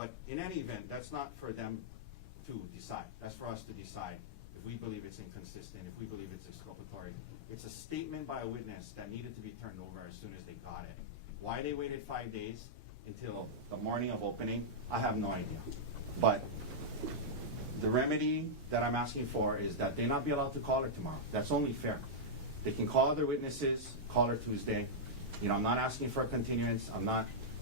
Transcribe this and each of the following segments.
But in any event, that's not for them to decide. That's for us to decide if we believe it's inconsistent, if we believe it's exculpatory. It's a statement by a witness that needed to be turned over as soon as they got it. Why they waited 5 days until the morning of opening, I have no idea. But the remedy that I'm asking for is that they not be allowed to call her tomorrow. That's only fair. They can call other witnesses, call her Tuesday. You know, I'm not asking for a continuance.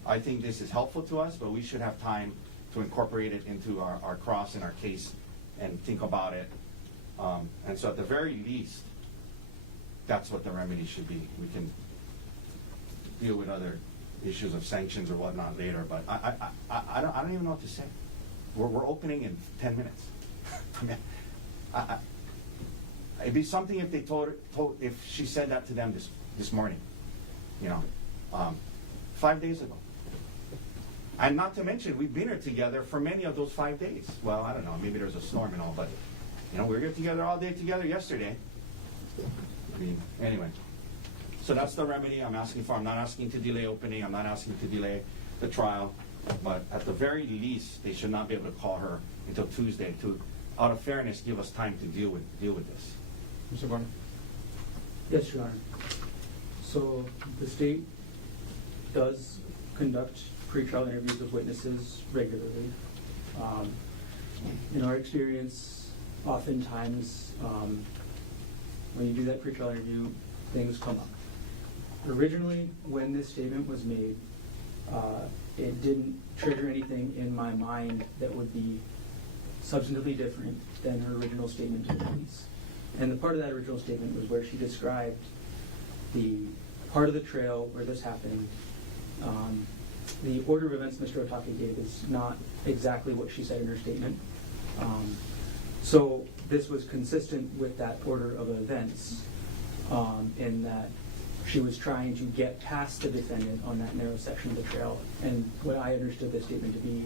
I think this is helpful to us, but we should have time to incorporate it into our cross and our case and think about it. And so at the very least, that's what the remedy should be. We can deal with other issues of sanctions or whatnot later, but I don't even know what to say. We're opening in 10 minutes. I mean, it'd be something if they if she said that to them this morning, you know, 5 days ago. And not to mention, we've been here together for many of those 5 days. Well, I don't know, maybe there was a storm and all, but you know, we were here together all day together yesterday. I mean, anyway. So that's the remedy I'm asking for. I'm not asking to delay opening. I'm not asking to delay the trial. But at the very least, they should not be able to call her until Tuesday to, out of fairness, give us time to deal with this. Mr. Barner? Yes, Your Honor. So the state does conduct pretrial interviews with witnesses regularly. In our experience, oftentimes when you do that pretrial interview, things come up. Originally, when this statement was made, it didn't trigger anything in my mind that would be substantively different than her original statement to the police. And the part of that original statement was where she described the part of the trail where this happened. The order of events Mr. Otake gave is not exactly what she said in her statement. So this was consistent with that order of events in that she was trying to get past the defendant on that narrow section of the trail. And what I understood this statement to be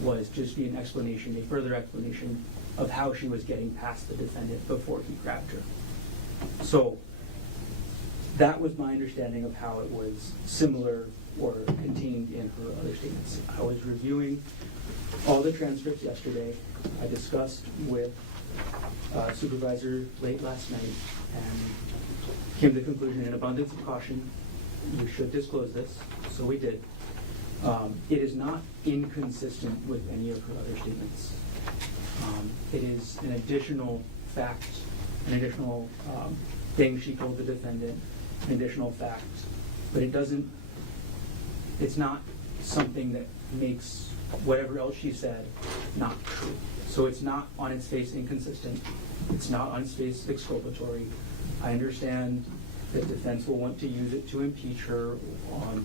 was just be an explanation, a further explanation of how she was getting past the defendant before he grabbed her. So that was my understanding of how it was similar or contained in her other statements. I was reviewing all the transcripts yesterday. I discussed with supervisor late last night and came to the conclusion, in abundance of caution, we should disclose this. So we did. It is not inconsistent with any of her other statements. It is an additional fact, an additional thing she told the defendant, an additional fact, but it's not something that makes whatever else she said not true. So it's not on its face inconsistent. It's not on its face exculpatory. I understand that defense will want to use it to impeach her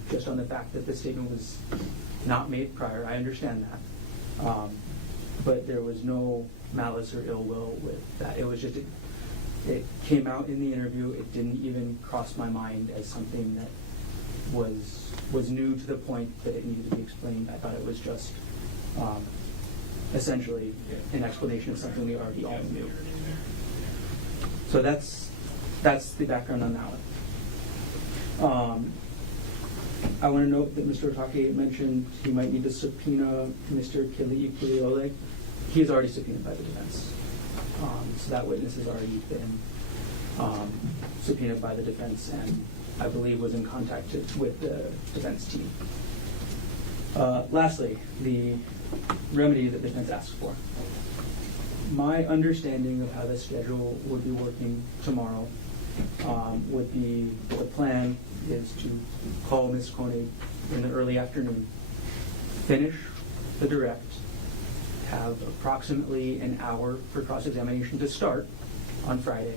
just on the fact that the statement was not made prior. I understand that. But there was no malice or ill will with that. It was just, it came out in the interview. It didn't even cross my mind as something that was new to the point that it needed to be explained. I thought it was just essentially an explanation of something we already all knew. So that's the background on that one. I want to note that Mr. Otake mentioned he might need to subpoena Mr. Kili'ikuleole. He is already subpoenaed by the defense. So that witness has already been subpoenaed by the defense and I believe was in contact with the defense team. Lastly, the remedy that the defense asked for. My understanding of how the schedule would be working tomorrow would be the plan is to call Ms. Konig in the early afternoon, finish the direct, have approximately an hour for cross-examination to start on Friday,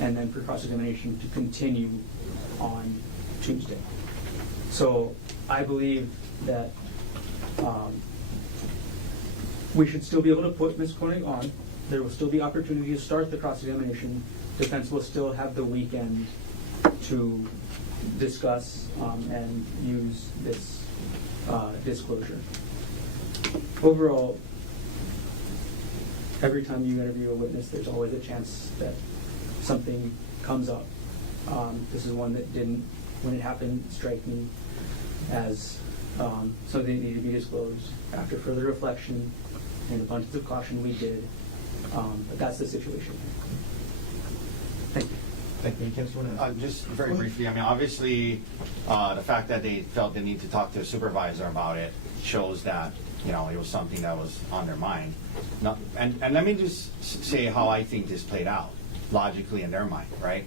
and then for cross-examination to continue on Tuesday. So I believe that we should still be able to put Ms. Konig on. There will still be opportunity to start the cross-examination. Defense will still have the weekend to discuss and use this disclosure. Overall, every time you interview a witness, there's always a chance that something comes up. This is one that didn't, when it happened, strike me as something that needed to be disclosed. After further reflection and abundance of caution, we did. But that's the situation. Thank you. Thank you. Councilman. Just very briefly, I mean, obviously, the fact that they felt the need to talk to a supervisor about it shows that, you know, it was something that was on their mind. And let me just say how I think this played out, logically in their mind, right?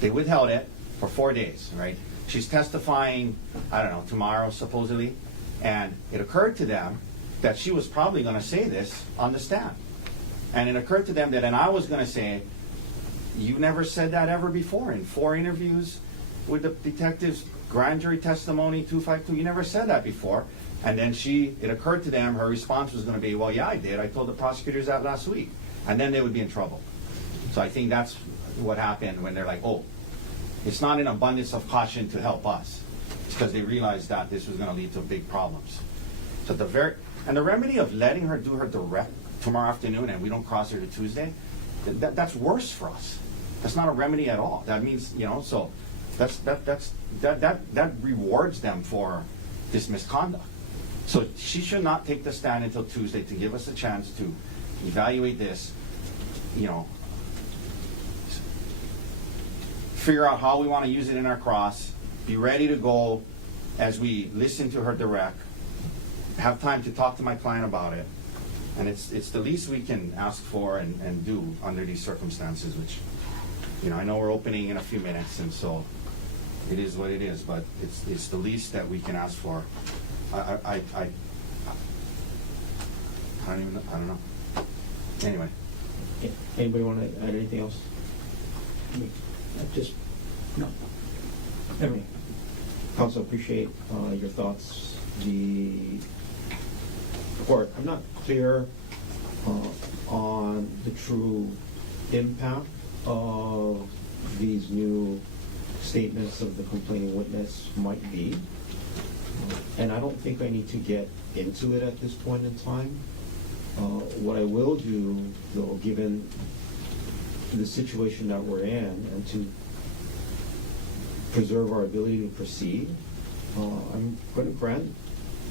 They withheld it for 4 days, right? She's testifying, I don't know, tomorrow supposedly, and it occurred to them that she was probably going to say this on the stand. And it occurred to them that, and I was going to say, you never said that ever before in 4 interviews with the detectives, grand jury testimony 252, you never said that before. And then it occurred to them, her response was going to be, well, yeah, I did. I told the prosecutors that last week. And then they would be in trouble. So I think that's what happened when they're like, oh, it's not an abundance of caution to help us. It's because they realized that this was going to lead to big problems. So and the remedy of letting her do her direct tomorrow afternoon and we don't cross her to Tuesday, that's worse for us. That's not a remedy at all. That means, you know, so that rewards them for this misconduct. So she should not take the stand until Tuesday to give us a chance to evaluate this, you know, figure out how we want to use it in our cross, be ready to go as we listen to her direct, have time to talk to my client about it. And it's the least we can ask for and do under these circumstances, which, you know, I know we're opening in a few minutes, and so it is what it is, but it's the least that we can ask for. I don't know. Anyway. Anybody want to add anything else? No. Okay. Council, appreciate your thoughts. The court, I'm not clear on the true impact of these new statements of the complaining witness might be. And I don't think I need to get into it at this point in time. What I will do, though, given the situation that we're in, and to preserve our ability to proceed, I'm going to grant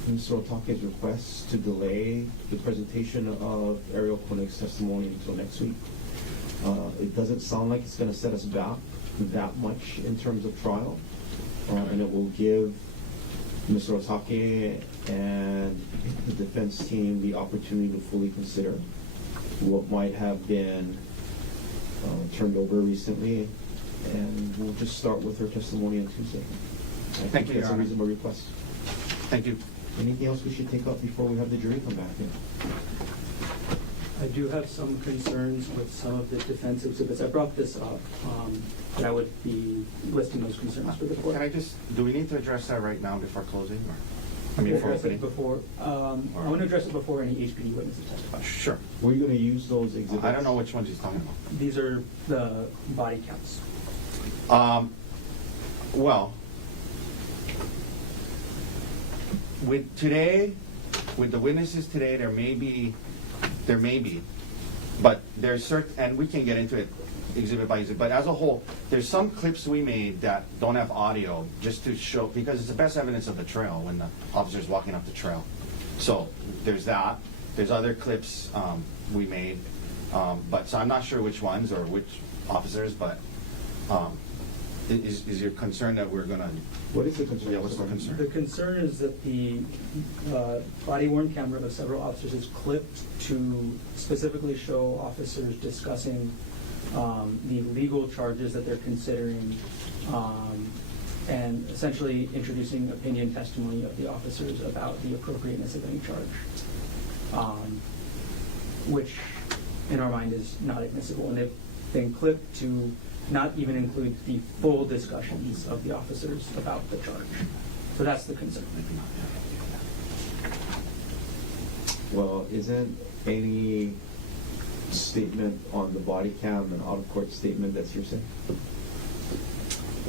Mr. Otake's request to delay the presentation of Ariel Konig's testimony until next week. It doesn't sound like it's going to set us back that much in terms of trial, and it will give Mr. Otake and the defense team the opportunity to fully consider what might have been turned over recently, and we'll just start with her testimony on Tuesday. Thank you, That's Your a Honor. reasonable request. Thank you. Anything else we should take up before we have the jury come back in? I do have some concerns with some of the defense exhibits. I brought this up, but I would be listing those concerns for the court. Do we need to address that right now before closing, or, I mean, before Address it opening? before, I want to address it before any HPD witnesses testify. Sure. Were you going to use those exhibits? I don't know which ones he's talking about. These are the body counts. Well, with the witnesses today, there may be, but there's certain, and we can get into it exhibit by exhibit, but as a whole, there's some clips we made that don't have audio just to show, because it's the best evidence of the trail when the officer's walking up the trail. So there's that. There's other clips we made, but so I'm not sure which ones or which officers, but is your concern that we're going to... What is the concern? Yeah, what's the concern? The concern is that the body-worn camera of several officers is clipped to specifically show officers discussing the legal charges that they're considering, and essentially introducing opinion testimony of the officers about the appropriateness of any charge, which in our mind is not admissible. And they've been clipped to not even include the full discussions of the officers about the charge. So that's the concern. Well, isn't any statement on the body cam an out-of-court statement that's hearsay?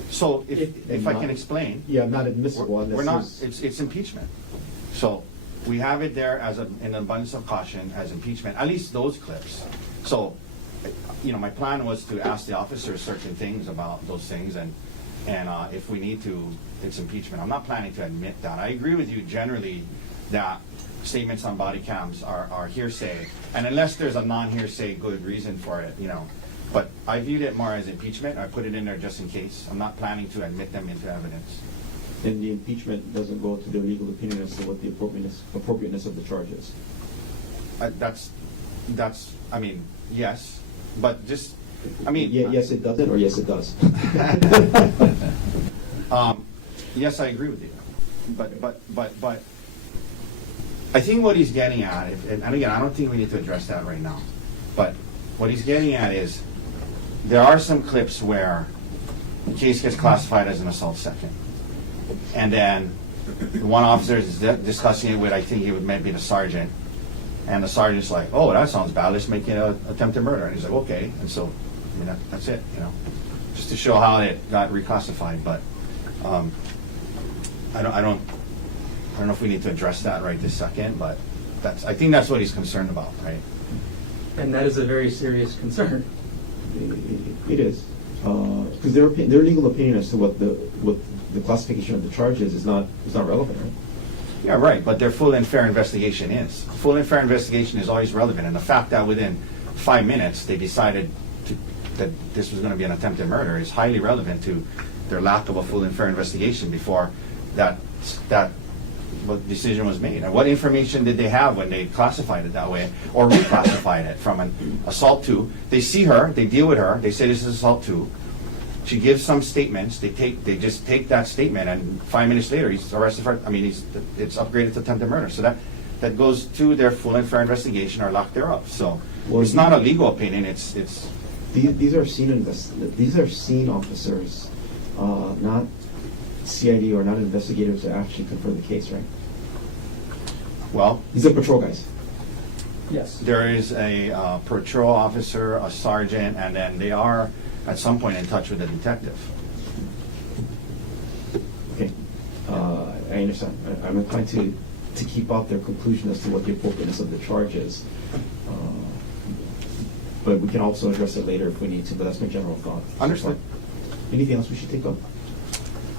So if I can explain. Yeah, not admissible. We're not, it's impeachment. So we have it there as an abundance of caution as impeachment, at least those clips. So, you know, my plan was to ask the officers certain things about those things, and And if we need to, it's impeachment. I'm not planning to admit that. I agree with you generally that statements on body cams are hearsay, and unless there's a non-hearsay good reason for it, But I viewed it more as impeachment. I put it in there just in case. I'm not planning to admit them into evidence. And the impeachment doesn't go to their legal opinion as to what the appropriateness of the charge is. I mean, yes, but just, I mean. Yes, it doesn't, or yes, it does. Yes, I agree with you, but I think what he's getting at, and again, I don't think we need to address that right now, but what he's getting at is there are some clips where the case gets classified as an assault second, and then one officer is discussing it with, I think it would maybe the sergeant, and the sergeant's like, oh, that sounds bad, let's make it an attempted murder, and he's like, okay, and so, I mean, that's it, just to show how it got reclassified, but I don't know if we need to address that right this second, but I think that's what he's concerned about, right? And that is a very serious concern. It is, because their legal opinion as to what the classification of the charge is not relevant, right? Yeah, right, but their full and fair investigation is. Full and fair investigation is always relevant, and the fact that within 5 minutes they decided that this was going to be an attempted murder is highly relevant to their lack of a full and fair investigation before that decision was made. And what information did they have when they classified it that way, or reclassified it from an assault to? They see her, they deal with her, they say this is assault 2. She gives some statements. They just take that statement, and 5 minutes later he's arrested for. I mean, it's upgraded to attempted murder. So that goes to their full and fair investigation or lack thereof. So it's not a legal opinion. It's. These are scene officers, not CID or not investigators that actually confirm the case, right? Well, these are patrol guys. Yes. There is a patrol officer, a sergeant, and then they are at some point in touch with the detective. Okay, I understand. I'm inclined to keep out their conclusion as to what the appropriateness of the charge is. But we can also address it later if we need to, but that's my general thought. Understood. Anything else we should take up?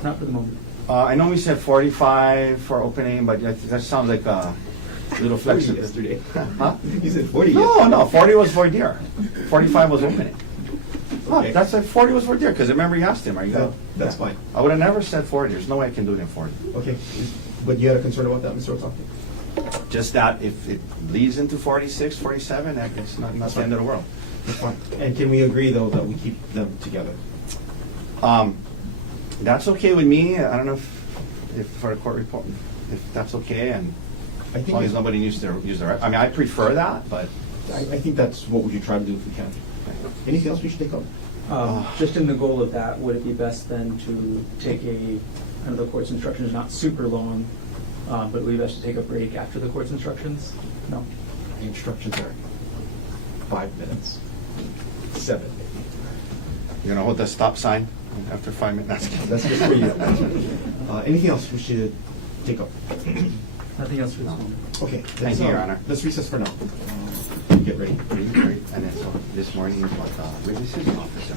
Not for the moment. I know we said 45 for opening, but that sounds like a little flexible. Yesterday. Huh? You said 40 yesterday. No, 40 was for deer. 45 was opening. Okay. That's like 40 was for deer, because remember you asked him, are you going? That's fine. I would have never said 40. There's no way I can do it in 40. Okay, but you had a concern about that, Mr. Otake? Just that if it leads into 46, 47, it's not the end of the world. That's fine. And can we agree, though, that we keep them together? That's okay with me. I don't know if for a court report, if that's okay, and as long as nobody used their. I mean, I prefer that, but I think that's what we should try to do if we can. Anything else we should take up? Just in the goal of that, would it be best then to take I know the court's instruction is not super long, but it would be best to take a break after the court's instructions? No? The instructions are 5 minutes. 7. you're gonna hold the stop sign after 5 minutes. That's just for you. Anything else we should take up? Nothing else for this moment. Okay. Thank you, Your Honor. Let's recess for now. Get ready. And then so this morning is what witnesses officer.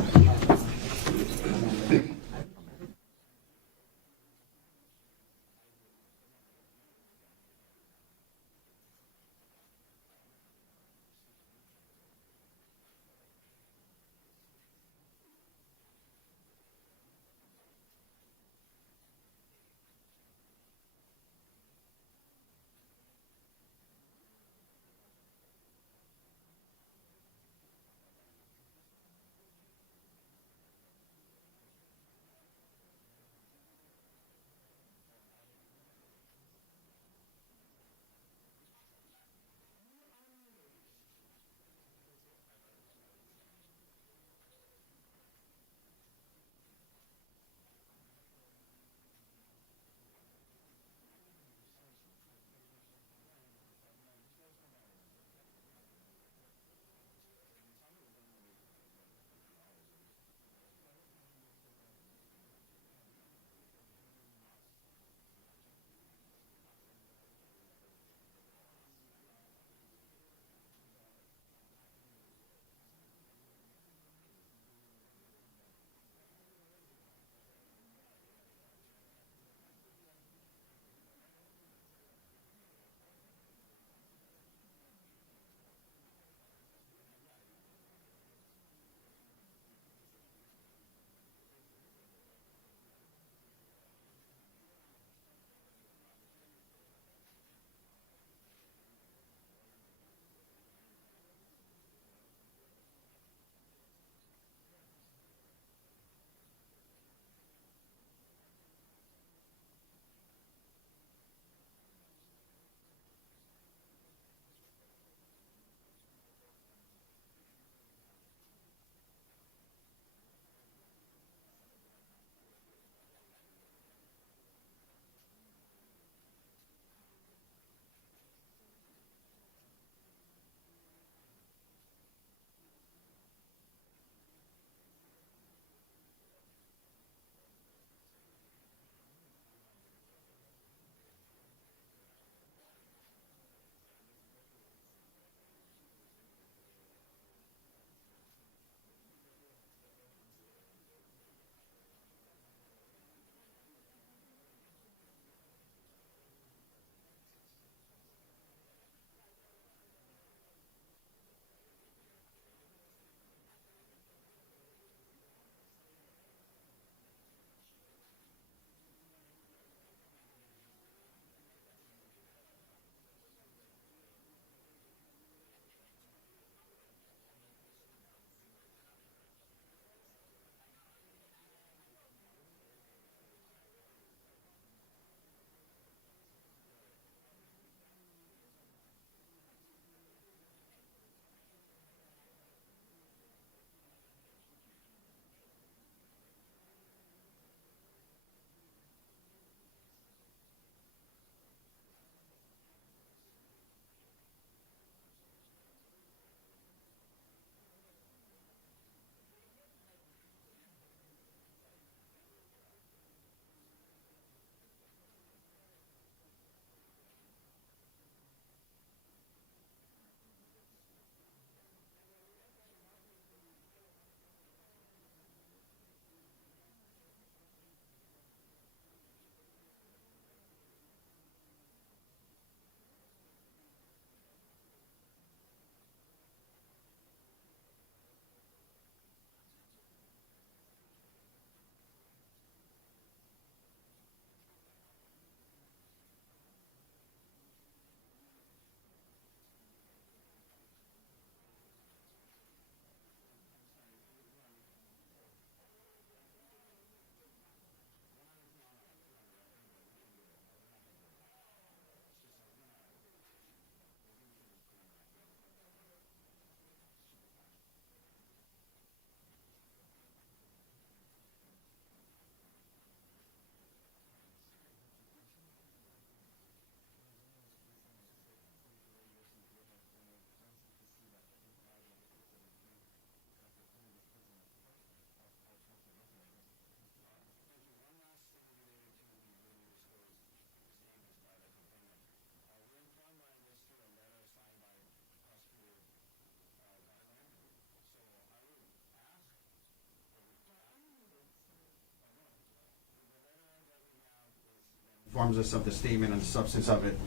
informs us of the statement and the substance of it,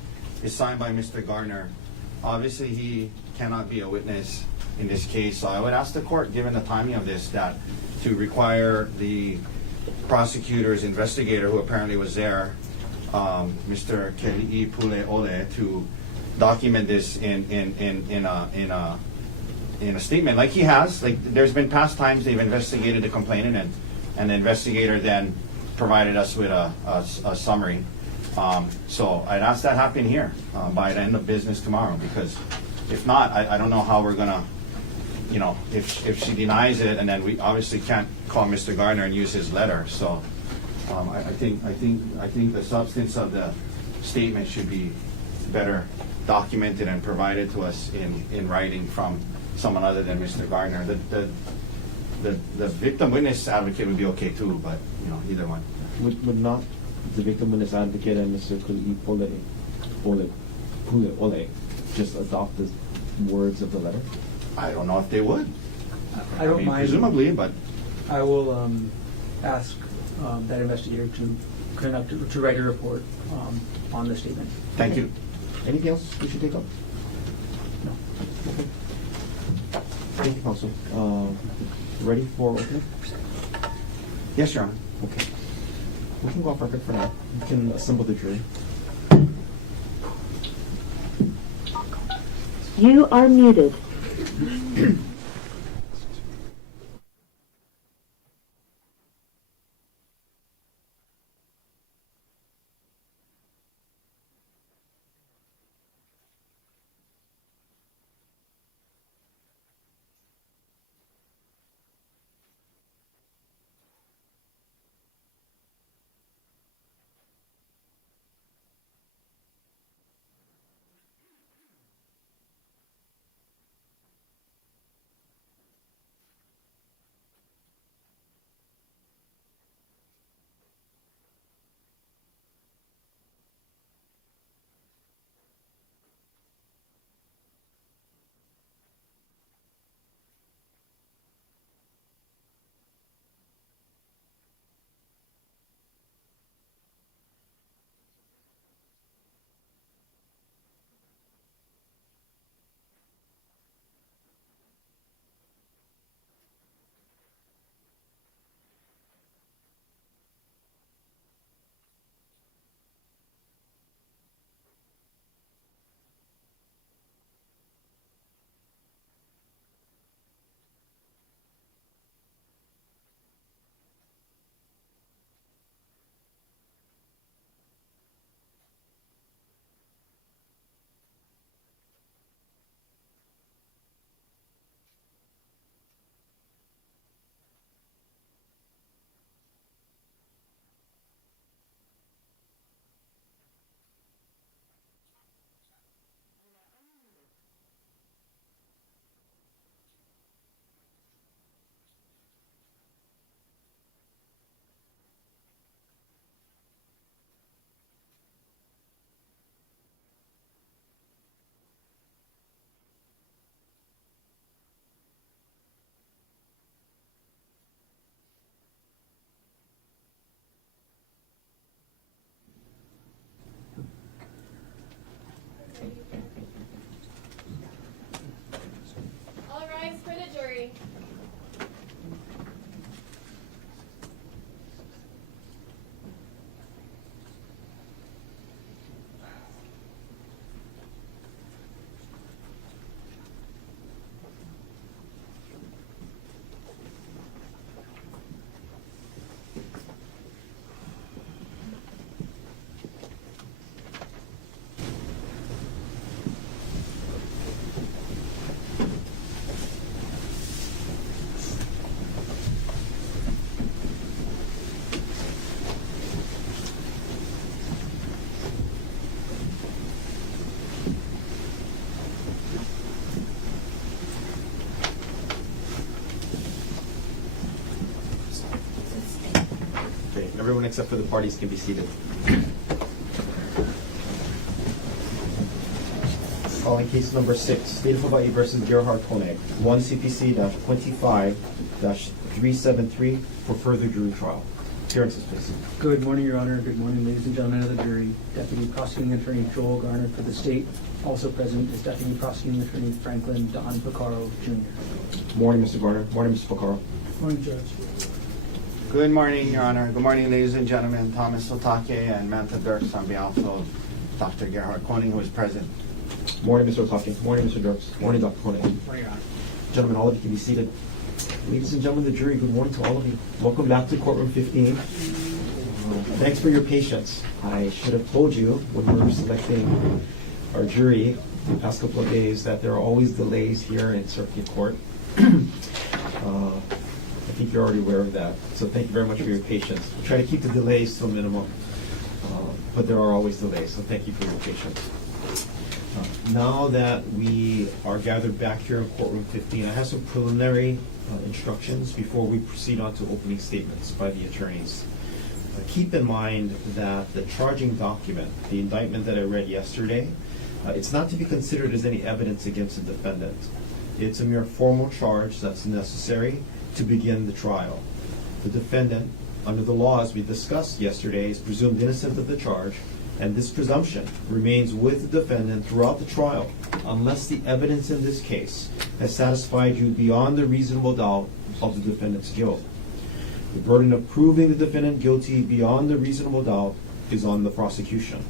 is signed by Mr. Garner. Obviously, he cannot be a witness in this case, so I would ask the court, given the timing of this, that to require the prosecutor's investigator, who apparently was there, Mr. Keli'i Pule Ole, to document this in a statement, like he has. Like, there's been past times they've investigated the complainant, and the investigator then provided us with a summary. So I'd ask that happen here by the end of business tomorrow, because if not, I don't know how we're gonna, you know, if she denies it, and then we obviously can't call Mr. Gardner and use his letter. So I think the substance of the statement should be better documented and provided to us in writing from someone other than Mr. Gardner. The victim witness advocate would be okay too, but you know, either one. Would not the victim witness advocate and Mr. Keli'i Ole just adopt the words of the letter? I don't know if they would. I don't mean, mind. presumably, but I will ask that investigator to write a report on the statement. thank you. Anything else we should take up? No. Okay. Thank you, counsel. Ready for opening? Yes, Your Honor. Okay. We can go off record for now. We can assemble the jury. You are muted. All rise for the jury. Okay, everyone except for the parties can be seated. Calling case number 6, State of Hawaii versus Gerhardt Konig, 1 CPC-25-373 for further jury trial. Appearances, please. Good morning, Your Honor. Good morning, ladies and gentlemen of the jury. Deputy Prosecuting Attorney Joel Garner for the state. Also present is Deputy Prosecuting Attorney Franklin Don Picaro, Jr. Morning, Mr. Garner. Morning, Mr. Picaro. Morning, Judge. Good morning, Your Honor. Good morning, ladies and gentlemen. Thomas Otake and Manta Dirks on behalf of Dr. Gerhardt Konig, who is present. Morning, Mr. Otake. Morning, Mr. Dirks. Morning, Dr. Konig. Morning, Your Honor. Gentlemen, all of you can be seated. Ladies and gentlemen of the jury, good morning to all of you. Welcome back to courtroom 15. Thanks for your patience. I should have told you when we were selecting our jury the past couple of days that there are always delays here in circuit court. I think you're already aware of that, so thank you very much for your patience. We'll try to keep the delays to a minimum, but there are always delays, so thank you for your patience. Now that we are gathered back here in courtroom 15, I have some preliminary instructions before we proceed on to opening statements by the attorneys. Keep in mind that the charging document, the indictment that I read yesterday, it's not to be considered as any evidence against the defendant. It's a mere formal charge that's necessary to begin the trial. The defendant, under the law as we discussed yesterday, is presumed innocent of the charge, and this presumption remains with the defendant throughout the trial unless the evidence in this case has satisfied you beyond the reasonable doubt of the defendant's guilt. The burden of proving the defendant guilty beyond the reasonable doubt is on the prosecution,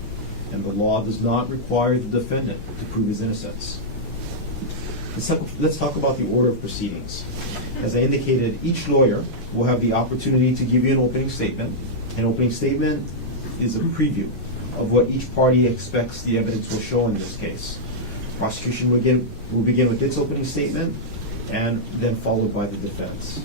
and the law does not require the defendant to prove his innocence. Let's talk about the order of proceedings. As I indicated, each lawyer will have the opportunity to give you an opening statement. An opening statement is a preview of what each party expects the evidence will show in this case. Prosecution will begin with its opening statement and then followed by the defense.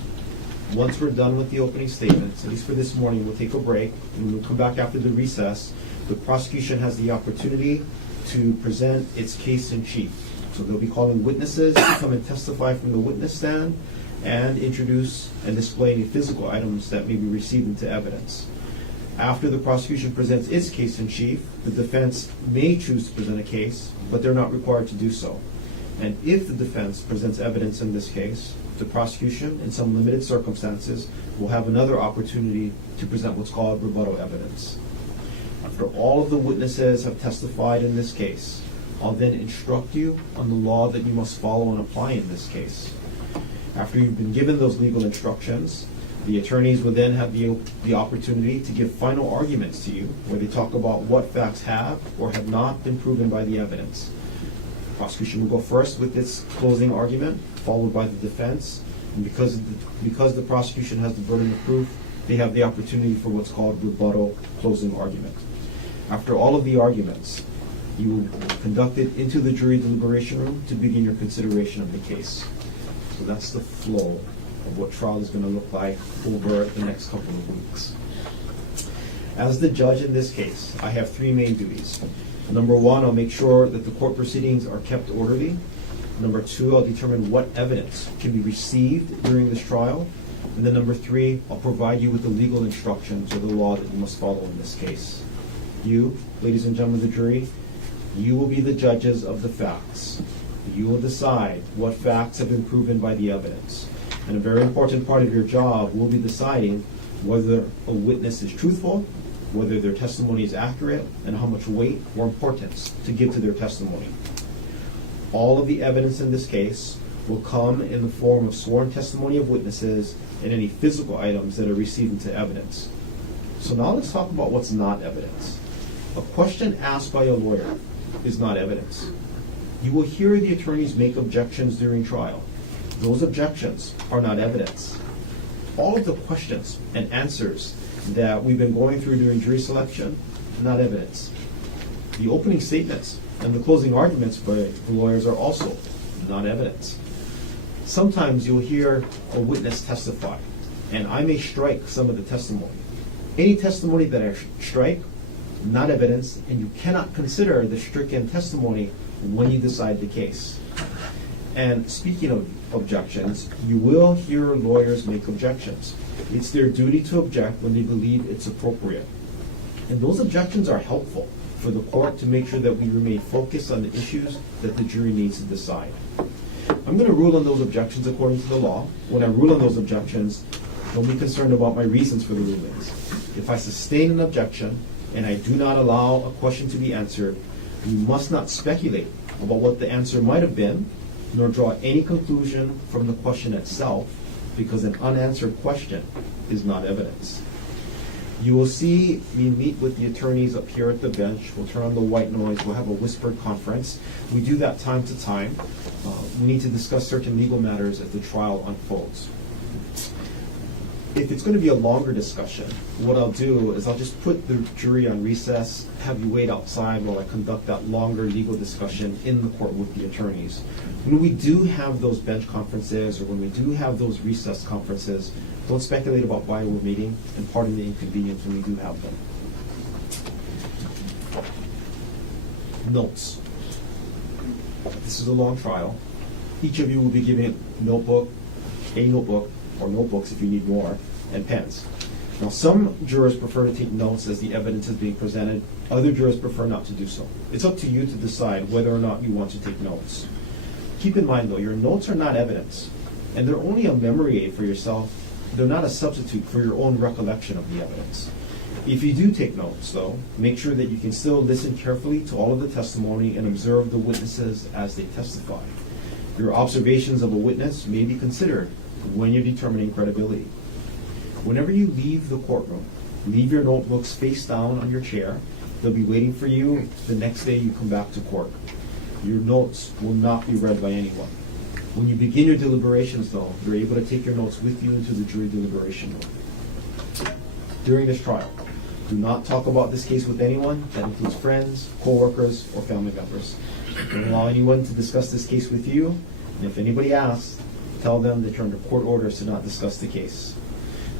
Once we're done with the opening statements, at least for this morning, we'll take a break and we'll come back after the recess. The prosecution has the opportunity to present its case in chief. So they'll be calling witnesses to come and testify from the witness stand and introduce and display any physical items that may be received into evidence. After the prosecution presents its case in chief, the defense may choose to present a case, but they're not required to do so. And if the defense presents evidence in this case, the prosecution, in some limited circumstances, will have another opportunity to present what's called rebuttal evidence. After all of the witnesses have testified in this case, I'll then instruct you on the law that you must follow and apply in this case. After you've been given those legal instructions, the attorneys will then have the opportunity to give final arguments to you, where they talk about what facts have or have not been proven by the evidence. The prosecution will go first with its closing argument, followed by the defense, and because the prosecution has the burden of proof, they have the opportunity for what's called rebuttal closing argument. After all of the arguments, you will be conducted into the jury deliberation room to begin your consideration of the case. So that's the flow of what trial is going to look like over the next couple of weeks. As the judge in this case, I have three main duties. Number one, I'll make sure that the court proceedings are kept orderly. Number two, I'll determine what evidence can be received during this trial. And then number three, I'll provide you with the legal instructions or the law that you must follow in this case. You, ladies and gentlemen of the jury, you will be the judges of the facts. You will decide what facts have been proven by the evidence. And a very important part of your job will be deciding whether a witness is truthful, whether their testimony is accurate, and how much weight or importance to give to their testimony. All of the evidence in this case will come in the form of sworn testimony of witnesses and any physical items that are received into evidence. So now let's talk about what's not evidence. A question asked by a lawyer is not evidence. You will hear the attorneys make objections during trial. Those objections are not evidence. All of the questions and answers that we've been going through during jury selection, not evidence. The opening statements and the closing arguments by the lawyers are also not evidence. Sometimes you'll hear a witness testify, and I may strike some of the testimony. Any testimony that I strike, not evidence, and you cannot consider the stricken testimony when you decide the case. And speaking of objections, you will hear lawyers make objections. It's their duty to object when they believe it's appropriate. And those objections are helpful for the court to make sure that we remain focused on the issues that the jury needs to decide. I'm going to rule on those objections according to the law. When I rule on those objections, Don't be concerned about my reasons for the rulings. If I sustain an objection and I do not allow a question to be answered, you must not speculate about what the answer might have been, nor draw any conclusion from the question itself, because an unanswered question is not evidence. You will see me meet with the attorneys up here at the bench. We'll turn on the white noise. We'll have a whispered conference. We do that time to time. We need to discuss certain legal matters as the trial unfolds. If it's going to be a longer discussion, what I'll do is I'll just put the jury on recess, have you wait outside while I conduct that longer legal discussion in the court with the attorneys. When we do have those bench conferences or when we do have those recess conferences, don't speculate about why we're meeting and pardon the inconvenience when we do have them. Notes. This is a long trial. Each of you will be given a notebook, or notebooks if you need more, and pens. Now, some jurors prefer to take notes as the evidence is being presented. Other jurors prefer not to do so. It's up to you to decide whether or not you want to take notes. Keep in mind, though, your notes are not evidence, and they're only a memory aid for yourself. They're not a substitute for your own recollection of the evidence. If you do take notes, though, make sure that you can still listen carefully to all of the testimony and observe the witnesses as they testify. Your observations of a witness may be considered when you're determining credibility. Whenever you leave the courtroom, leave your notebooks face down on your chair. They'll be waiting for you the next day you come back to court. Your notes will not be read by anyone. When you begin your deliberations, though, you're able to take your notes with you into the jury deliberation room. During this trial, do not talk about this case with anyone. That includes friends, co-workers, or family members. Don't allow anyone to discuss this case with you, and if anybody asks, tell them that you're under court orders to not discuss the case.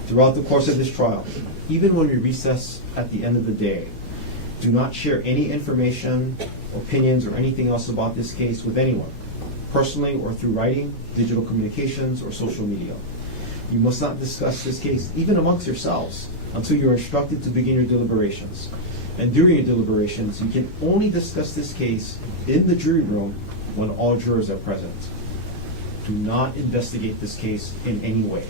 Throughout the course of this trial, even when we recess at the end of the day, do not share any information, opinions, or anything else about this case with anyone, personally or through writing, digital communications, or social media. You must not discuss this case, even amongst yourselves, until you're instructed to begin your deliberations. And during your deliberations, you can only discuss this case in the jury room when all jurors are present. Do not investigate this case in any way.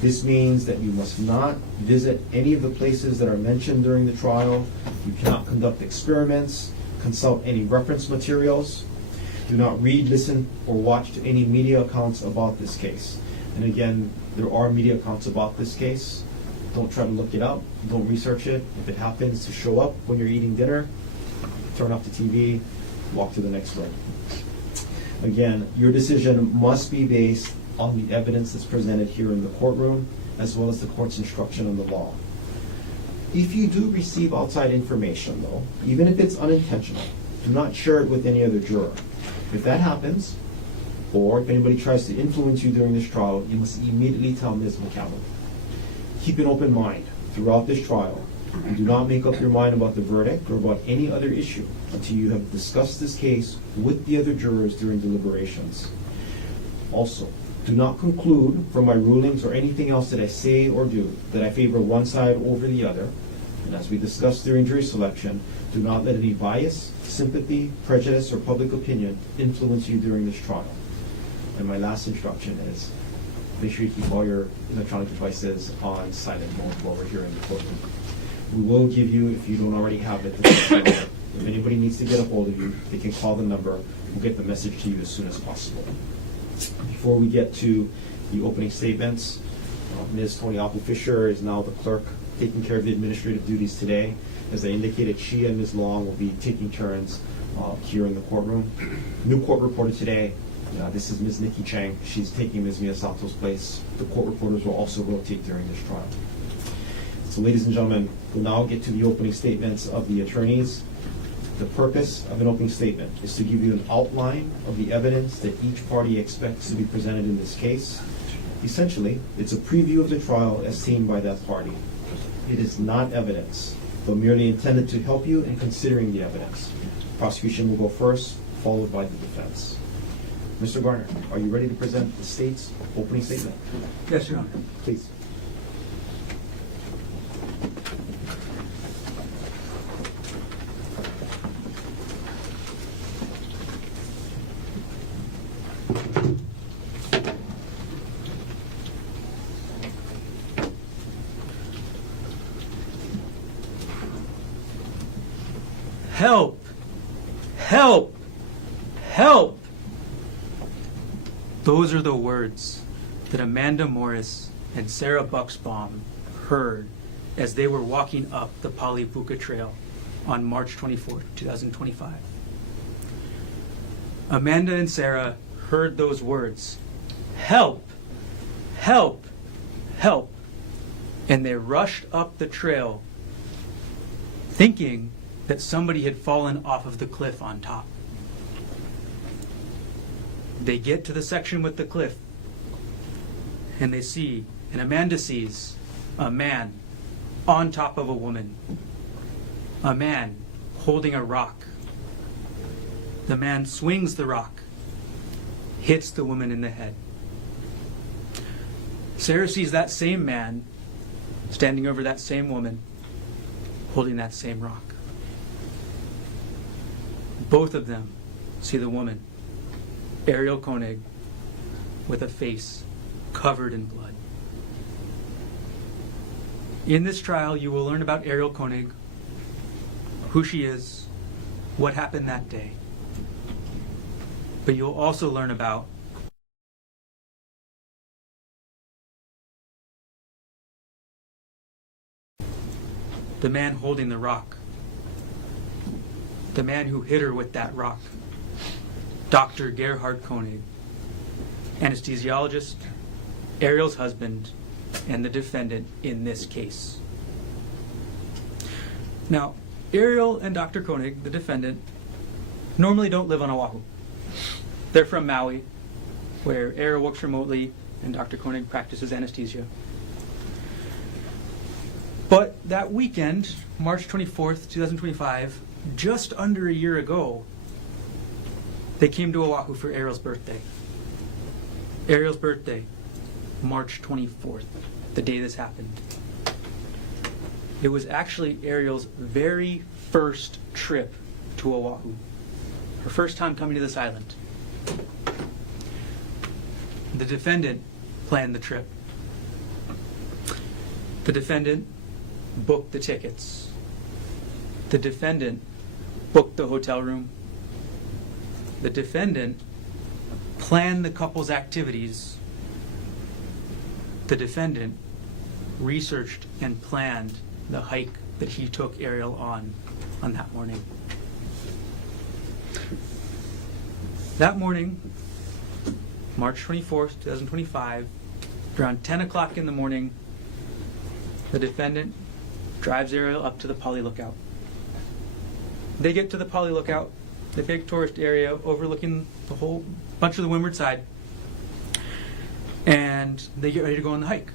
This means that you must not visit any of the places that are mentioned during the trial. You cannot conduct experiments, consult any reference materials. Do not read, listen, or watch to any media accounts about this case. And again, there are media accounts about this case. Don't try to look it up. Don't research it. If it happens to show up when you're eating dinner, turn off the TV, walk to the next room. Again, your decision must be based on the evidence that's presented here in the courtroom, as well as the court's instruction on the law. If you do receive outside information, though, even if it's unintentional, do not share it with any other juror. If that happens, or if anybody tries to influence you during this trial, you must immediately tell Ms. McCallum. Keep an open mind throughout this trial, and do not make up your mind about the verdict or about any other issue until you have discussed this case with the other jurors during deliberations. Also, do not conclude from my rulings or anything else that I say or do that I favor one side over the other. And as we discussed during jury selection, do not let any bias, sympathy, prejudice, or public opinion influence you during this trial. And my last instruction is, make sure you keep all your electronic devices on silent mode while we're here in the courtroom. We will give you, if you don't already have it, the number. If anybody needs to get a hold of you, they can call the number. We'll get the message to you as soon as possible. Before we get to the opening statements, Ms. Tony Apple-Fisher is now the clerk taking care of the administrative duties today. As I indicated, she and Ms. Long will be taking turns here in the courtroom. New court reporter today, this is Ms. Nikki Chang. She's taking Ms. Miyasato's place. The court reporters will also rotate during this trial. So ladies and gentlemen, we'll now get to the opening statements of the attorneys. The purpose of an opening statement is to give you an outline of the evidence that each party expects to be presented in this case. Essentially, it's a preview of the trial as seen by that party. It is not evidence, but merely intended to help you in considering the evidence. Prosecution will go first, followed by the defense. Mr. Garner, are you ready to present the state's opening statement? Yes, Your Honor. Please. help, help, help. Those are the words that Amanda Morris and Sarah Bucksbaum heard as they were walking up the Palipuka Trail on March 24, 2025. Amanda and Sarah heard those words, help, help, help, and they rushed up the trail thinking that somebody had fallen off of the cliff on top. They get to the section with the cliff, and they see, and Amanda sees, a man on top of a woman. A man holding a rock. The man swings the rock, hits the woman in the head. Sarah sees that same man standing over that same woman, holding that same rock. Both of them see the woman, Ariel Konig, with a face covered in blood. In this trial, you will learn about Ariel Konig, who she is, what happened that day. But you'll also learn about the man holding the rock, the man who hit her with that rock, Dr. Gerhardt Konig, anesthesiologist, Ariel's husband, and the defendant in this case. Now, Ariel and Dr. Konig, the defendant, normally don't live on Oahu. They're from Maui, where Ariel works remotely and Dr. Konig practices anesthesia. But that weekend, March 24th, 2025, just under a year ago, they came to Oahu for Ariel's birthday. Ariel's birthday, March 24th, the day this happened. It was actually Ariel's very first trip to Oahu. Her first time coming to this island. The defendant planned the trip. The defendant booked the tickets. The defendant booked the hotel room. The defendant planned the couple's activities. The defendant researched and planned the hike that he took Ariel on that morning. That morning, March 24th, 2025, around 10 o'clock in the morning, the defendant drives Ariel up to the Pali Lookout. They get to the Pali Lookout, the big tourist area overlooking the whole bunch of the windward side, and they get ready to go on the hike.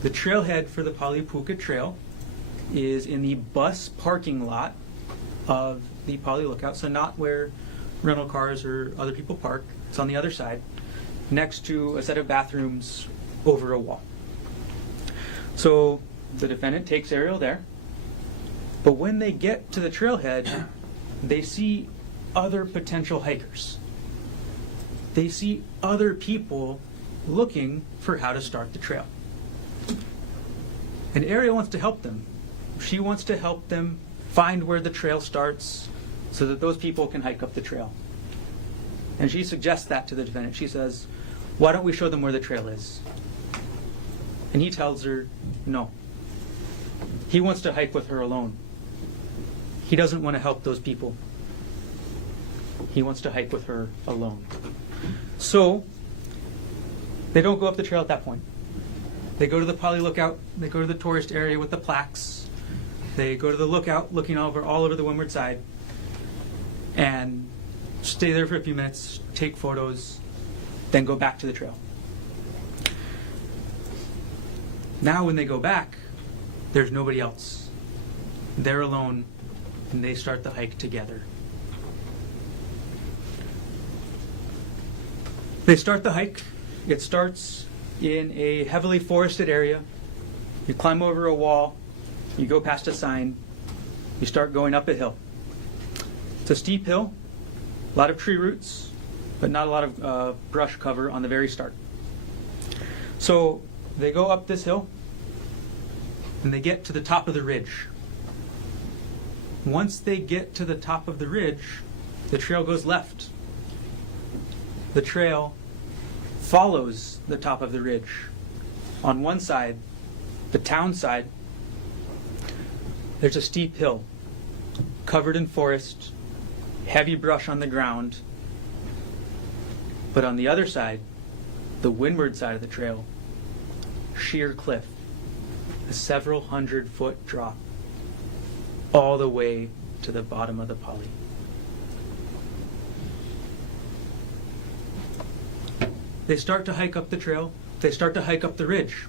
The trailhead for the Palipuka Trail is in the bus parking lot of the Pali Lookout, so not where rental cars or other people park. It's on the other side, next to a set of bathrooms over a wall. So the defendant takes Ariel there, but when they get to the trailhead, they see other potential hikers. They see other people looking for how to start the trail. And Ariel wants to help them. She wants to help them find where the trail starts so that those people can hike up the trail. And she suggests that to the defendant. She says, why don't we show them where the trail is? And he tells her, no. He wants to hike with her alone. He doesn't want to help those people. He wants to hike with her alone. So, they don't go up the trail at that point. They go to the Pali Lookout. They go to the tourist area with the plaques. They go to the lookout, looking all over the windward side, and stay there for a few minutes, take photos, then go back to the trail. Now when they go back, there's nobody else. They're alone, and they start the hike together. They start the hike. It starts in a heavily forested area. You climb over a wall, you go past a sign, you start going up a hill. It's a steep hill, a lot of tree roots, but not a lot of brush cover on the very start. So they go up this hill, and they get to the top of the ridge. Once they get to the top of the ridge, the trail goes left. The trail follows the top of the ridge. On one side, the town side, there's a steep hill covered in forest, heavy brush on the ground. But on the other side, the windward side of the trail, sheer cliff, a several 100-foot drop, all the way to the bottom of the Pali. They start to hike up the trail. They start to hike up the ridge.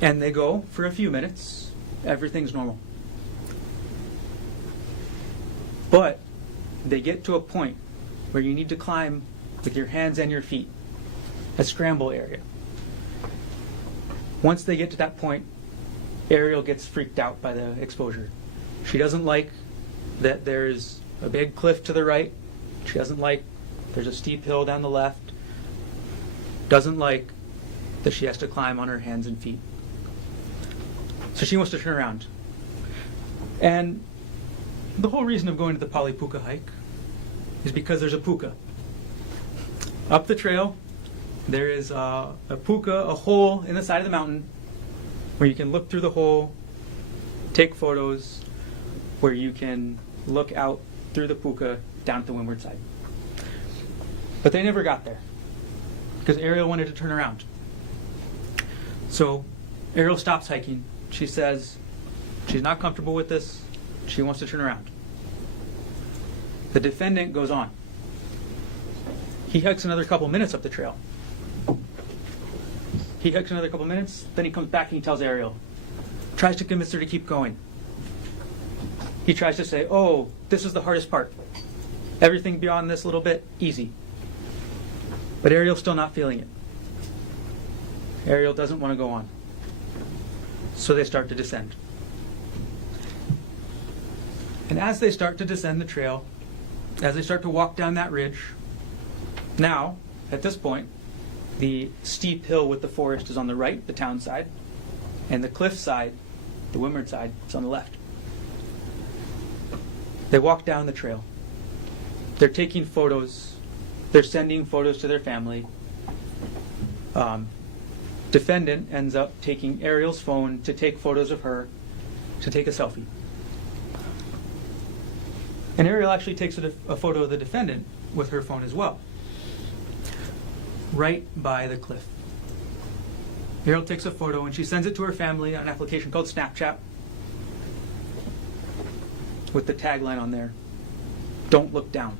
And they go for a few minutes. Everything's normal. But they get to a point where you need to climb with your hands and your feet, a scramble area. Once they get to that point, Ariel gets freaked out by the exposure. She doesn't like that there's a big cliff to the right. She doesn't like there's a steep hill down the left. Doesn't like that she has to climb on her hands and feet. So she wants to turn around. And the whole reason of going to the Pali Puka hike is because there's a puka. Up the trail, there is a puka, a hole in the side of the mountain where you can look through the hole, take photos, where you can look out through the puka down at the windward side. But they never got there because Ariel wanted to turn around. So Ariel stops hiking. She says she's not comfortable with this. She wants to turn around. The defendant goes on. He hikes another couple minutes up the trail. He hikes another couple minutes, then he comes back and he tells Ariel, tries to convince her to keep going. He tries to say, oh, this is the hardest part. Everything beyond this little bit, easy. But Ariel's still not feeling it. Ariel doesn't want to go on. So they start to descend. And as they start to descend the trail, as they start to walk down that ridge, now, at this point, the steep hill with the forest is on the right, the town side, and the cliff side, the windward side, is on the left. They walk down the trail. They're taking photos. They're sending photos to their family. Defendant ends up taking Ariel's phone to take photos of her, to take a selfie. And Ariel actually takes a photo of the defendant with her phone as well, right by the cliff. Ariel takes a photo and she sends it to her family on an application called Snapchat with the tagline on there, "Don't look down."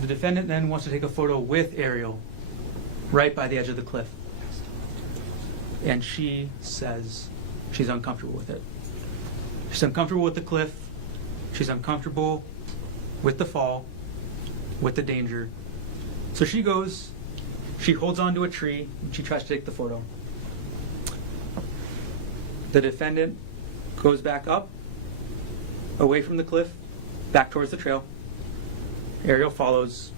The defendant then wants to take a photo with Ariel right by the edge of the cliff. And she says she's uncomfortable with it. She's uncomfortable with the cliff. She's uncomfortable with the fall, with the danger. So she goes, she holds onto a tree, and she tries to take the photo. The defendant goes back up, away from the cliff, back towards the trail. Ariel follows.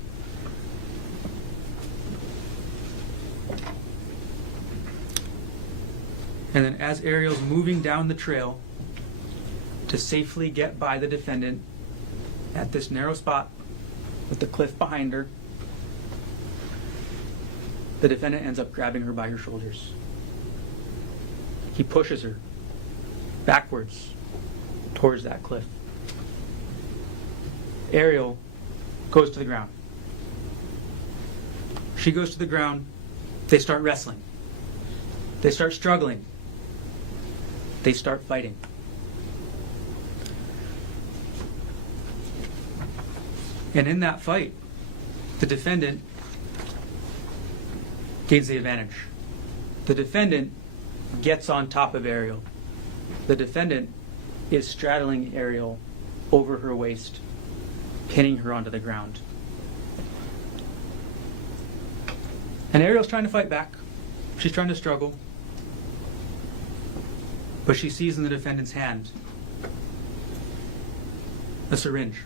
And then as Ariel's moving down the trail to safely get by the defendant at this narrow spot with the cliff behind her, the defendant ends up grabbing her by her shoulders. He pushes her backwards towards that cliff. Ariel goes to the ground. She goes to the ground. They start wrestling. They start struggling. They start fighting. And in that fight, the defendant gains the advantage. The defendant gets on top of Ariel. The defendant is straddling Ariel over her waist, pinning her onto the ground. And Ariel's trying to fight back. She's trying to struggle. But she sees in the defendant's hand a syringe.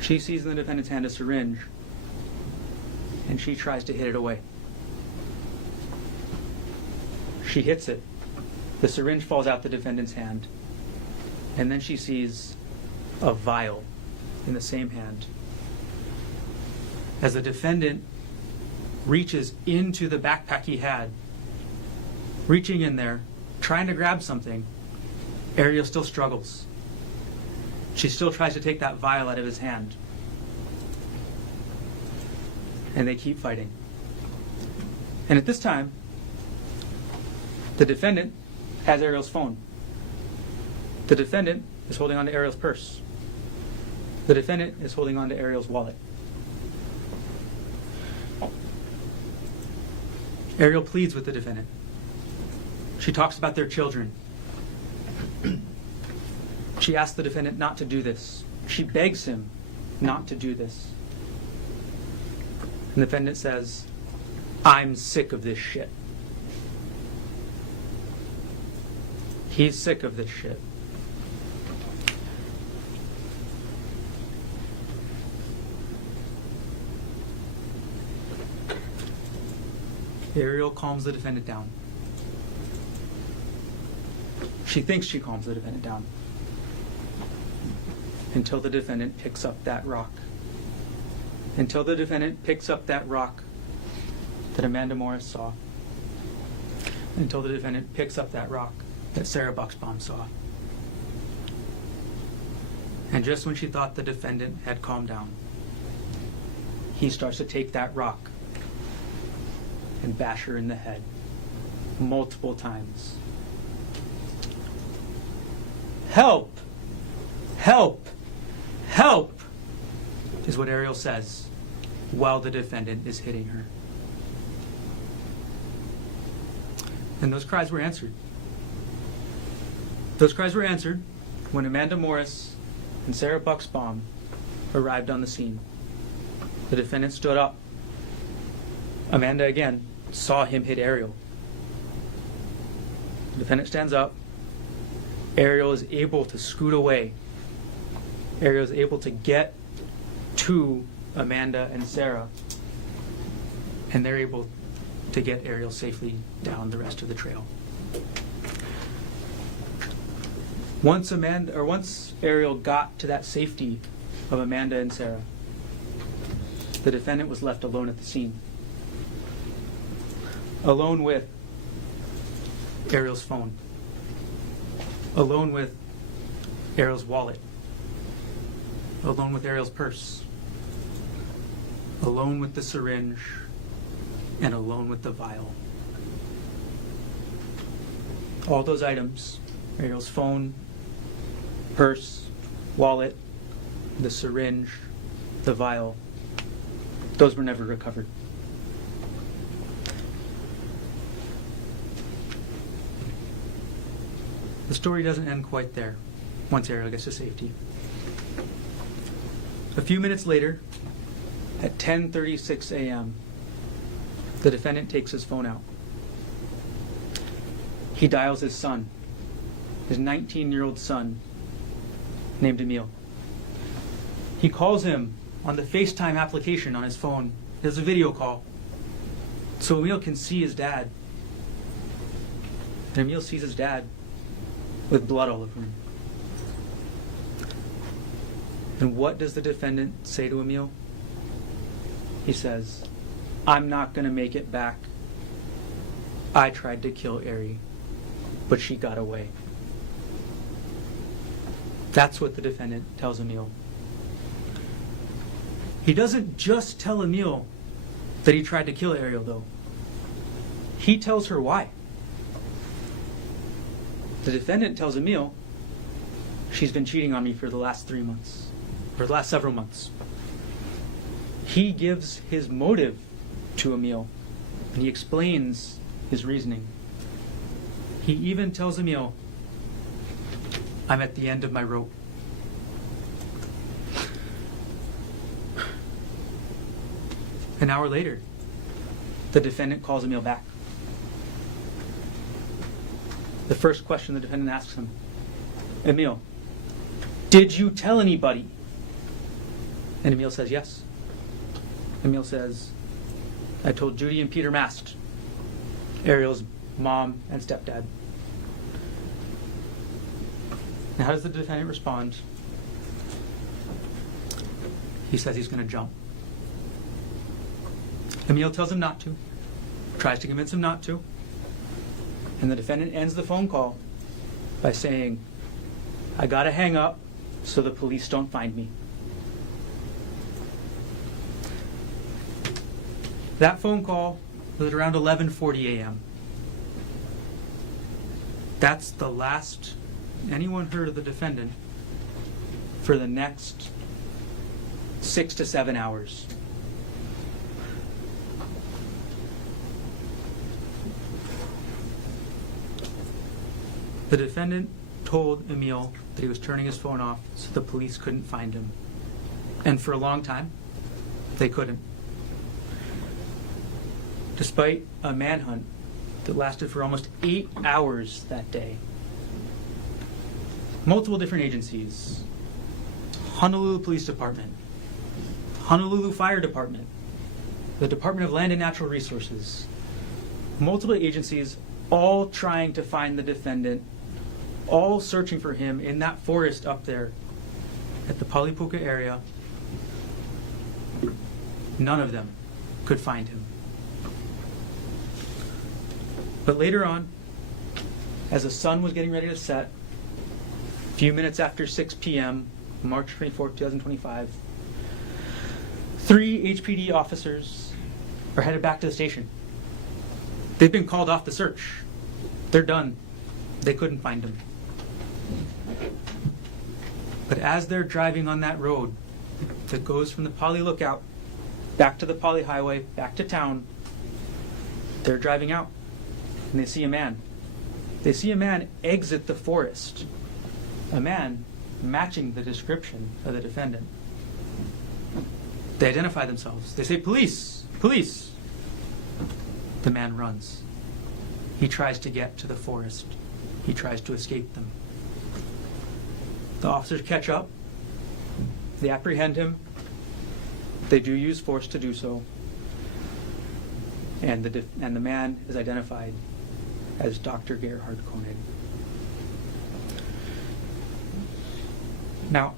She sees in the defendant's hand a syringe, and she tries to hit it away. She hits it. The syringe falls out the defendant's hand. And then she sees a vial in the same hand. As the defendant reaches into the backpack he had, reaching in there, trying to grab something, Ariel still struggles. She still tries to take that vial out of his hand. And they keep fighting. And at this time, the defendant has Ariel's phone. The defendant is holding on to Ariel's purse. The defendant is holding on to Ariel's wallet. Ariel pleads with the defendant. She talks about their children. She asks the defendant not to do this. She begs him not to do this. And the defendant says, "I'm sick of this shit." He's sick of this shit. Ariel calms the defendant down. She thinks she calms the defendant down until the defendant picks up that rock. Until the defendant picks up that rock that Amanda Morris saw. Until the defendant picks up that rock that Sarah Bucksbaum saw. And just when she thought the defendant had calmed down, he starts to take that rock and bash her in the head multiple times. "Help! Help! Help!" is what Ariel says while the defendant is hitting her. And those cries were answered. Those cries were answered when Amanda Morris and Sarah Bucksbaum arrived on the scene. The defendant stood up. Amanda again saw him hit Ariel. The defendant stands up. Ariel is able to scoot away. Ariel is able to get to Amanda and Sarah, and they're able to get Ariel safely down the rest of the trail. Once Ariel got to that safety of Amanda and Sarah, the defendant was left alone at the scene. Alone with Ariel's phone. Alone with Ariel's wallet. Alone with Ariel's purse. Alone with the syringe. And alone with the vial. All those items, Ariel's phone, purse, wallet, the syringe, the vial, those were never recovered. The story doesn't end quite there once Ariel gets to safety. A few minutes later, at 10:36 a.m., the defendant takes his phone out. He dials his son, his 19-year-old son, named Emil. He calls him on the FaceTime application on his phone. There's a video call. So Emil can see his dad. And Emil sees his dad with blood all over him. And what does the defendant say to Emil? He says, "I'm not going to make it back. I tried to kill Ari, but she got away." That's what the defendant tells Emil. He doesn't just tell Emil that he tried to kill Ariel, though. He tells her why. The defendant tells Emil, "She's been cheating on me for the last 3 months, or the last several months." He gives his motive to Emil, and he explains his reasoning. He even tells Emil, "I'm at the end of my rope." An hour later, the defendant calls Emil back. The first question the defendant asks him, "Emil, did you tell anybody?" And Emil says yes. Emil says, "I told Judy and Peter Mast, Ariel's mom, and stepdad. Now, how does the defendant respond? He says he's going to jump. Emil tells him not to, tries to convince him not to, and the defendant ends the phone call by saying, "I gotta hang up so the police don't find me." That phone call was around 11:40 a.m. That's the last anyone heard of the defendant for the next 6 to 7 hours. The defendant told Emil that he was turning his phone off so the police couldn't find him. And for a long time, they couldn't. Despite a manhunt that lasted for almost 8 hours that day, multiple different agencies, Honolulu Police Department, Honolulu Fire Department, the Department of Land and Natural Resources, multiple agencies all trying to find the defendant, all searching for him in that forest up there at the Palipuka area. None of them could find him. But later on, as the sun was getting ready to set, a few minutes after 6 p.m., March 24, 2025, 3 HPD officers are headed back to the station. They've been called off the search. They're done. They couldn't find him. But as they're driving on that road that goes from the Pali Lookout back to the Pali Highway, back to town, they're driving out and they see a man. They see a man exit the forest. A man matching the description of the defendant. They identify themselves. They say, "Police! Police!" The man runs. He tries to get to the forest. He tries to escape them. The officers catch up. They apprehend him. They do use force to do so. And the man is identified as Dr. Gerhardt Konig. Now,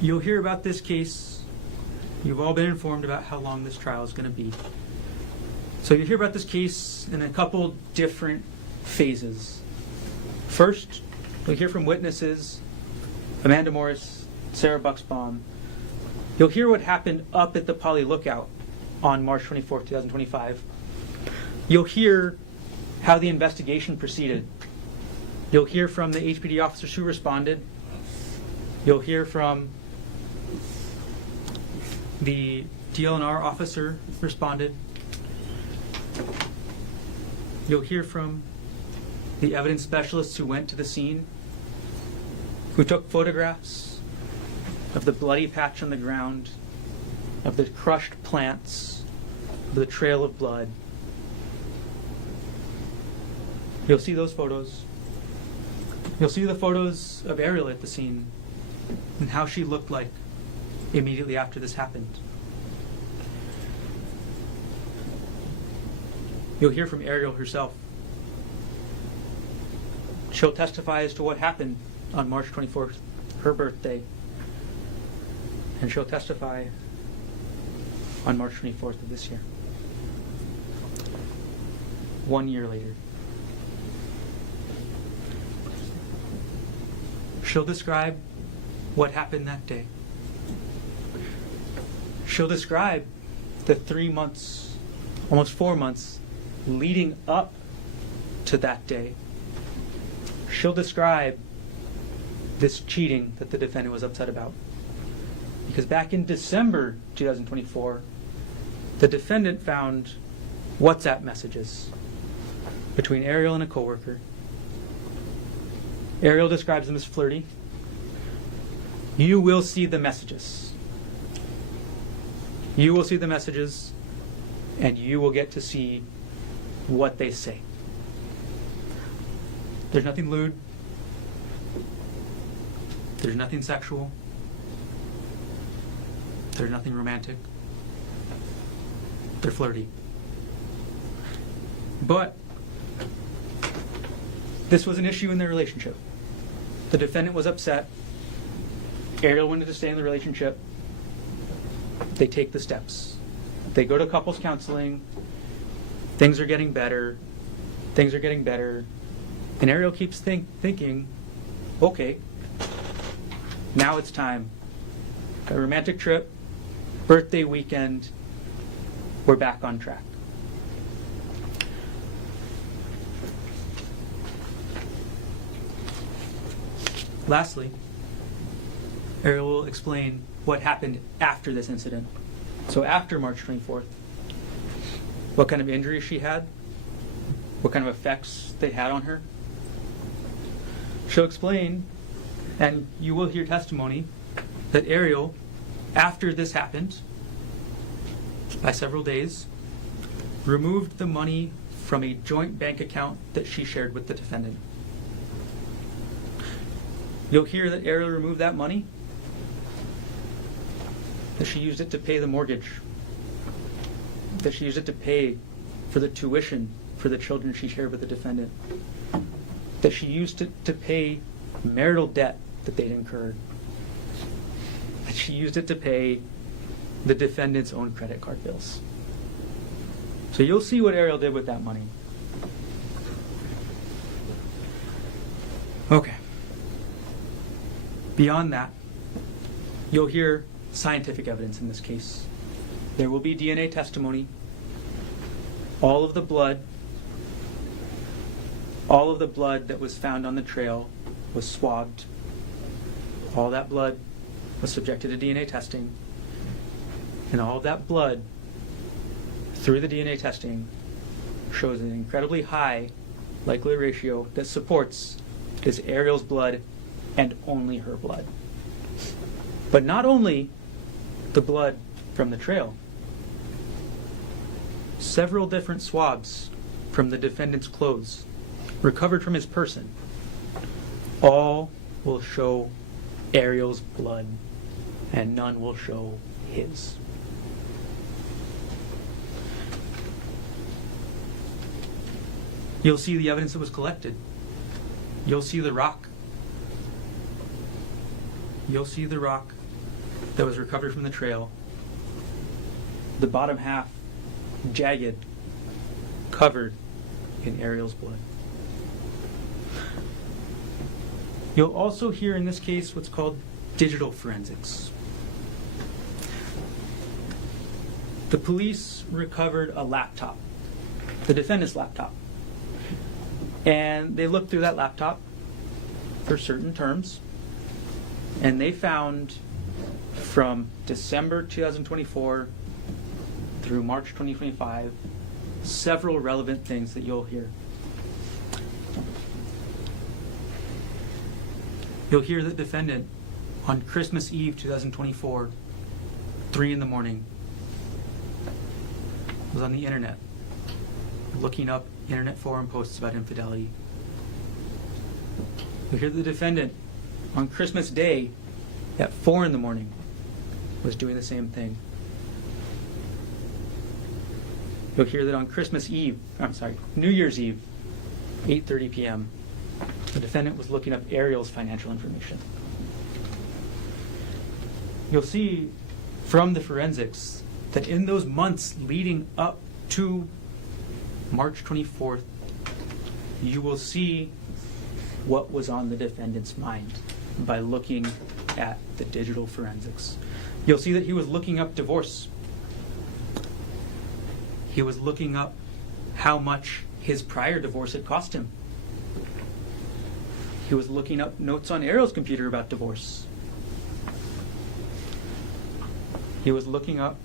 you'll hear about this case. You've all been informed about how long this trial is going to be. So you'll hear about this case in a couple different phases. First, you'll hear from witnesses, Amanda Morris, Sarah Bucksbaum. You'll hear what happened up at the Pali Lookout on March 24, 2025. You'll hear how the investigation proceeded. You'll hear from the HPD officers who responded. You'll hear from the DLNR officer who responded. You'll hear from the evidence specialists who went to the scene, who took photographs of the bloody patch on the ground, of the crushed plants, of the trail of blood. You'll see those photos. You'll see the photos of Ariel at the scene and how she looked like immediately after this happened. You'll hear from Ariel herself. She'll testify as to what happened on March 24th, her birthday. And she'll testify on March 24th of this year. 1 year later. She'll describe what happened that day. She'll describe the 3 months, almost 4 months, leading up to that day. She'll describe this cheating that the defendant was upset about. Because back in December 2024, the defendant found WhatsApp messages between Ariel and a coworker. Ariel describes them as flirty. You will see the messages. You will see the messages, and you will get to see what they say. There's nothing lewd. There's nothing sexual. There's nothing romantic. They're flirty. But This was an issue in their relationship. The defendant was upset. Ariel wanted to stay in the relationship. They take the steps. They go to couples counseling. Things are getting better. Things are getting better. And Ariel keeps thinking, okay, now it's time. A romantic trip, birthday weekend, we're back on track. Lastly, Ariel will explain what happened after this incident. So after March 24th, what kind of injuries she had, what kind of effects they had on her. She'll explain, and you will hear testimony, that Ariel, after this happened, by several days, removed the money from a joint bank account that she shared with the defendant. You'll hear that Ariel removed that money, that she used it to pay the mortgage, that she used it to pay for the tuition for the children she shared with the defendant, that she used it to pay marital debt that they'd incurred, that she used it to pay the defendant's own credit card bills. So you'll see what Ariel did with that money. Okay. Beyond that, you'll hear scientific evidence in this case. There will be DNA testimony. All of the blood that was found on the trail was swabbed. All that blood was subjected to DNA testing. And all of that blood, through the DNA testing, shows an incredibly high likelihood ratio that supports is Ariel's blood and only her blood. But not only the blood from the trail. Several different swabs from the defendant's clothes recovered from his person all will show Ariel's blood and none will show his. You'll see the evidence that was collected. You'll see the rock. You'll see the rock that was recovered from the trail. The bottom half, jagged, covered in Ariel's blood. You'll also hear in this case what's called digital forensics. The police recovered a laptop, the defendant's laptop. And they looked through that laptop for certain terms, and they found from December 2024 through March 2025 several relevant things that you'll hear. You'll hear the defendant on Christmas Eve 2024, 3 a.m, was on the internet looking up internet forum posts about infidelity. You'll hear the defendant on Christmas Day at 4 a.m. was doing the same thing. You'll hear that on New Year's Eve, 8:30 p.m., the defendant was looking up Ariel's financial information. You'll see from the forensics that in those months leading up to March 24th, you will see what was on the defendant's mind by looking at the digital forensics. You'll see that he was looking up divorce. He was looking up how much his prior divorce had cost him. He was looking up notes on Ariel's computer about divorce. He was looking up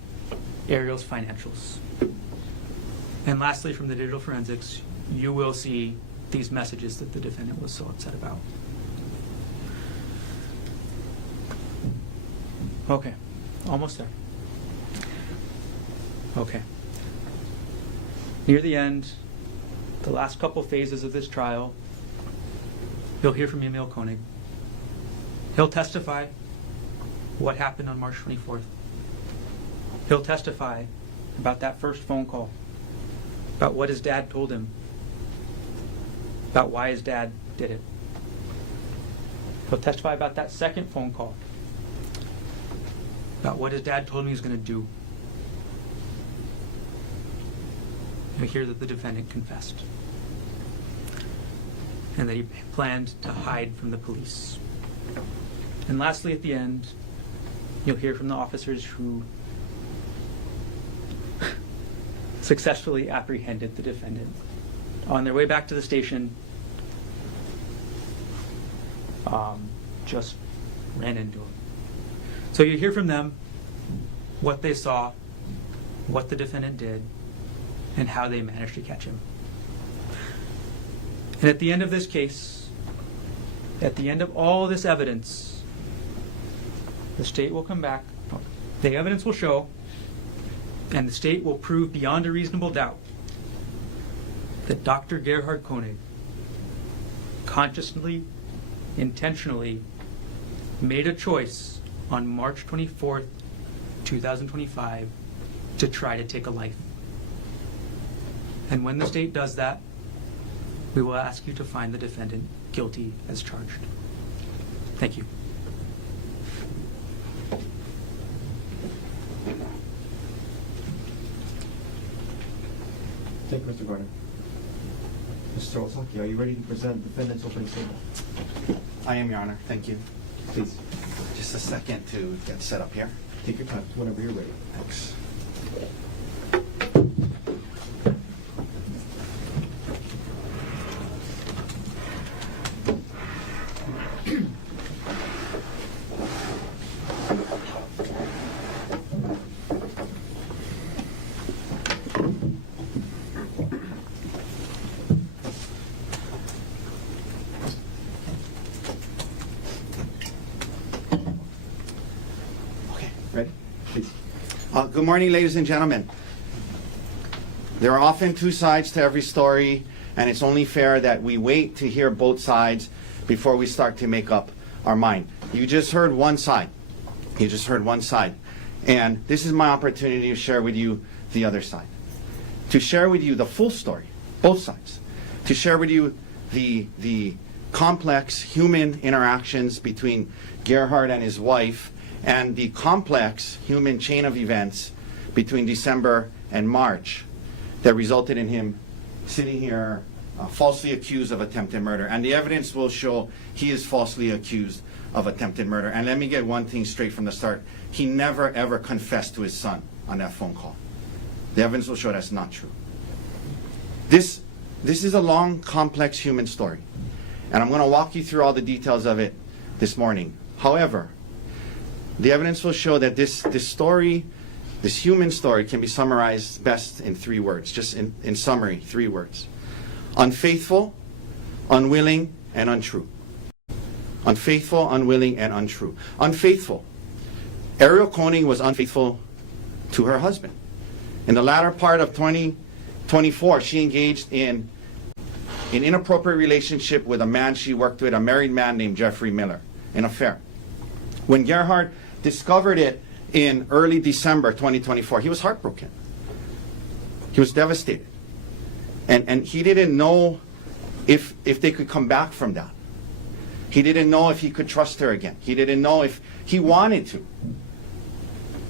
Ariel's financials. And lastly, from the digital forensics, you will see these messages that the defendant was so upset about. Okay, almost there. Okay. Near the end, the last couple phases of this trial, you'll hear from William Konig. He'll testify what happened on March 24th. He'll testify about that first phone call, about what his dad told him, about why his dad did it. He'll testify about that second phone call, about what his dad told him he was going to do. You'll hear that the defendant confessed, and that he planned to hide from the police. And lastly, at the end, you'll hear from the officers who successfully apprehended the defendant. On their way back to the station, just ran into him. So you hear from them what they saw, what the defendant did, and how they managed to catch him. And at the end of this case, at the end of all this evidence, the state will come back, the evidence will show, and the state will prove beyond a reasonable doubt that Dr. Gerhardt Konig consciously, intentionally made a choice on March 24th, 2025 to try to take a life. And when the state does that, we will ask you to find the defendant guilty as charged. Thank you. Thank you, Mr. Garner. Mr. Osaki, are you ready to present defendant's opening statement? I am, Your Honor. Thank you. Please, Just a second to get set up here. take your time whenever you're ready. Thanks. Okay, ready? Please. Good morning, ladies and gentlemen. There are often two sides to every story, and it's only fair that we wait to hear both sides before we start to make up our mind. You just heard one side. You just heard one side. And this is my opportunity to share with you the other side. To share with you the full story, both sides. To share with you the complex human interactions between Gerhardt and his wife, and the complex human chain of events between December and March that resulted in him sitting here falsely accused of attempted murder. And the evidence will show he is falsely accused of attempted murder. And let me get one thing straight from the start. He never, ever confessed to his son on that phone call. The evidence will show that's not true. This is a long, complex human story. And I'm going to walk you through all the details of it this morning. However, the evidence will show that this story, this human story, can be summarized best in 3 words. Just in summary, 3 words. Unfaithful, unwilling, and untrue. Unfaithful, unwilling, and untrue. Unfaithful. Ariel Konig was unfaithful to her husband. In the latter part of 2024, she engaged in an inappropriate relationship with a man she worked with, a married man named Jeffrey Miller, an affair. When Gerhardt discovered it in early December 2024, he was heartbroken. He was devastated. And he didn't know if they could come back from that. He didn't know if he could trust her again. He didn't know if he wanted to.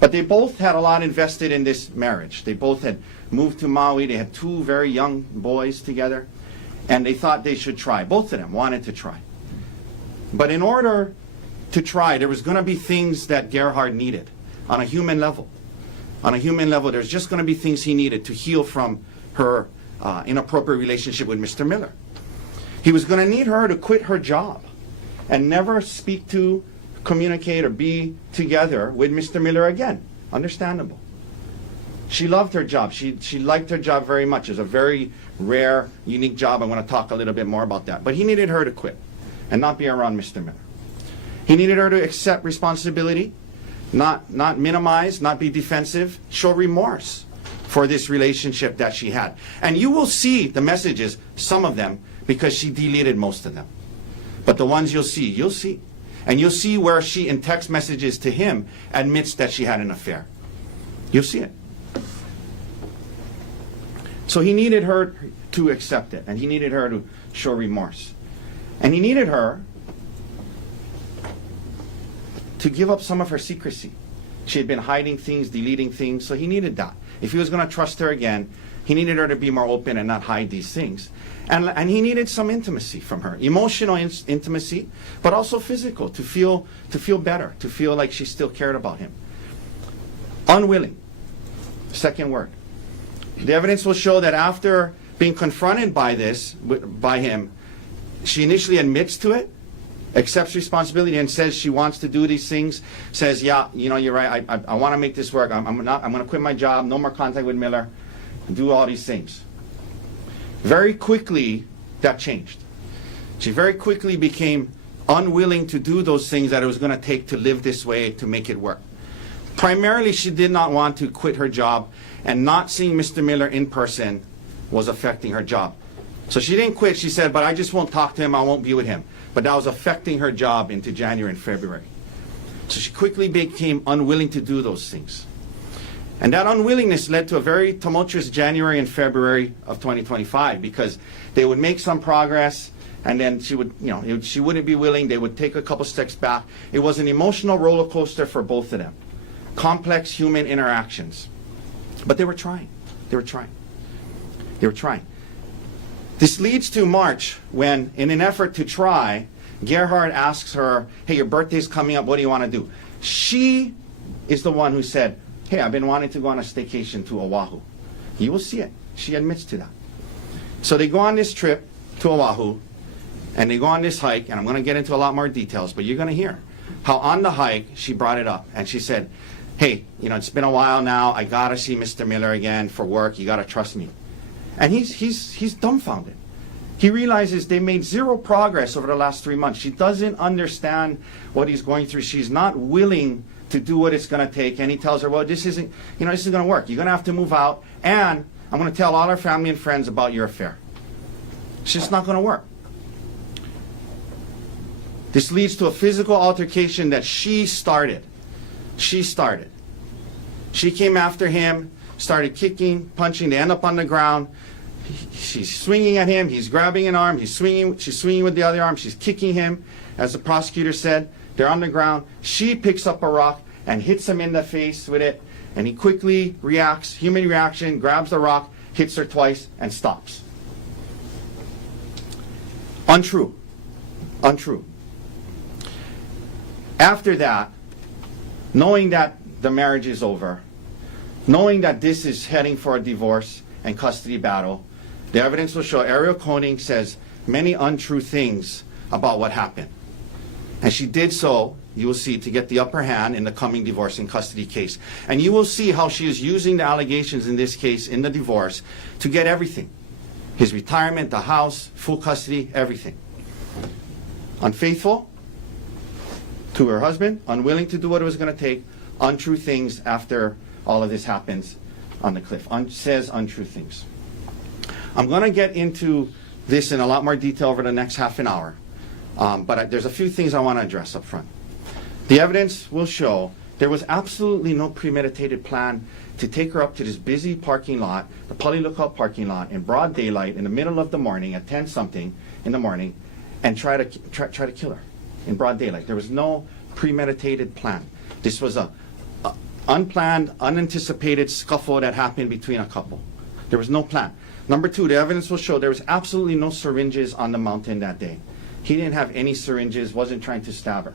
But they both had a lot invested in this marriage. They both had moved to Maui. They had 2 very young boys together. And they thought they should try. Both of them wanted to try. But in order to try, there was going to be things that Gerhardt needed on a human level. On a human level, there's just going to be things he needed to heal from her inappropriate relationship with Mr. Miller. He was going to need her to quit her job and never speak to, communicate, or be together with Mr. Miller again. Understandable. She loved her job. She liked her job very much. It was a very rare, unique job. I want to talk a little bit more about that. But he needed her to quit and not be around Mr. Miller. He needed her to accept responsibility, not minimize, not be defensive, show remorse for this relationship that she had. And you will see the messages, some of them, because she deleted most of them. But the ones you'll see. And you'll see where she, in text messages to him, admits that she had an affair. You'll see it. So he needed her to accept it, and he needed her to show remorse. And he needed her to give up some of her secrecy. She had been hiding things, deleting things, so he needed that. If he was going to trust her again, he needed her to be more open and not hide these things. And he needed some intimacy from her, emotional intimacy, but also physical, to feel better, to feel like she still cared about him. Unwilling, second word. The evidence will show that after being confronted by him, she initially admits to it, accepts responsibility, and says she wants to do these things, says, yeah, you're right, I want to make this work, I'm going to quit my job, no more contact with Miller, do all these things. Very quickly, that changed. She very quickly became unwilling to do those things that it was going to take to live this way, to make it work. Primarily, she did not want to quit her job, and not seeing Mr. Miller in person was affecting her job. So she didn't quit. She said, but I just won't talk to him, I won't be with him. But that was affecting her job into January and February. So she quickly became unwilling to do those things. And that unwillingness led to a very tumultuous January and February of 2025, because they would make some progress, and then she would, she wouldn't be willing. They would take a couple steps back. It was an emotional roller coaster for both of them. Complex human interactions. But they were trying. They were trying. They were trying. This leads to March, when, in an effort to try, Gerhardt asks her, hey, your birthday's coming up, what do you want to do? She is the one who said, hey, I've been wanting to go on a staycation to Oahu. You will see it. She admits to that. So they go on this trip to Oahu, and they go on this hike, and I'm going to get into a lot more details, but you're going to hear how on the hike she brought it up, and she said, hey, it's been a while now, I got to see Mr. Miller again for work, you got to trust me. And he's dumbfounded. He realizes they made zero progress over the last 3 months. She doesn't understand what he's going through. She's not willing to do what it's going to take. And he tells her, well, this isn't going to work. You're going to have to move out, and I'm going to tell all our family and friends about your affair. It's just not going to work. This leads to a physical altercation that she started. She started. She came after him, started kicking, punching. They end up on the ground. She's swinging at him. He's grabbing an arm. She's swinging with the other arm. She's kicking him. As the prosecutor said, they're on the ground. She picks up a rock and hits him in the face with it. And he quickly reacts, human reaction, grabs the rock, hits her twice, and stops. Untrue. Untrue. After that, knowing that the marriage is over, knowing that this is heading for a divorce and custody battle, the evidence will show Gerhardt Konig says many untrue things about what happened. And she did so, you will see, to get the upper hand in the coming divorce and custody case. And you will see how she is using the allegations in this case, in the divorce, to get everything. His retirement, the house, full custody, everything. Unfaithful to her husband, unwilling to do what it was going to take, untrue things after all of this happens on the cliff. Says untrue things. I'm going to get into this in a lot more detail over the next half an hour. But there's a few things I want to address up front. The evidence will show there was absolutely no premeditated plan to take her up to this busy parking lot, the Pali Lookout parking lot, in broad daylight in the middle of the morning at 10-something in the morning, and try to kill her in broad daylight. There was no premeditated plan. This was a unplanned, unanticipated scuffle that happened between a couple. There was no plan. Number two, the evidence will show there was absolutely no syringes on the mountain that day. He didn't have any syringes, wasn't trying to stab her.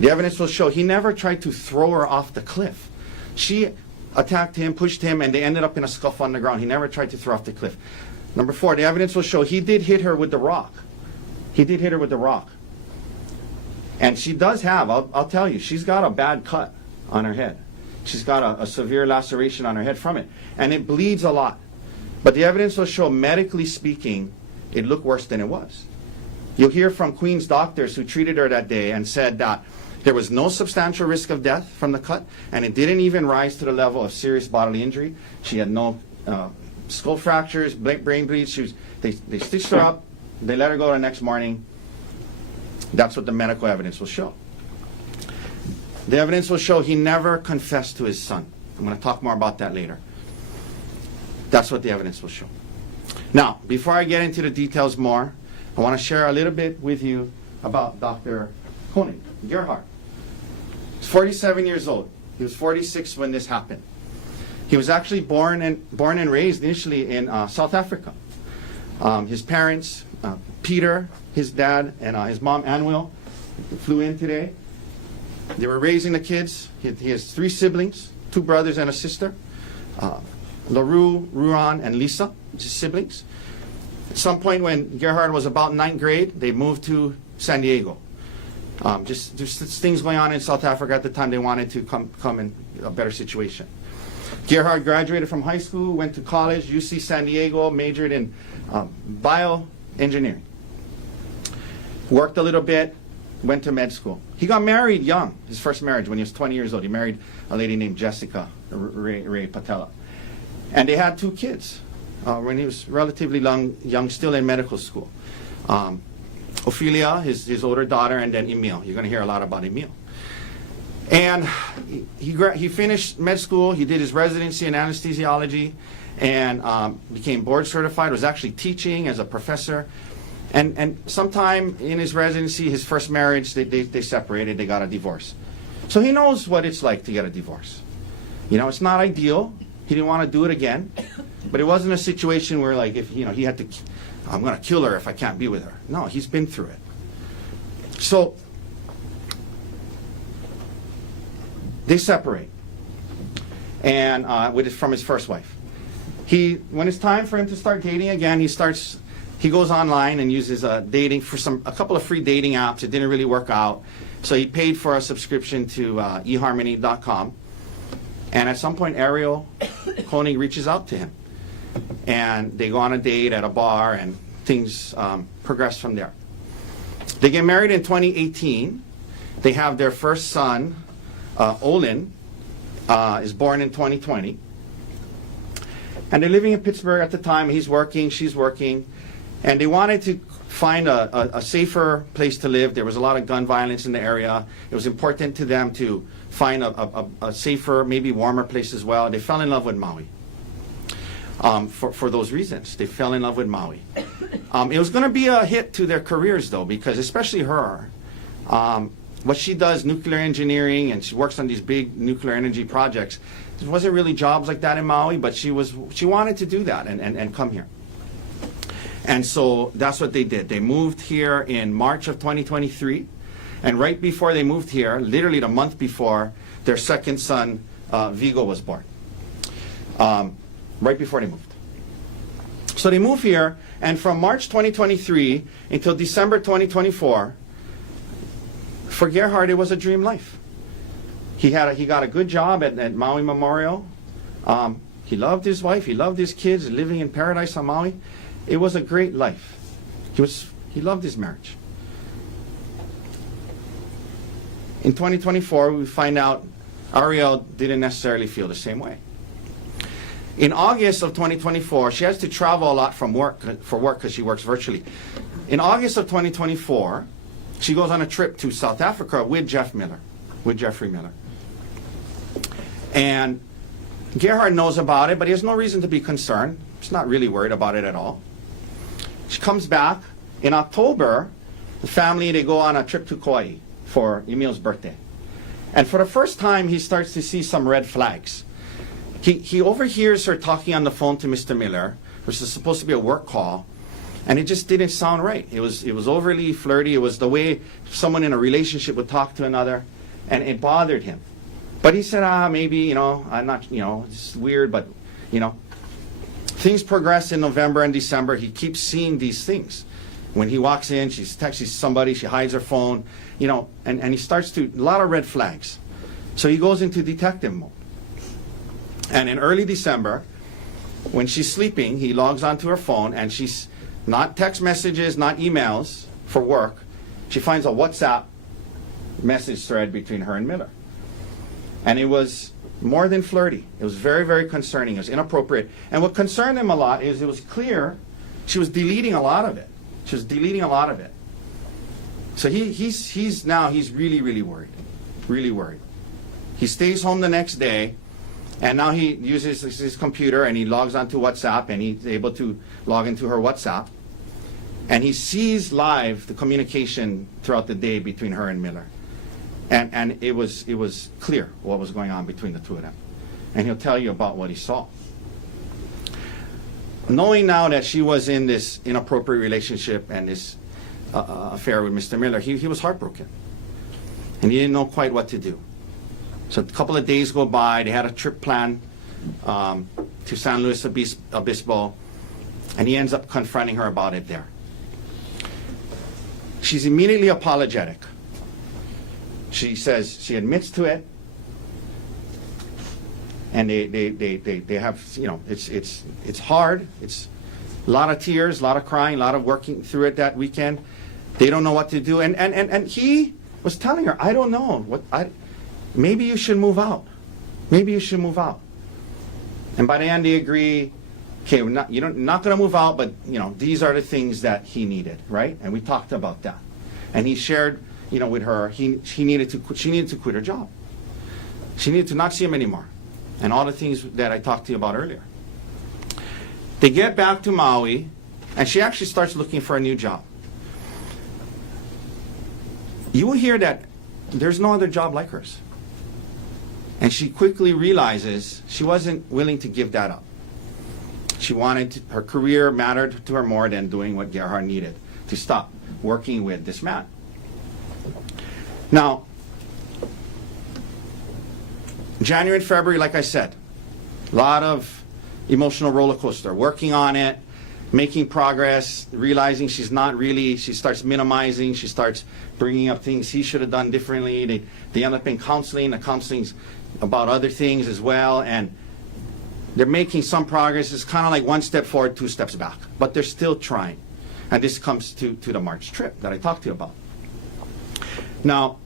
The evidence will show he never tried to throw her off the cliff. She attacked him, pushed him, and they ended up in a scuffle on the ground. He never tried to throw off the cliff. Number four, the evidence will show he did hit her with the rock. He did hit her with the rock. And she does have, I'll tell you, she's got a bad cut on her head. She's got a severe laceration on her head from it. And it bleeds a lot. But the evidence will show, medically speaking, it looked worse than it was. You'll hear from Queen's doctors who treated her that day and said that there was no substantial risk of death from the cut, and it didn't even rise to the level of serious bodily injury. She had no skull fractures, brain bleeds. They stitched her up. They let her go the next morning. That's what the medical evidence will show. The evidence will show he never confessed to his son. I'm going to talk more about that later. That's what the evidence will show. Now, before I get into the details more, I want to share a little bit with you about Dr. Konig, Gerhardt. He's 47 years old. He was 46 when this happened. He was actually born and raised initially in South Africa. His parents, Peter, his dad, and his mom, Anwil, flew in today. They were raising the kids. He has 3 siblings, 2 brothers and a sister. LaRue, Ruan, and Lisa, his siblings. At some point when Gerhardt was about 9th grade, they moved to San Diego. Just things going on in South Africa at the time. They wanted to come in a better situation. Gerhardt graduated from high school, went to college, UC San Diego, majored in bioengineering. Worked a little bit, went to med school. He got married young, his first marriage when he was 20 years old. He married a lady named Jessica Ray Patella. And they had 2 kids when he was relatively young, still in medical school. Ophelia, his older daughter, and then Emil. You're going to hear a lot about Emil. And he finished med school. He did his residency in anesthesiology and became board certified, was actually teaching as a professor. And sometime in his residency, his first marriage, they separated, they got a divorce. So he knows what it's like to get a divorce. You know, it's not ideal. He didn't want to do it again. But it wasn't a situation where, like, if, you know, he had to, I'm going to kill her if I can't be with her. No, he's been through it. So they separate, and from his first wife. When it's time for him to start dating again, he goes online and uses dating for a couple of free dating apps. It didn't really work out, so he paid for a subscription to eharmony.com. And at some point, Ariel Konig reaches out to him, and they go on a date at a bar, and things progress from there. They get married in 2018. They have their first son. Olin is born in 2020. And they're living in Pittsburgh at the time. He's working, she's working. And they wanted to find a safer place to live. There was a lot of gun violence in the area. It was important to them to find a safer, maybe warmer place as well. They fell in love with Maui. For those reasons, they fell in love with Maui. It was going to be a hit to their careers, though, because especially her, what she does, nuclear engineering, and she works on these big nuclear energy projects. There wasn't really jobs like that in Maui, but she wanted to do that and come here. And so that's what they did. They moved here in March of 2023, and right before they moved here, literally the month before, their second son, Vigo, was born. Right before they moved. So they moved here, and from March 2023 until December 2024, for Gerhardt, it was a dream life. He got a good job at Maui Memorial. He loved his wife. He loved his kids, living in paradise on Maui. It was a great life. He loved his marriage. In 2024, we find out Ariel didn't necessarily feel the same way. In August of 2024, she has to travel a lot for work because she works virtually. In August of 2024, she goes on a trip to South Africa with Jeffrey Miller. And Gerhardt knows about it, but he has no reason to be concerned. He's not really worried about it at all. She comes back. In October, the family, they go on a trip to Kauai for Emil's birthday. And for the first time, he starts to see some red flags. He overhears her talking on the phone to Mr. Miller, which is supposed to be a work call, and it just didn't sound right. It was overly flirty. It was the way someone in a relationship would talk to another, and it bothered him. But he said, maybe, I'm not, it's weird, but, Things progress in November and December. He keeps seeing these things. When he walks in, she's texting somebody, she hides her phone, and he starts to, a lot of red flags. So he goes into detective mode. And in early December, when she's sleeping, he logs onto her phone, and she's not text messages, not emails for work. She finds a WhatsApp message thread between her and Miller. And it was more than flirty. It was very, very concerning. It was inappropriate. And what concerned him a lot is it was clear she was deleting a lot of it. So he's really, really worried. Really worried. He stays home the next day, And now he uses his computer and he logs onto WhatsApp and he's able to log into her WhatsApp. And he sees live the communication throughout the day between her and Miller. And it was clear what was going on between the two of them. And he'll tell you about what he saw. Knowing now that she was in this inappropriate relationship and this affair with Mr. Miller, he was heartbroken. And he didn't know quite what to do. So a couple of days go by, they had a trip planned to San Luis Obispo, and he ends up confronting her about it there. She's immediately apologetic. She says she admits to it, and they have, you know, it's hard. It's a lot of tears, a lot of crying, a lot of working through it that weekend. They don't know what to do, and he was telling her, I don't know maybe you should move out. Maybe you should move out. And by the end, they agree. Okay, not going to move out, but you know, these are the things that he needed, right? And we talked about that. And he shared, you know, with her, she needed to quit her job. She needed to not see him anymore, and all the things that I talked to you about earlier. They get back to Maui, and she actually starts looking for a new job. You will hear that there's no other job like hers. And she quickly realizes she wasn't willing to give that up. She wanted her career mattered to her more than doing what Gerhardt needed to stop working with this man. Now, January and February, like I said, a lot of emotional roller coaster, working on it, making progress, realizing she's not really, she starts minimizing, she starts bringing up things he should have done differently. They end up in counseling. The counseling's about other things as well, and they're making some progress. It's kind of like one step forward, two steps back, but they're still trying. And this comes to the March trip that I talked to you about. Now,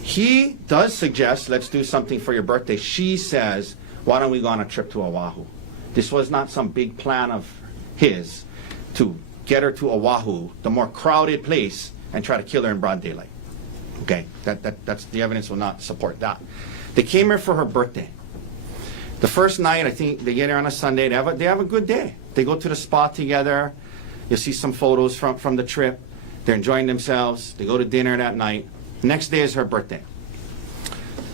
he does suggest, let's do something for your birthday. She says, why don't we go on a trip to Oahu? This was not some big plan of his to get her to Oahu, the more crowded place, and try to kill her in broad daylight. Okay, that's the evidence will not support that. They came here for her birthday. The first night, I think they get here on a Sunday. They have a good day. They go to the spa together. You'll see some photos from the trip. They're enjoying themselves. They go to dinner that night. Next day is her birthday.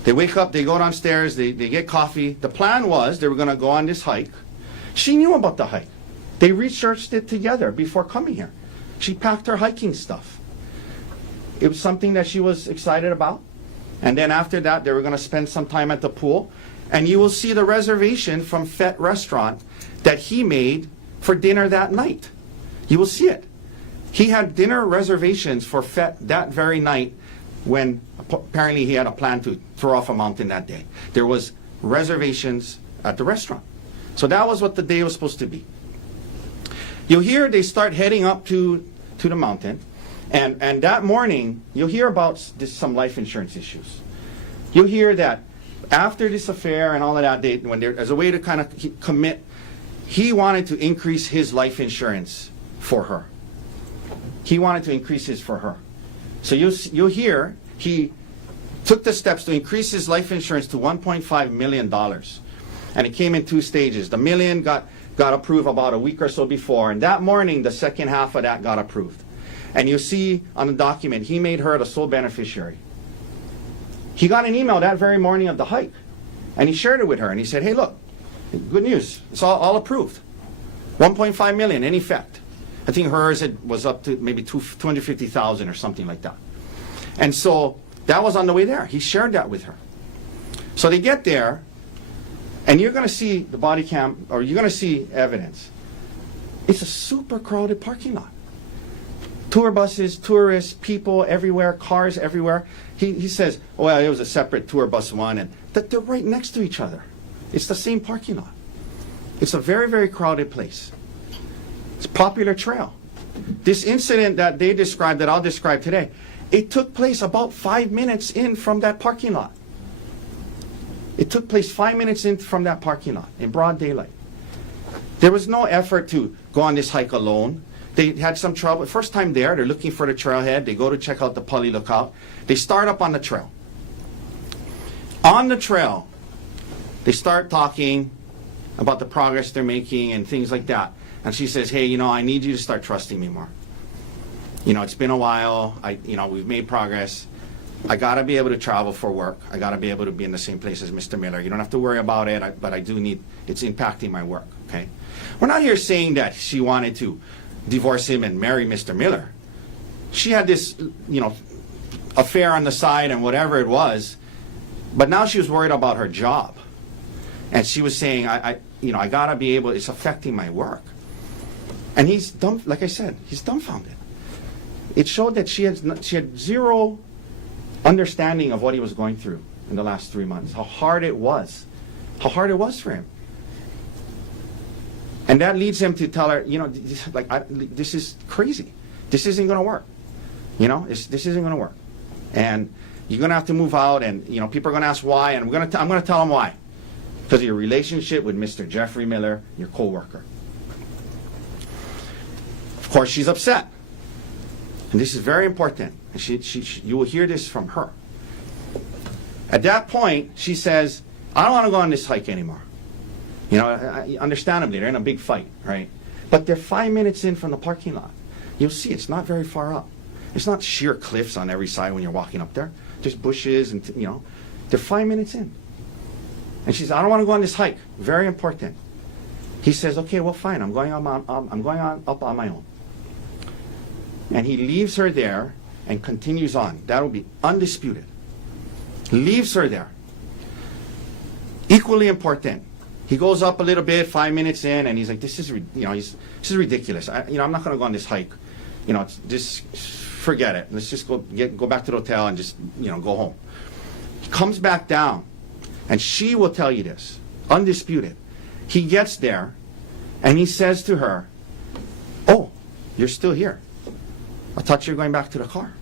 They wake up, they go downstairs, they get coffee. The plan was they were going to go on this hike. She knew about the hike. They researched it together before coming here. She packed her hiking stuff. It was something that she was excited about. And then after that, they were going to spend some time at the pool. And you will see the reservation from Fett Restaurant that he made for dinner that night. You will see it. He had dinner reservations for Fett that very night when apparently he had a plan to throw off a mountain that day. There was reservations at the restaurant. So that was what the day was supposed to be. You'll hear they start heading up to the mountain. And that morning, you'll hear about some life insurance issues. You'll hear that after this affair and all of that, as a way to kind of commit, he wanted to increase his life insurance for her. He wanted to increase his for her. So you'll hear he took the steps to increase his life insurance to $1.5 million. And it came in two stages. The million got approved about a week or so before. And that morning, the second half of that got approved. And you see on the document, he made her the sole beneficiary. He got an email that very morning of the hike. And he shared it with her. And he said, hey, look, good news. It's all approved. $1.5 million in effect. I think hers was up to maybe $250,000 or something like that. And so that was on the way there. He shared that with her. So they get there, and you're going to see the body cam, or you're going to see evidence. It's a super crowded parking lot. Tour buses, tourists, people everywhere, cars everywhere. He says, well, it was a separate tour bus one, and that they're right next to each other. It's the same parking lot. It's a very, very crowded place. It's a popular trail. This incident that they described, that I'll describe today, it took place about 5 minutes in from that parking lot. It took place 5 minutes in from that parking lot in broad daylight. There was no effort to go on this hike alone. They had some trouble. First time there, they're looking for the trailhead. They go to check out the Pali Lookout. They start up on the trail. On the trail, They start talking about the progress they're making and things like that. And she says, hey, I need you to start trusting me more. It's been a while. We've made progress. I got to be able to travel for work. I got to be able to be in the same place as Mr. Miller. You don't have to worry about it, but I do need, it's impacting my work, okay? We're not here saying that she wanted to divorce him and marry Mr. Miller. She had this, affair on the side and whatever it was, but now she was worried about her job. And she was saying, I got to be able, it's affecting my work. And he's dumb, like I said, he's dumbfounded. It showed that she had zero understanding of what he was going through in the last 3 months, how hard it was for him. And that leads him to tell her, this is crazy. This isn't going to work. This isn't going to work. And you're going to have to move out, and people are going to ask why, and I'm going to tell them why. Because of your relationship with Mr. Jeffrey Miller, your co-worker. Of course, she's upset. And this is very important. And you will hear this from her. At that point, she says, I don't want to go on this hike anymore. Understandably, they're in a big fight, right? But they're 5 minutes in from the parking lot. You'll see it's not very far up. It's not sheer cliffs on every side when you're walking up there. There's bushes and, they're 5 minutes in. And she says, I don't want to go on this hike. Very important. He says, okay, well, fine. I'm going up on my own. And he leaves her there and continues on. That will be undisputed. Leaves her there. Equally important. He goes up a little bit, 5 minutes in, and he's like, this is ridiculous. I'm not going to go on this hike. Just forget it. Let's just go back to the hotel and just, go home. He comes back down, and she will tell you this, undisputed. He gets there, and he says to her, oh, you're still here. I thought you were going back to the car.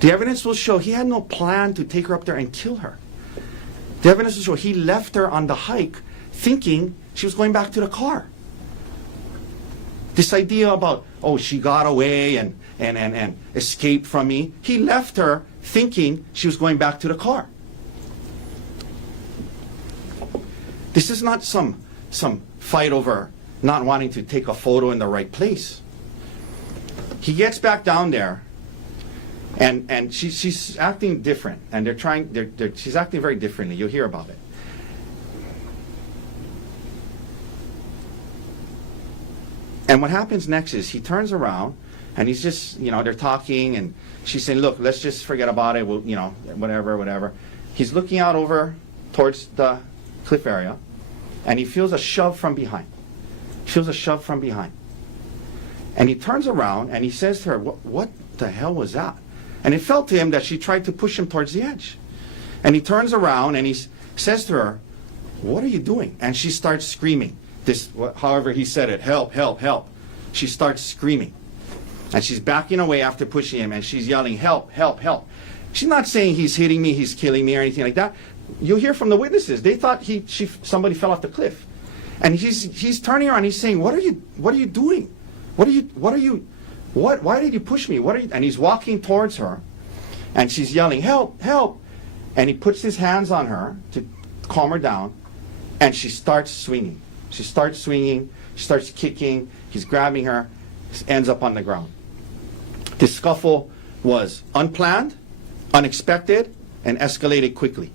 The evidence will show he had no plan to take her up there and kill her. The evidence will show he left her on the hike thinking she was going back to the car. This idea about, oh, she got away and escaped from me. He left her thinking she was going back to the car. This is not some fight over not wanting to take a photo in the right place. He gets back down there, and she's acting different, and she's acting very differently. You'll hear about it. And what happens next is he turns around, and he's just, they're talking, and she's saying, look, let's just forget about it. We'll, whatever. He's looking out over towards the cliff area, and he feels a shove from behind. And he turns around, and he says to her, what the hell was that? And it felt to him that she tried to push him towards the edge. And he turns around, and he says to her, what are you doing? And she starts screaming. However he said it, help, help, help. She starts screaming. And she's backing away after pushing him, and she's yelling, help, help, help. She's not saying he's hitting me, he's killing me, or anything like that. You'll hear from the witnesses. They thought somebody fell off the cliff. And he's turning around, he's saying, what are you doing? Why did you push me? And he's walking towards her, and she's yelling, help, help. And he puts his hands on her to calm her down, and she starts swinging. She starts kicking, he's grabbing her, ends up on the ground. This scuffle was unplanned, unexpected, and escalated quickly.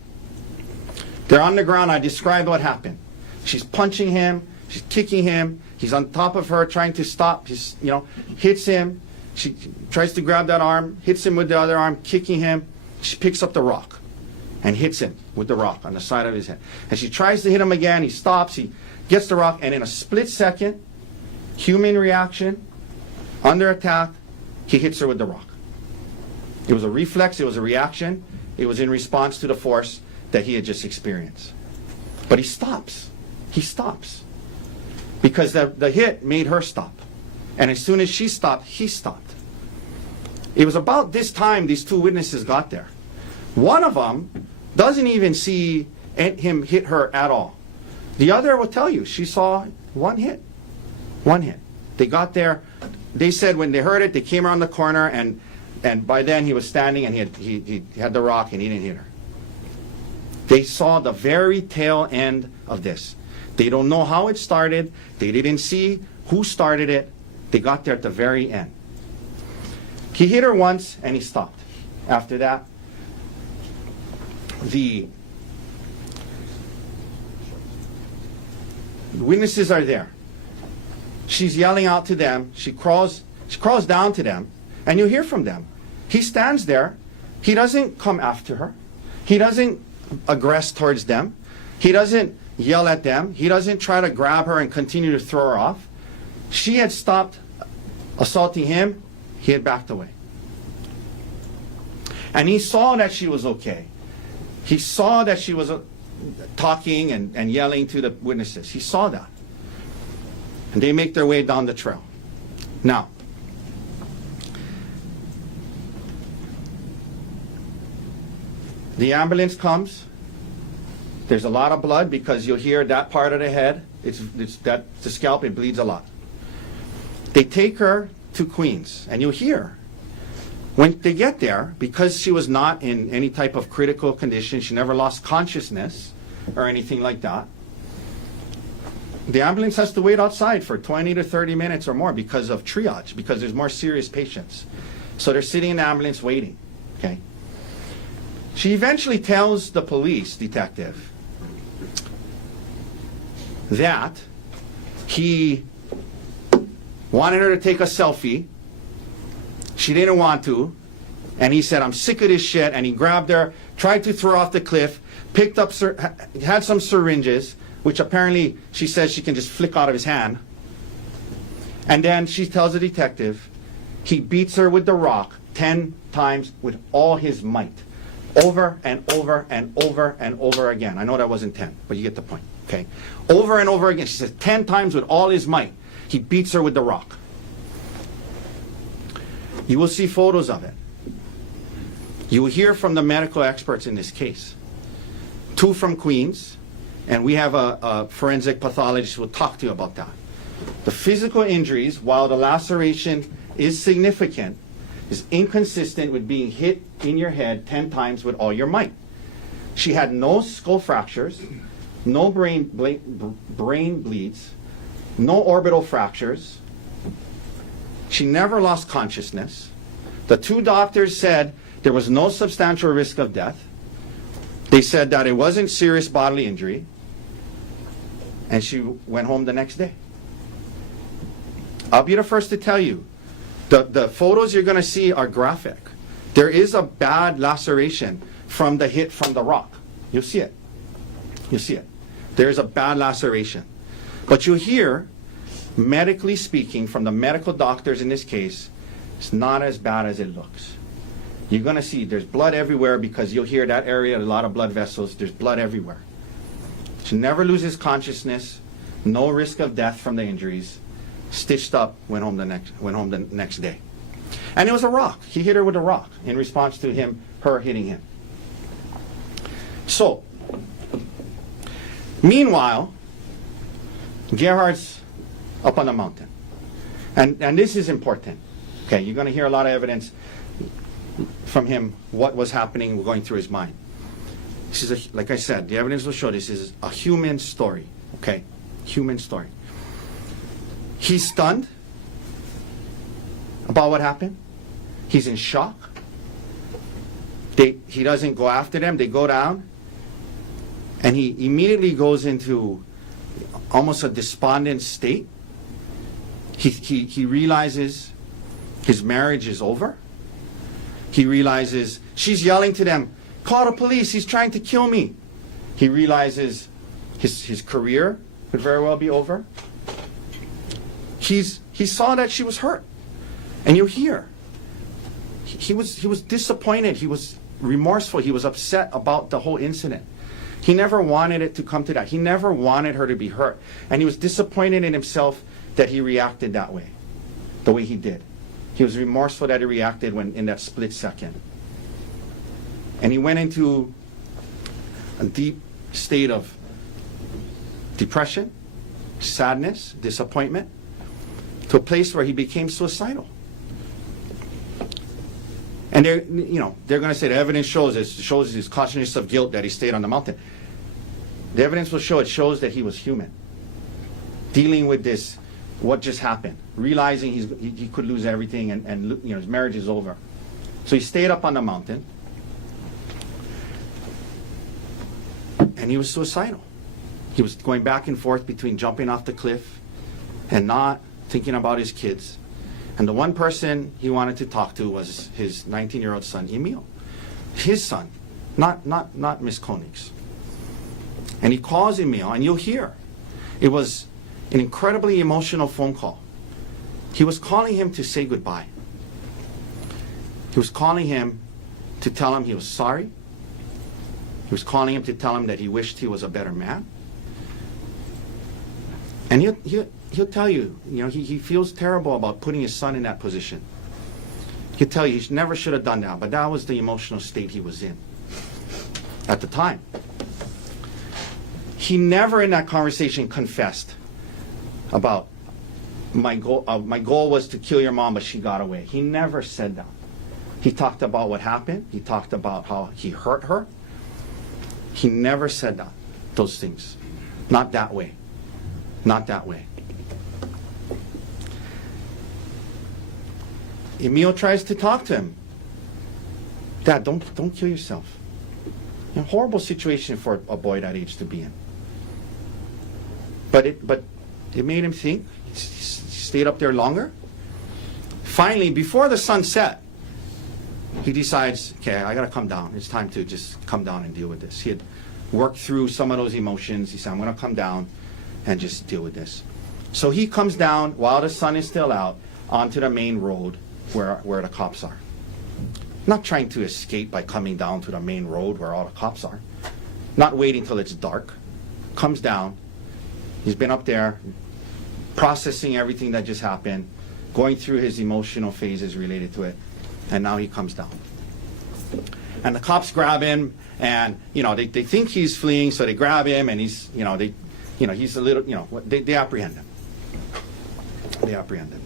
They're on the ground. I described what happened. She's punching him, she's kicking him, he's on top of her trying to stop, hits him, she tries to grab that arm, hits him with the other arm, kicking him, she picks up the rock and hits him with the rock on the side of his head. And she tries to hit him again, he stops, he gets the rock, and in a split second, human reaction, under attack, he hits her with the rock. It was a reflex, it was a reaction, it was in response to the force that he had just experienced. But he stops. Because the hit made her stop. And as soon as she stopped, he stopped. It was about this time these two witnesses got there. One of them doesn't even see him hit her at all. The other will tell you, she saw one hit. They got there, they said when they heard it, they came around the corner, and by then he was standing, and he had the rock, and he didn't hit her. They saw the very tail end of this. They don't know how it started. They didn't see who started it. They got there at the very end. He hit her once and he stopped. After that, the witnesses are there. She's yelling out to them. She crawls down to them, and you hear from them. He stands there. He doesn't come after her. He doesn't aggress towards them. He doesn't yell at them. He doesn't try to grab her and continue to throw her off. She had stopped assaulting him. He had backed away. And he saw that she was okay. He saw that she was talking and yelling to the witnesses. He saw that. And they make their way down the trail. Now, the ambulance comes. There's a lot of blood because you'll hear that part of the head. It's the scalp, it bleeds a lot. They take her to Queens, and you'll hear when they get there, because she was not in any type of critical condition, she never lost consciousness or anything like that. The ambulance has to wait outside for 20 to 30 minutes or more because of triage, because there's more serious patients. So they're sitting in the ambulance waiting, okay? She eventually tells the police detective that he wanted her to take a selfie. She didn't want to. And he said, I'm sick of this shit. And he grabbed her, tried to throw her off the cliff, picked up, had some syringes, which apparently she says she can just flick out of his hand. And then she tells the detective he beats her with the rock 10 times with all his might. Over and over and over and over again. I know that wasn't 10, but you get the point, okay? Over and over again. She says 10 times with all his might. He beats her with the rock. You will see photos of it. You will hear from the medical experts in this case. 2 from Queens, and we have a forensic pathologist who will talk to you about that. The physical injuries, while the laceration is significant, is inconsistent with being hit in your head 10 times with all your might. She had no skull fractures, no brain bleeds, no orbital fractures. She never lost consciousness. The 2 doctors said there was no substantial risk of death. They said that it wasn't serious bodily injury. And she went home the next day. I'll be the first to tell you, the photos you're going to see are graphic. There is a bad laceration from the hit from the rock. You'll see it. You'll see it. There's a bad laceration. But you'll hear, medically speaking, from the medical doctors in this case, it's not as bad as it looks. You're going to see there's blood everywhere because you'll hear that area, a lot of blood vessels, there's blood everywhere. She never loses consciousness, no risk of death from the injuries, stitched up, went home the next day. And it was a rock. He hit her with a rock in response to her hitting him. So, meanwhile, Gerhardt's up on the mountain. And this is important. Okay, you're going to hear a lot of evidence from him, what was happening, going through his mind. This is, like I said, the evidence will show this is a human story. Okay, human story. He's stunned about what happened. He's in shock. He doesn't go after them. They go down. And he immediately goes into almost a despondent state. He realizes his marriage is over. He realizes she's yelling to them, call the police, he's trying to kill me. He realizes his career could very well be over. He saw that she was hurt. And you hear, he was disappointed, he was remorseful, he was upset about the whole incident. He never wanted it to come to that. He never wanted her to be hurt. And he was disappointed in himself that he reacted that way, the way he did. He was remorseful that he reacted when in that split second. And he went into a deep state of depression, sadness, disappointment, to a place where he became suicidal. And they're going to say the evidence shows his consciousness of guilt that he stayed on the mountain. The evidence will show, it shows that he was human, dealing with this, what just happened, realizing he could lose everything, and his marriage is over. So he stayed up on the mountain, and he was suicidal. He was going back and forth between jumping off the cliff and not thinking about his kids. And the one person he wanted to talk to was his 19-year-old son, Emil. His son, not Miss Konig's. And he calls Emil, and you'll hear. It was an incredibly emotional phone call. He was calling him to say goodbye. He was calling him to tell him he was sorry. He was calling him to tell him that he wished he was a better man. And he'll tell you, he feels terrible about putting his son in that position. He'll tell you he never should have done that, but that was the emotional state he was in at the time. He never in that conversation confessed about my goal was to kill your mom, but she got away. He never said that. He talked about what happened. He talked about how he hurt her. He never said that, those things. Not that way. Not that way. Emil tries to talk to him. Dad, don't kill yourself. A horrible situation for a boy that age to be in. But it made him think. He stayed up there longer. Finally, before the sun set, he decides, okay, I got to come down. It's time to just come down and deal with this. He had worked through some of those emotions. He said, I'm going to come down and just deal with this. So he comes down while the sun is still out onto the main road where the cops are. Not trying to escape by coming down to the main road where all the cops are. Not waiting till it's dark. Comes down. He's been up there processing everything that just happened, going through his emotional phases related to it, and now he comes down. And the cops grab him, and they think he's fleeing, so they grab him, and he's a little, they apprehend him. They apprehend him.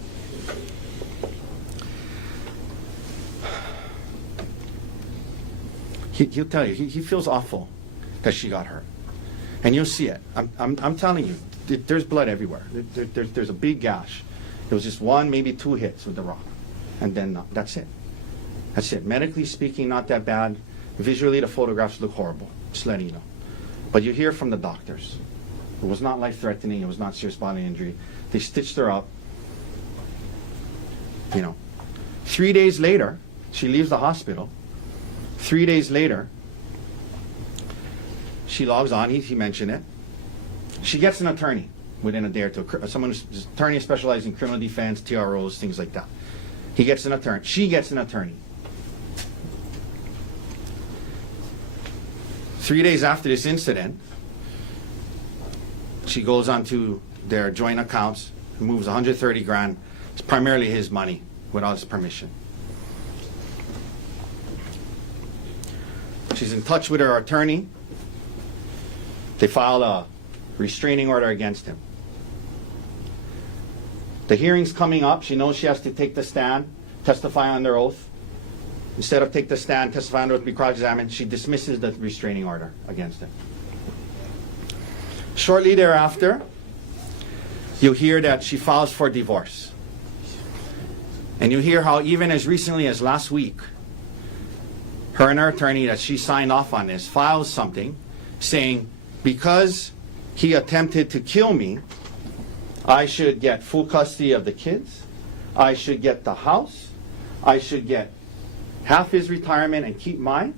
He'll tell you, he feels awful that she got hurt. And you'll see it. I'm telling you, there's blood everywhere. There's a big gash. It was just one, maybe two hits with the rock. And then that's it. That's it. Medically speaking, not that bad. Visually, the photographs look horrible. Just letting you know. But you hear from the doctors. It was not life-threatening. It was not serious bodily injury. They stitched her up. 3 days later, she leaves the hospital. 3 days later, she logs on. He mentioned it. She gets an attorney within a day or two. Someone who's attorney specializing in criminal defense, TROs, things like that. He gets an attorney. She gets an attorney. 3 days after this incident, she goes onto their joint accounts, moves $130,000. It's primarily his money without his permission. She's in touch with her attorney. They file a restraining order against him. The hearing's coming up. She knows she has to take the stand, testify under oath. Instead of take the stand, testify under oath, be cross-examined, she dismisses the restraining order against him. Shortly thereafter, you'll hear that she files for divorce. And you hear how even as recently as last week, her and her attorney that she signed off on this files something saying, because he attempted to kill me, I should get full custody of the kids, I should get the house, I should get half his retirement and keep mine.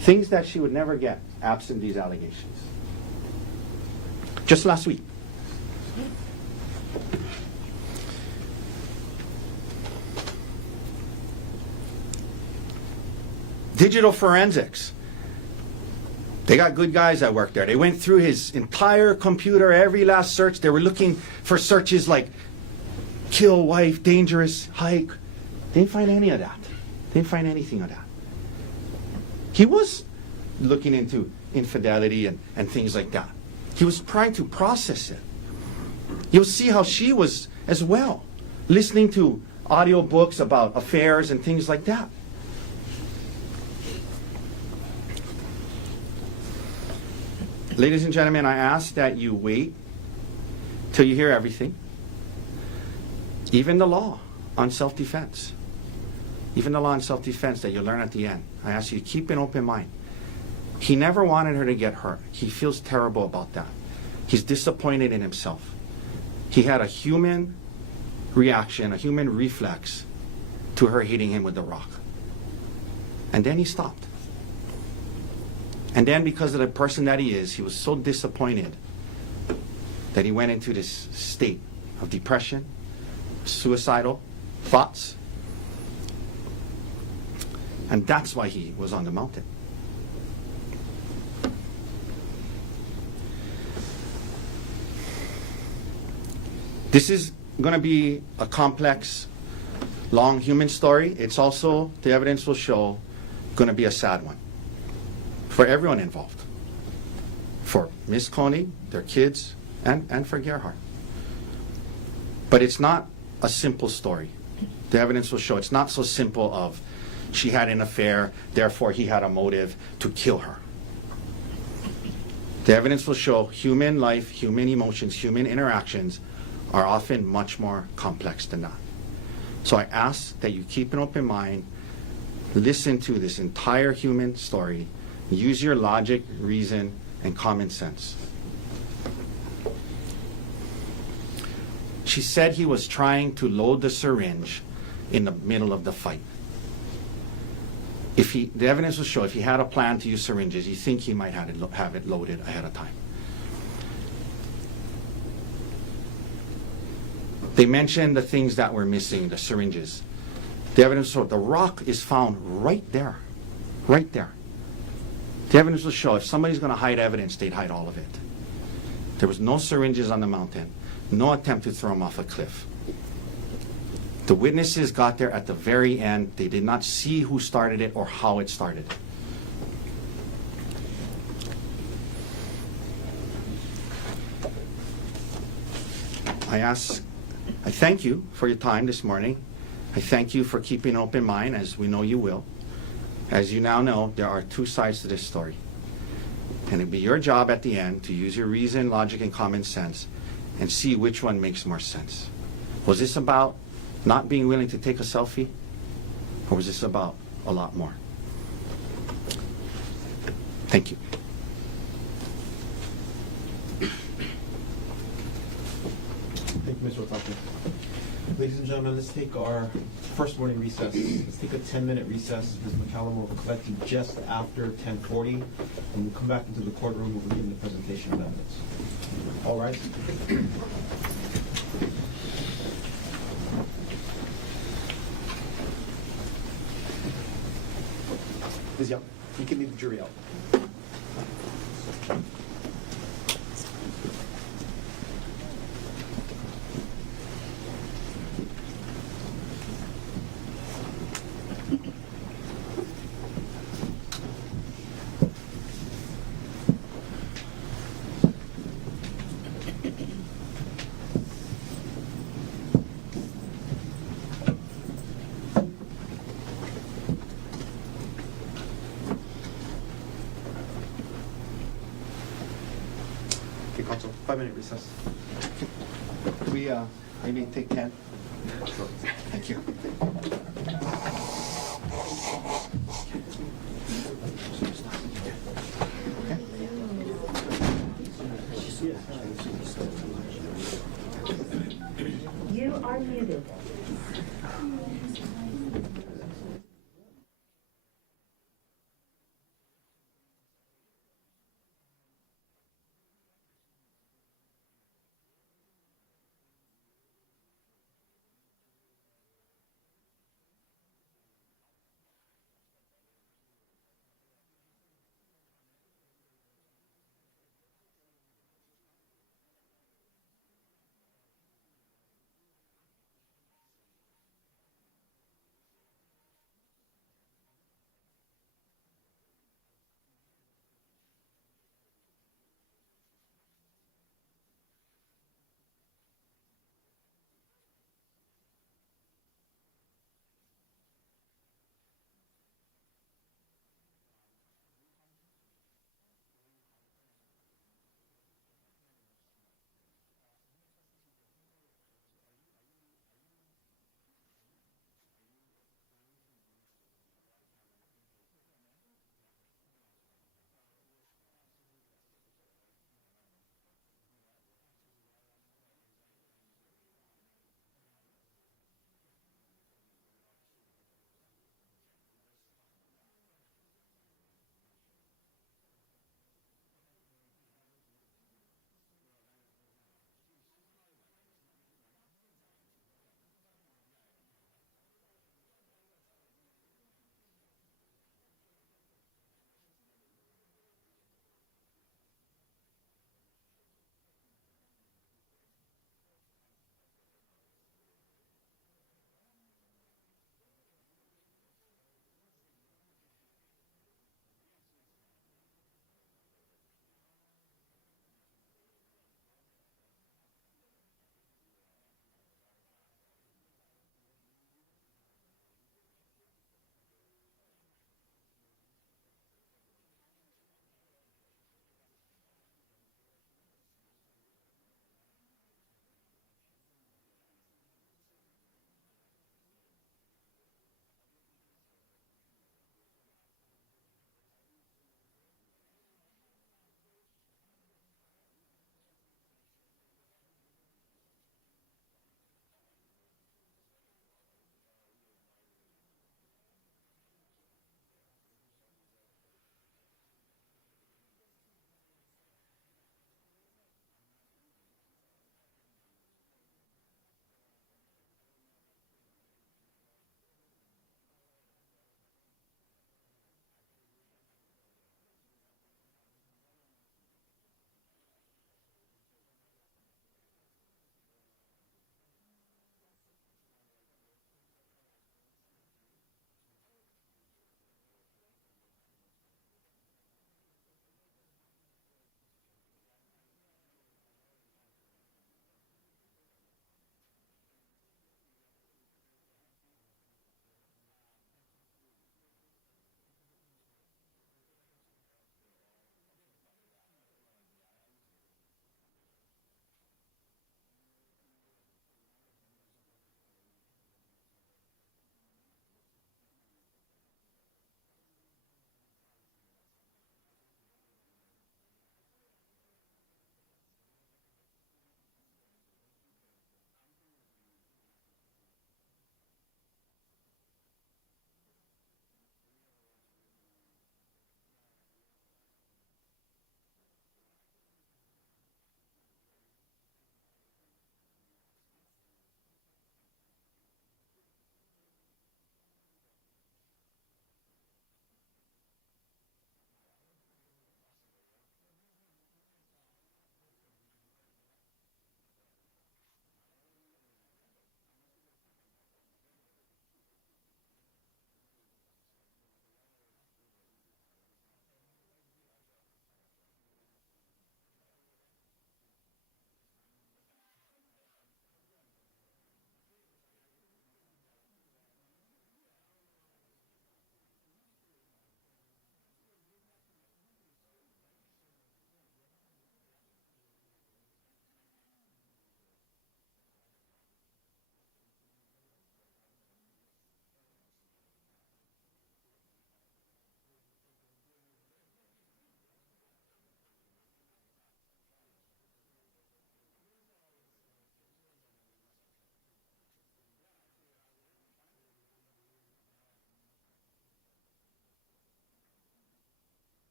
Things that she would never get absent these allegations. Just last week. Digital forensics. They got good guys that work there. They went through his entire computer, every last search. They were looking for searches like kill, wife, dangerous, hike. They didn't find any of that. They didn't find anything of that. He was looking into infidelity and things like that. He was trying to process it. You'll see how she was as well, listening to audio books about affairs and things like that. Ladies and gentlemen, I ask that you wait till you hear everything. Even the law on self-defense. Even the law on self-defense that you learn at the end. I ask you to keep an open mind. He never wanted her to get hurt. He feels terrible about that. He's disappointed in himself. He had a human reaction, a human reflex to her hitting him with the rock. And then he stopped. And then because of the person that he is, he was so disappointed that he went into this state of depression, suicidal thoughts. And that's why he was on the mountain. This is going to be a complex, long human story. It's also, the evidence will show, going to be a sad one for everyone involved. For Ms. Konig, their kids, and for Gerhardt. But it's not a simple story. The evidence will show it's not so simple of she had an affair, therefore he had a motive to kill her. The evidence will show human life, human emotions, human interactions are often much more complex than that. So I ask that you keep an open mind, listen to this entire human story, use your logic, reason, and common sense. She said he was trying to load the syringe in the middle of the fight. The evidence will show if he had a plan to use syringes, you think he might have it loaded ahead of time. They mentioned the things that were missing, the syringes. The evidence will show the rock is found right there. Right there. The evidence will show if somebody's going to hide evidence, they'd hide all of it. There was no syringes on the mountain, no attempt to throw him off a cliff. The witnesses got there at the very end. They did not see who started it or how it started. I thank you for your time this morning. I thank you for keeping an open mind, as we know you will. As you now know, there are two sides to this story. And it'll be your job at the end to use your reason, logic, and common sense and see which one makes more sense. Was this about not being willing to take a selfie? Or was this about a lot more? Thank you. Thank you, Mr. Otake. Ladies and gentlemen, let's take our first morning recess. Let's take a 10-minute recess. Ms. McCallum will collect you just after 10:40, and we'll come back into the courtroom. We'll begin the presentation of evidence. All right. Ms. Young, you can lead the jury out. Council, 5-minute recess. Could we maybe take 10? Sure. Thank you. You are muted.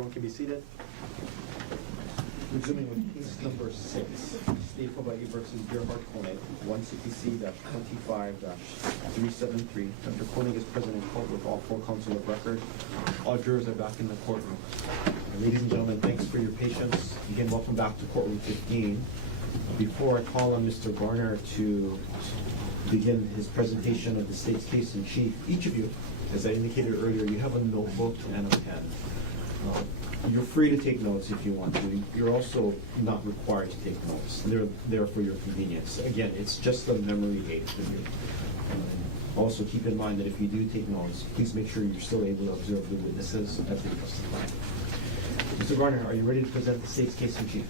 Everyone can be seated. Resuming with case number 6, State of Hawaii versus Gerhardt Konig, 1CPC-25-373. Dr. Konig is present in court with all 4 counsel of record. All jurors are back in the courtroom. Ladies and gentlemen, thanks for your patience. Again, welcome back to courtroom 15. Before I call on Mr. Garner to begin his presentation of the state's case in chief, each of you, as I indicated earlier, you have a notebook and a pen. You're free to take notes if you want to. You're also not required to take notes. They're there for your convenience. Again, it's just a memory aid for you. Also keep in mind that if you do take notes, please make sure you're still able to observe the witnesses as they testify. Mr. Garner, are you ready to present the state's case in chief?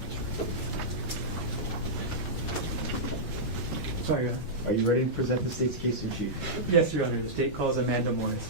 Sorry, Your Honor. Are you ready to present the state's case in chief? Yes, Your Honor. The state calls Amanda Morris.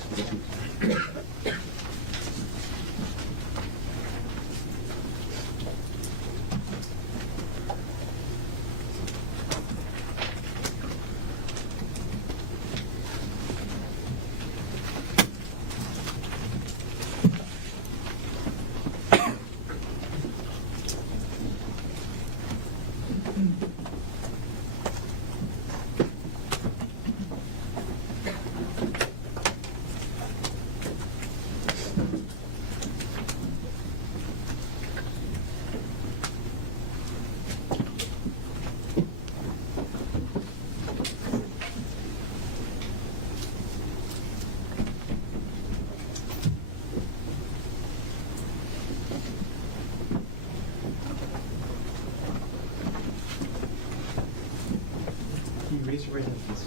Raise your right hand, please.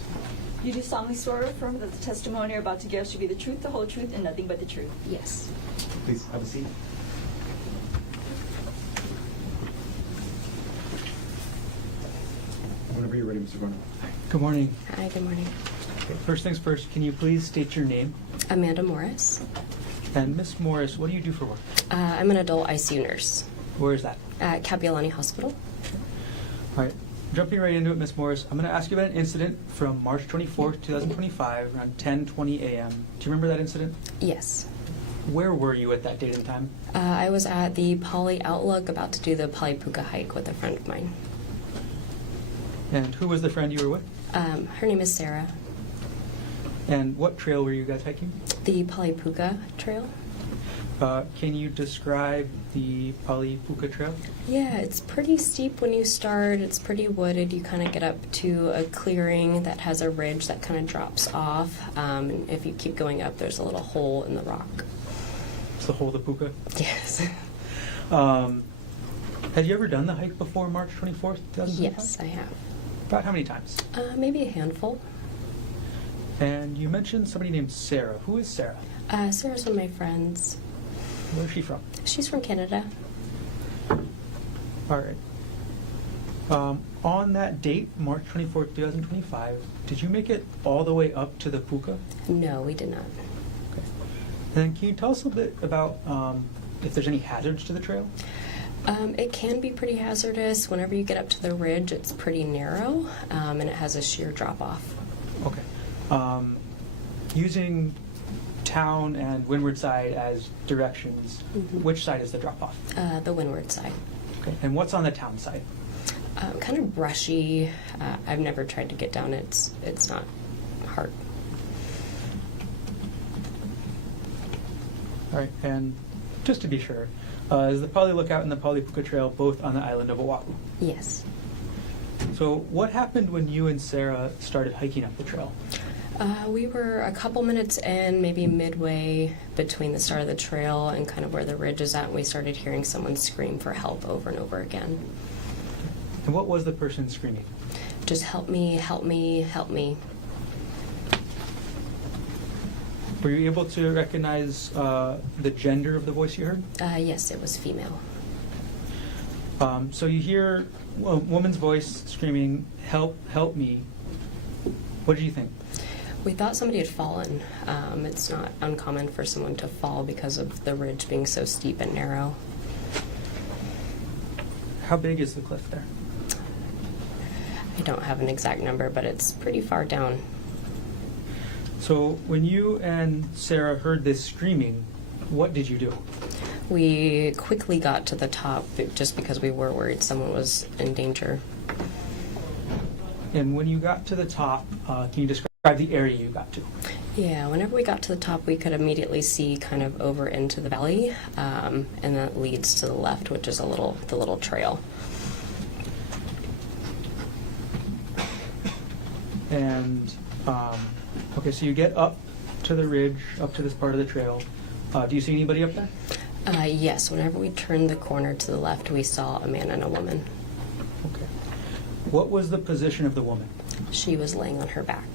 You do solemnly swear or affirm that the testimony you're about to give should be the truth, the whole truth, and nothing but the truth? Yes. Please have a seat. Whenever you're ready, Mr. Garner. Good morning. Hi, good morning. Okay, first things first, can you please state your name? Amanda Morris. And Miss Morris, what do you do for work? I'm an adult ICU nurse Where is that? at Kapiolani Hospital. All right. Jumping right into it, Miss Morris, I'm going to ask you about an incident from March 24th, 2025, around 10:20 a.m. Do you remember that incident? Yes. Where were you at that date and time? I was at the Poly Outlook about to do the Polypuka hike with a friend of mine. And who was the friend you were with? Her name is Sarah. And what trail were you guys hiking? The Polypuka Trail. Can you describe the Polypuka Trail? Yeah, it's pretty steep when you start. It's pretty wooded. You kind of get up to a clearing that has a ridge that kind of drops off. And if you keep going up, there's a little hole in the rock. It's the hole of the puka. Yes. Had you ever done the hike before March 24th, 2025? Yes, I have. About how many times? Maybe a handful. And you mentioned somebody named Sarah. Who is Sarah? Sarah's one of my friends. Where is she from? She's from Canada. All right. On that date, March 24th, 2025, did you make it all the way up to the puka? No, we did not. Okay. And then can you tell us a little bit about if there's any hazards to the trail? It can be pretty hazardous. Whenever you get up to the ridge, it's pretty narrow, and it has a sheer drop-off. Okay. Using town and windward side as directions, which side is the drop-off? The windward side. Okay. And what's on the town side? Kind of brushy. I've never tried to get down. It's not hard. All right. And just to be sure, is the Poly Lookout and the Polypuka Trail both on the island of Oahu? Yes. So what happened when you and Sarah started hiking up the trail? We were a couple minutes in, maybe midway between the start of the trail and kind of where the ridge is at, and we started hearing someone scream for help over and over again. And what was the person screaming? Just help me, help me, help me. Were you able to recognize the gender of the voice you heard? Yes, it was female. So you hear a woman's voice screaming, help, help me. What did you think? We thought somebody had fallen. It's not uncommon for someone to fall because of the ridge being so steep and narrow. How big is the cliff there? I don't have an exact number, but it's pretty far down. So when you and Sarah heard this screaming, what did you do? We quickly got to the top just because we were worried someone was in danger. And when you got to the top, can you describe the area you got to? Yeah, whenever we got to the top, we could immediately see kind of over into the valley, and that leads to the left, which is the little trail. And okay, so you get up to the ridge, up to this part of the trail. Do you see anybody up there? Yes, whenever we turned the corner to the left, we saw a man and a woman. Okay. What was the position of the woman? She was laying on her back.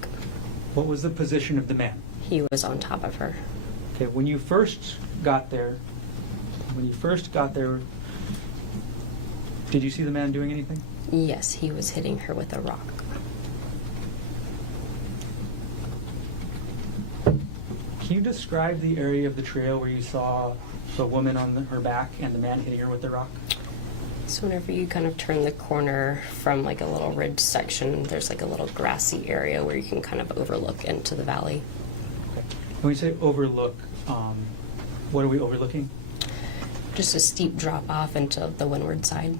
What was the position of the man? He was on top of her. Okay, when you first got there, did you see the man doing anything? Yes, he was hitting her with a rock. Can you describe the area of the trail where you saw the woman on her back and the man hitting her with the rock? So whenever you kind of turn the corner from like a little ridge section, there's like a little grassy area where you can kind of overlook into the valley. Okay. When we say overlook, what are we overlooking? Just a steep drop off into the windward side.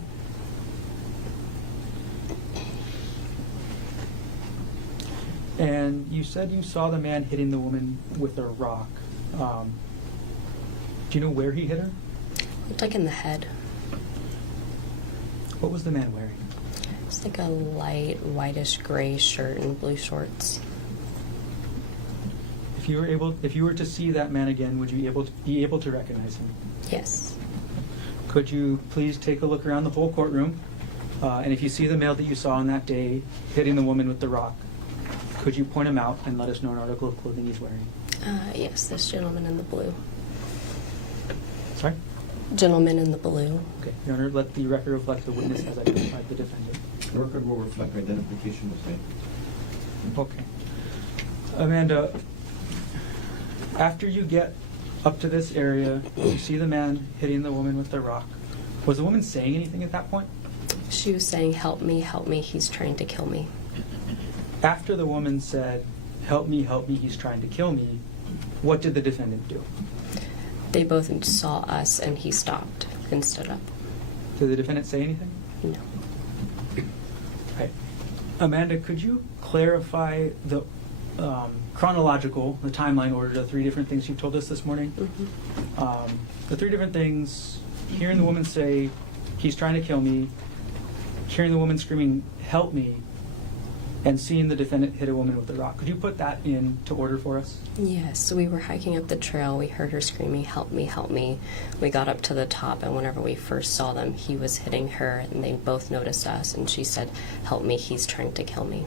And you said you saw the man hitting the woman with a rock. Do you know where he hit her? Looked like in the head. What was the man wearing? It's like a light whitish gray shirt and blue shorts. If you were to see that man again, would you be able to recognize him? Yes. Could you please take a look around the whole courtroom? And if you see the male that you saw on that day hitting the woman with the rock, could you point him out and let us know an article of clothing he's wearing? Yes, this gentleman in the blue. Sorry? Gentleman in the blue. Okay, Your Honor, let the record reflect the witness has identified the defendant. The record will reflect identification was made. Okay. Amanda, after you get up to this area, you see the man hitting the woman with the rock. Was the woman saying anything at that point? She was saying, help me, he's trying to kill me. After the woman said, help me, he's trying to kill me, what did the defendant do? They both saw us and he stopped and stood up. Did the defendant say anything? No. Right. Amanda, could you clarify the the timeline order, the three different things you told us this morning? Mm-hmm. The three different things, hearing the woman say, he's trying to kill me, hearing the woman screaming, help me, and seeing the defendant hit a woman with a rock. Could you put that into order for us? Yes, so we were hiking up the trail. We heard her screaming, help me, help me. We got up to the top, and whenever we first saw them, he was hitting her, and they both noticed us, and she said, help me, he's trying to kill me.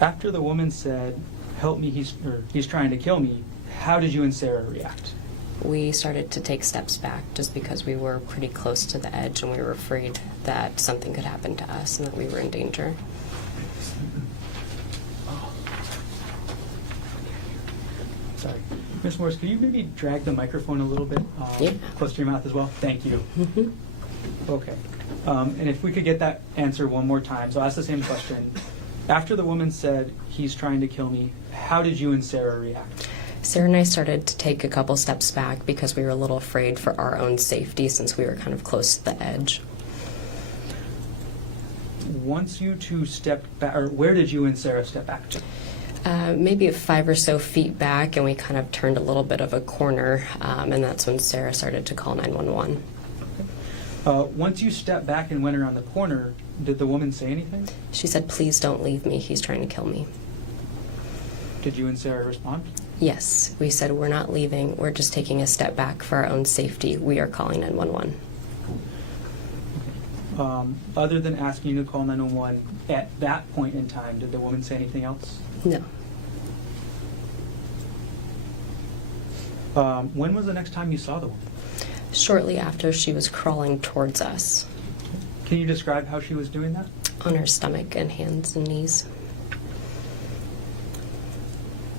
After the woman said, help me, he's trying to kill me, how did you and Sarah react? We started to take steps back just because we were pretty close to the edge, and we were afraid that something could happen to us and that we were in danger. Sorry. Ms. Morris, could you maybe drag the microphone a little bit Yeah. close to your mouth as well? Thank you. Mm-hmm. Okay. And if we could get that answer one more time. So I'll ask the same question. After the woman said, he's trying to kill me, how did you and Sarah react? Sarah and I started to take a couple steps back because we were a little afraid for our own safety since we were kind of close to the edge. Once you two stepped back, or where did you and Sarah step back to? Maybe 5 or so feet back, and we kind of turned a little bit of a corner, and that's when Sarah started to call 911. Once you stepped back and went around the corner, did the woman say anything? She said, please don't leave me, he's trying to kill me. Did you and Sarah respond? Yes, we said we're not leaving, we're just taking a step back for our own safety. We are calling 911. Other than asking you to call 911, at that point in time, did the woman say anything else? No. When was the next time you saw the woman? Shortly after, she was crawling towards us Can you describe how she was doing that? on her stomach and hands and knees.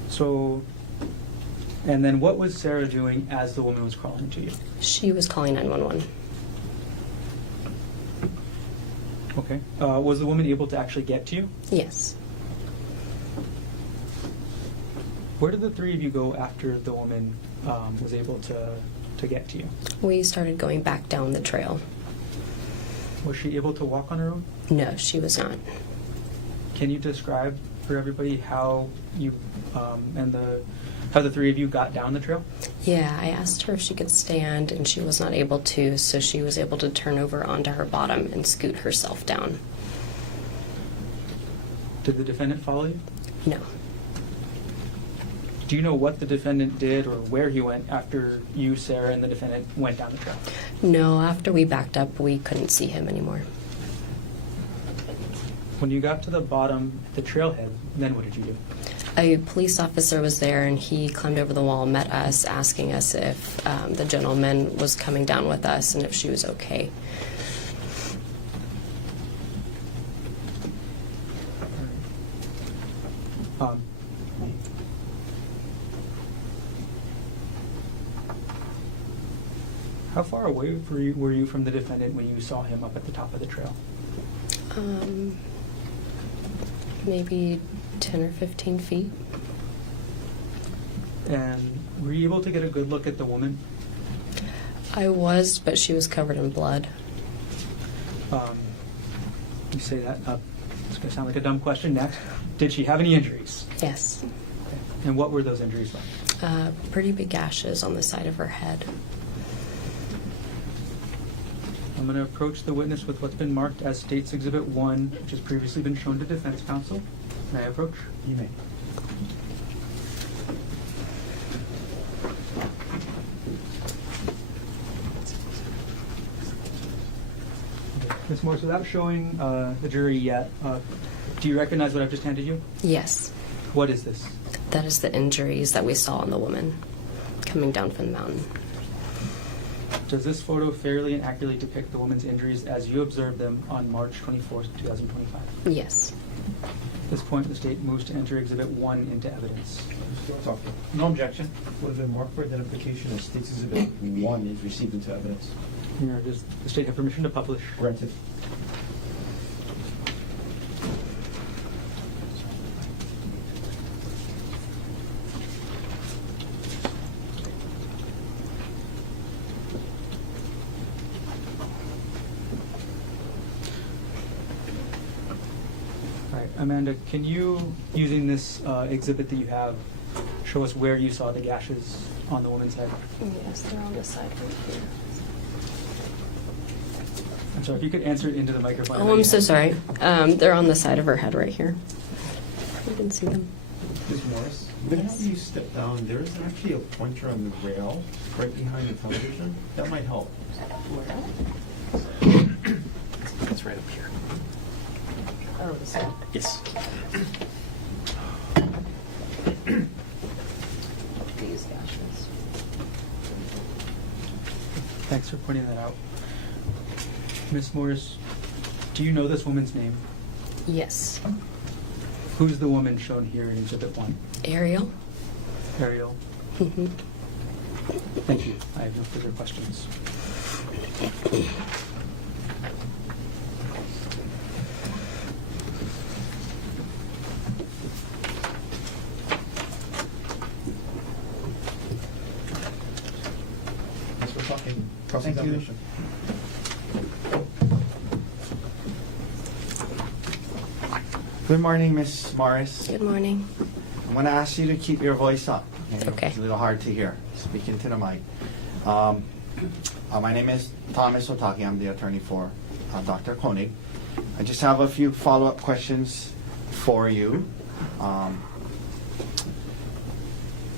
So, and then what was Sarah doing as the woman was crawling to you? She was calling 911. Okay. Was the woman able to actually get to you? Yes. Where did the three of you go after the woman was able to get to you? We started going back down the trail. Was she able to walk on her own? No, she was not. Can you describe for everybody how you how the three of you got down the trail? Yeah, I asked her if she could stand, and she was not able to, so she was able to turn over onto her bottom and scoot herself down. Did the defendant follow you? No. Do you know what the defendant did or where he went after you, Sarah, and the defendant went down the trail? No, after we backed up, we couldn't see him anymore. When you got to the bottom, the trailhead, then what did you do? A police officer was there, and he climbed over the wall, met us, asking us if the gentleman was coming down with us and if she was okay. How far away were you from the defendant when you saw him up at the top of the trail? Maybe 10 or 15 feet. And were you able to get a good look at the woman? I was, but she was covered in blood. You say that, it's going to sound like a dumb question. Next, did she have any injuries? Yes. Okay. And what were those injuries like? Pretty big gashes on the side of her head. I'm going to approach the witness with what's been marked as State's Exhibit 1, which has previously been shown to defense counsel. May I approach? You may. Ms. Morris, without showing the jury yet, do you recognize what I've just handed you? Yes. What is this? That is the injuries that we saw on the woman coming down from the mountain. Does this photo fairly and accurately depict the woman's injuries as you observed them on March 24th, 2025? Yes. At this point, the state moves to enter Exhibit 1 into evidence. No objection. Would have been marked for identification as State's Exhibit 1 if received into evidence. Here, does the state have permission to publish? Granted. All right, Amanda, can you, using this exhibit that you have, show us where you saw the gashes on the woman's head? Yes, they're on the side right here. I'm sorry, if you could answer it into the microphone. Oh, I'm so sorry. They're on the side of her head right here. You can see them. Ms. Morris, whenever you step down, there is actually a pointer on the rail right behind the television. That might help. It's right up here. Oh, this one. Yes. These gashes. Thanks for pointing that out. Ms. Morris, do you know this woman's name? Yes. Who's the woman shown here in Exhibit 1? Ariel. Ariel. Mm-hmm. Thank you. I have no further questions. Thanks for talking. Cross-examination. Good morning, Ms. Morris. Good morning. I'm going to ask you to keep your voice up. Okay. It's a little hard to hear, speaking to the mic. My name is Thomas Otaki. I'm the attorney for Dr. Konig. I just have a few follow-up questions for you.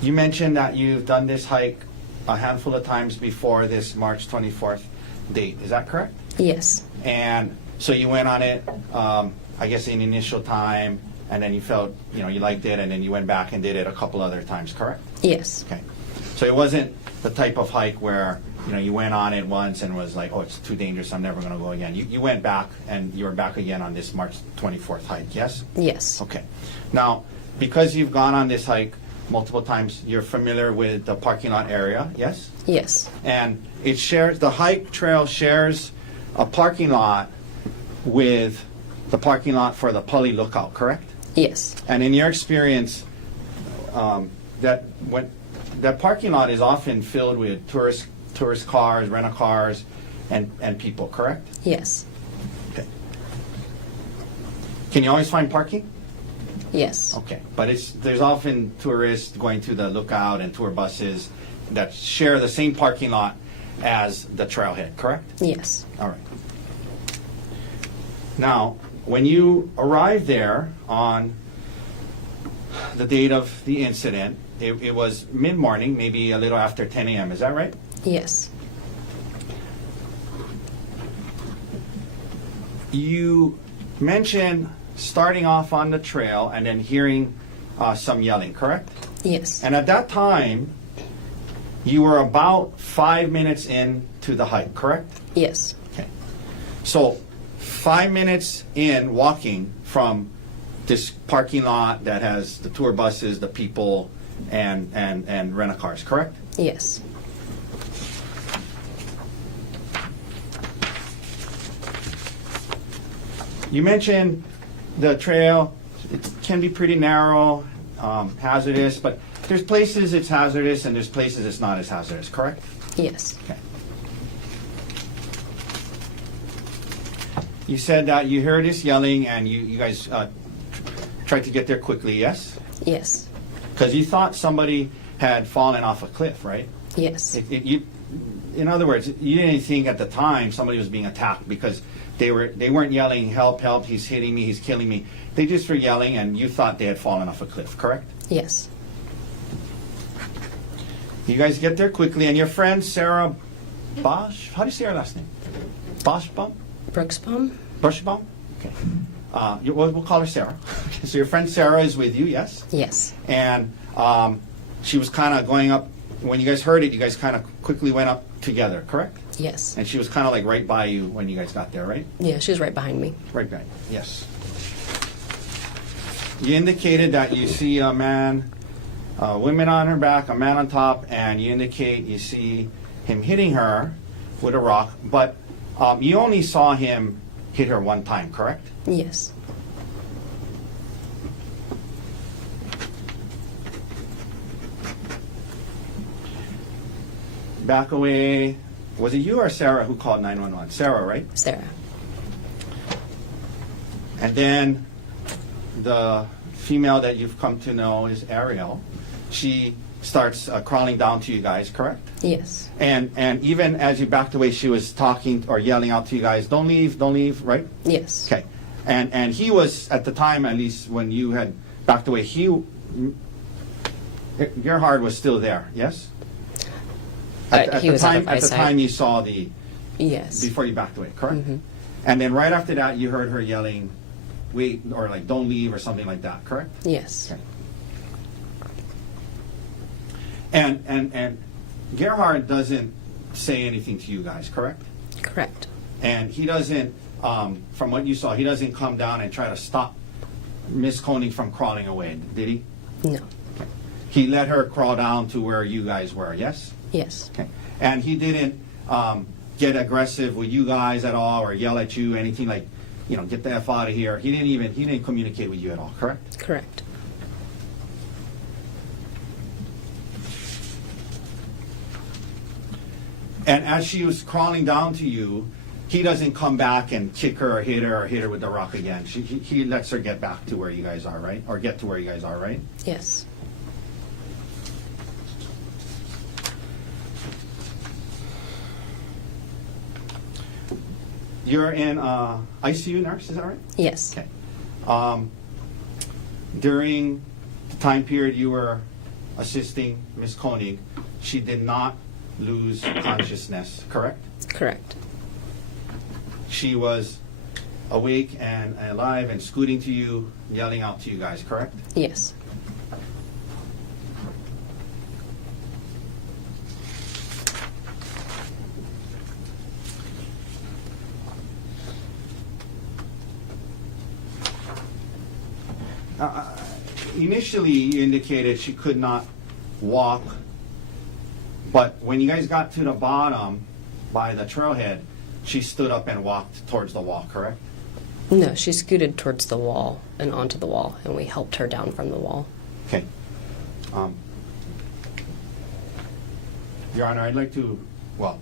You mentioned that you've done this hike a handful of times before this March 24th date. Is that correct? Yes. And so you went on it, I guess, in initial time, and then you felt, you liked it, and then you went back and did it a couple other times, correct? Yes. Okay. So it wasn't the type of hike where, you went on it once and was like, oh, it's too dangerous, I'm never going to go again. You went back, and you were back again on this March 24th hike, yes? Yes. Okay. Now, because you've gone on this hike multiple times, you're familiar with the parking lot area, yes? Yes. And the hike trail shares a parking lot with the parking lot for the Pali Lookout, correct? Yes. And in your experience, that parking lot is often filled with tourist cars, rental cars, and people, correct? Yes. Okay. Can you always find parking? Yes. Okay, but there's often tourists going to the lookout and tour buses that share the same parking lot as the trailhead, correct? Yes. All right. Now, when you arrived there on the date of the incident, it was mid-morning, maybe a little after 10 a.m., is that right? Yes. You mentioned starting off on the trail and then hearing some yelling, correct? Yes. And at that time, you were about 5 minutes into the hike, correct? Yes. Okay. So 5 minutes in walking from this parking lot that has the tour buses, the people, and rental cars, correct? Yes. You mentioned the trail, it can be pretty narrow, hazardous, but there's places it's hazardous and there's places it's not as hazardous, correct? Yes. Okay. You said that you heard this yelling and you guys tried to get there quickly, yes? Yes. Because you thought somebody had fallen off a cliff, right? Yes. In other words, you didn't think at the time somebody was being attacked because they weren't yelling, help, help, he's hitting me, he's killing me. They just were yelling and you thought they had fallen off a cliff, correct? Yes. You guys get there quickly and your friend Sarah Bosch, how do you say her last name? Boschbaum? Brooksbaum? Boschbaum? Okay. We'll call her Sarah. So your friend Sarah is with you, yes? Yes. And she was kind of going up, when you guys heard it, you guys kind of quickly went up together, correct? Yes. And she was kind of like right by you when you guys got there, right? Yeah, she was right behind me. Right behind you, yes. You indicated that you see a man, women on her back, a man on top, and you indicate you see him hitting her with a rock, but you only saw him hit her one time, correct? Yes. Back away. Was it you or Sarah who called 911? Sarah, right? Sarah. And then the female that you've come to know is Ariel. She starts crawling down to you guys, correct? Yes. And even as you backed away, she was talking or yelling out to you guys, don't leave, right? Yes. Okay. And he was, at the time, at least when you had backed away, Gerhardt was still there, yes? He was out of At the eyesight. time you saw Yes. before you backed away, correct? Mm-hmm. And then right after that, you heard her yelling, wait, or like, don't leave, or something like that, correct? Yes. Okay. And Gerhardt doesn't say anything to you guys, correct? Correct. And he doesn't, from what you saw, he doesn't come down and try to stop Miss Konig from crawling away, did he? No. He let her crawl down to where you guys were, yes? Yes. Okay. And he didn't get aggressive with you guys at all or yell at you, anything like, get the F out of here. He didn't communicate with you at all, correct? Correct. And as she was crawling down to you, he doesn't come back and kick her or hit her with the rock again. He lets her get back to where you guys are, right? Or get to where you guys are, right? Yes. You're in ICU nurse, is that right? Yes. Okay. During the time period you were assisting Miss Konig, she did not lose consciousness, correct? Correct. She was awake and alive and scooting to you, yelling out to you guys, correct? Yes. Initially, you indicated she could not walk, but when you guys got to the bottom by the trailhead, she stood up and walked towards the wall, correct? No, she scooted towards the wall and onto the wall, and we helped her down from the wall. Okay. Your Honor, I'd like to, well,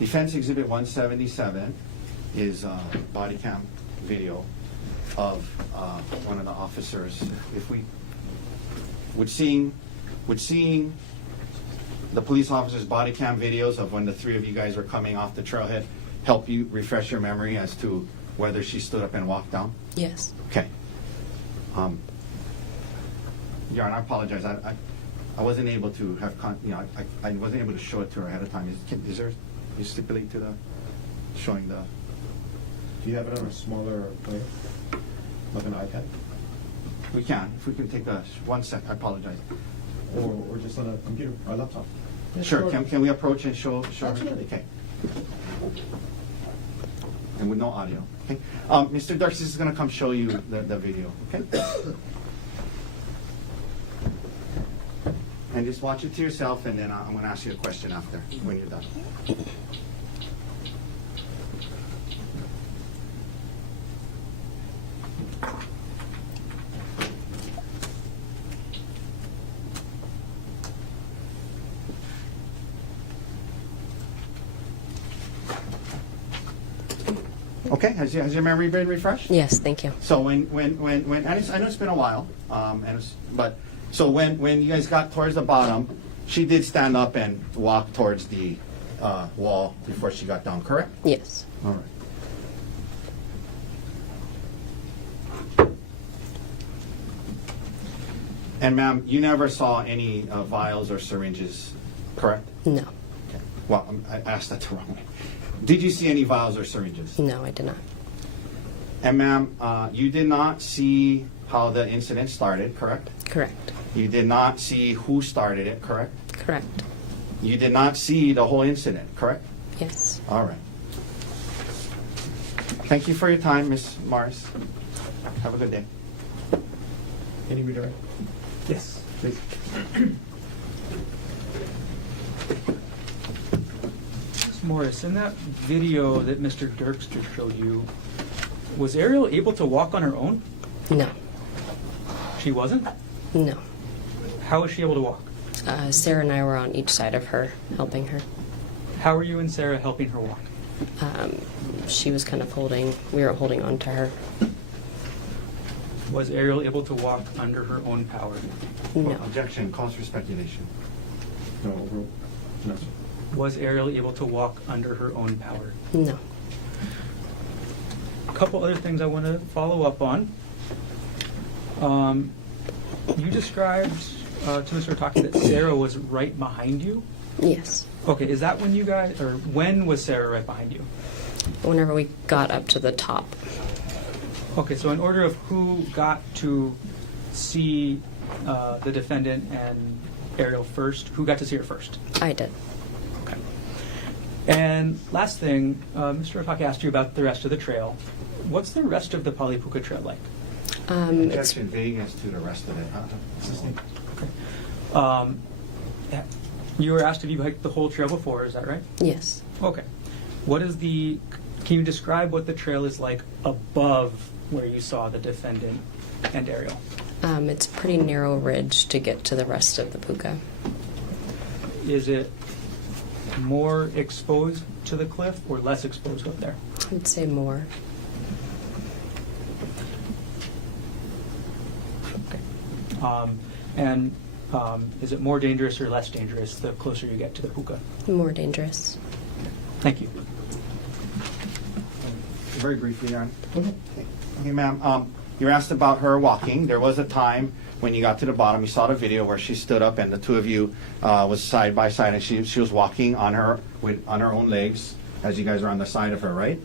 Defense Exhibit 177 is body cam video of one of the officers. If we would seeing the police officer's body cam videos of when the three of you guys were coming off the trailhead help you refresh your memory as to whether she stood up and walked down? Yes. Okay. Your Honor, I apologize. I wasn't able to have I wasn't able to show it to her ahead of time. Is there you stipulate to the showing the? Do you have it on a smaller player, like an iPad, We can, if we can take a 1 sec. I apologize. or just on a computer or a laptop? Sure. Can we approach and show her? Absolutely. Okay. And with no audio. Okay. Mr. Dirks is going to come show you the video. Okay. And just watch it to yourself, and then I'm going to ask you a question after when you're done. Okay, has your memory been refreshed? Yes, thank you. So when and I know it's been a while, so when you guys got towards the bottom, she did stand up and walk towards the wall before she got down, correct? Yes. All right. And ma'am, you never saw any vials or syringes, correct? No. Okay. Well, I asked that the wrong way. Did you see any vials or syringes? No, I did not. And ma'am, you did not see how the incident started, correct? Correct. You did not see who started it, correct? Correct. You did not see the whole incident, correct? Yes. All right. Thank you for your time, Ms. Morris. Have a good day. Any redirect? Yes. Please. Ms. Morris, in that video that Mr. Dirkster showed you, was Ariel able to walk on her own? No. She wasn't? No. How was she able to walk? Sarah and I were on each side of her, helping her. How were you and Sarah helping her walk? She was kind of we were holding on to her. Was Ariel able to walk under her own power? No. Objection, calls for speculation. No, overruled. No, sir. Was Ariel able to walk under her own power? No. A couple other things I want to follow up on. You described to Mr. Otake that Sarah was right behind you. Yes. Okay, is that when you guys, or when was Sarah right behind you? Whenever we got up to the top. Okay, so in order of who got to see the defendant and Ariel first, who got to see her first? I did. Okay. And last thing, Mr. Otake asked you about the rest of the trail. What's the rest of the Palipuka Trail like? It's Objection, vague as to the rest of it. Okay. You were asked if you hiked the whole trail before, is that right? yes. Okay. Can you describe what the trail is like above where you saw the defendant and Ariel? It's a pretty narrow ridge to get to the rest of the puka. Is it more exposed to the cliff or less exposed up there? I'd say more. Okay. Is it more dangerous or less dangerous the closer you get to the puka? More dangerous. Thank you. Very briefly, Aaron. Okay, ma'am. You were asked about her walking. There was a time when you got to the bottom, you saw the video where she stood up and the two of you was side by side, and she was walking on her own legs as you guys are on the side of her, right?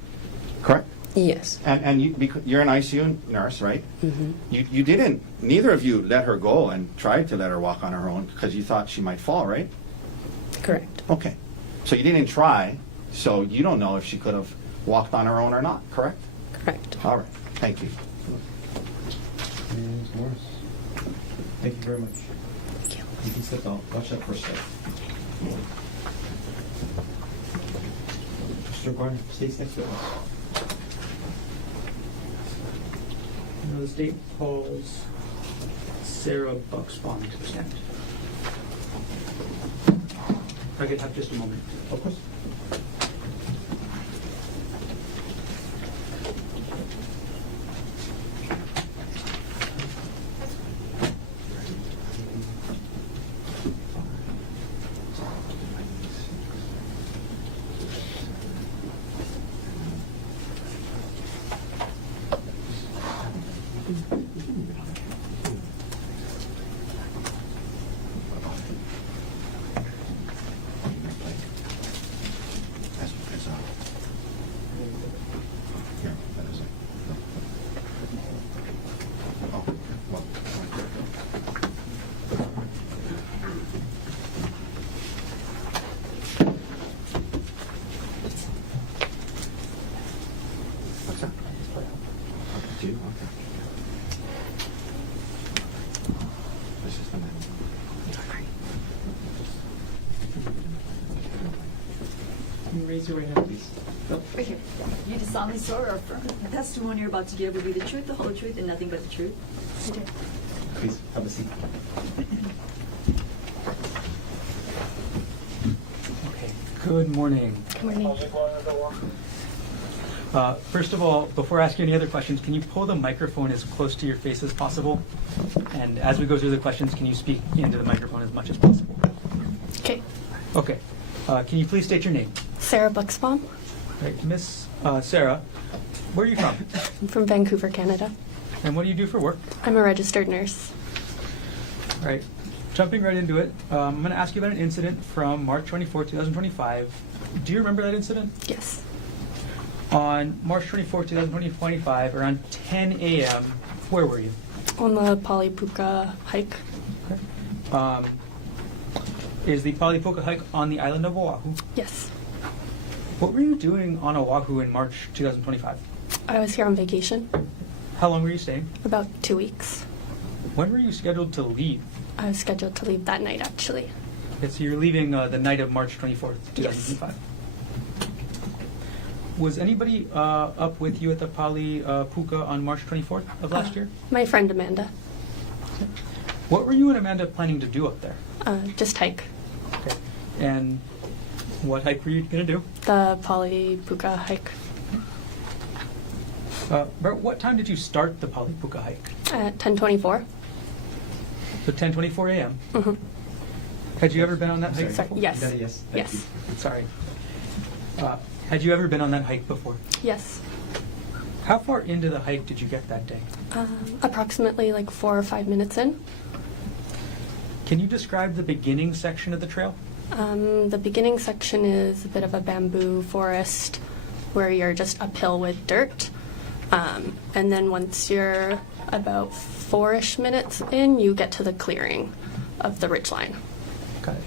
Correct. Yes. And you're an ICU nurse, right? Mm-hmm. You didn't. Neither of you let her go and tried to let her walk on her own because you thought she might fall, right? Correct. Okay. So you didn't try. So you don't know if she could have walked on her own or not. Correct. Correct. All right. Thank you. Ms. Morris. Thank you very much. Thank you. You can sit down. Watch that first step. Mr. Garner, state's next witness. The state calls Sarah Bucksbaum to stand. I could have just a moment. Of course. Can you raise your right hand, please? Right here. You do solemnly swear or affirm that the testimony you're about to give will be the truth, the whole truth, and nothing but the truth? I do. Please, have a seat. Okay. Good morning. Good morning. First of all, before I ask you any other questions, can you pull the microphone as close to your face as possible? And as we go through the questions, can you speak into the microphone as much as possible? Okay. Okay. Can you please state your name? Sarah Buxbaum. Right. Miss Sarah, where are you from? I'm from Vancouver, Canada. And what do you do for work? I'm a registered nurse. All right. Jumping right into it, I'm going to ask you about an incident from March 24, 2025. Do you remember that incident? Yes. On March 24, 2025, around 10 a.m., where were you? On the Polypuka hike. Okay. Is the Polypuka hike on the island of Oahu? Yes. What were you doing on Oahu in March 2025? I was here on vacation. How long were you staying? About 2 weeks. When were you scheduled to leave? I was scheduled to leave that night, actually. Okay, so you're leaving the night of March 24th, 2025. Was anybody up with you at the Polypuka on March 24th of last year? My friend Amanda. What were you and Amanda planning to do up there? Just hike. Okay. And what hike were you going to do? The Polypuka hike About what time did you start the Polypuka hike? at 10:24. So 10:24 a.m. Mm-hmm. Had you ever been on that hike Sorry, before? yes. Yes. Yes. Sorry. Had you ever been on that hike before? Yes. How far into the hike did you get that day? Approximately like 4 or 5 minutes in. Can you describe the beginning section of the trail? The beginning section is a bit of a bamboo forest where you're just uphill with dirt. And then once you're about 4-ish minutes in, you get to the clearing of the ridgeline. Got it.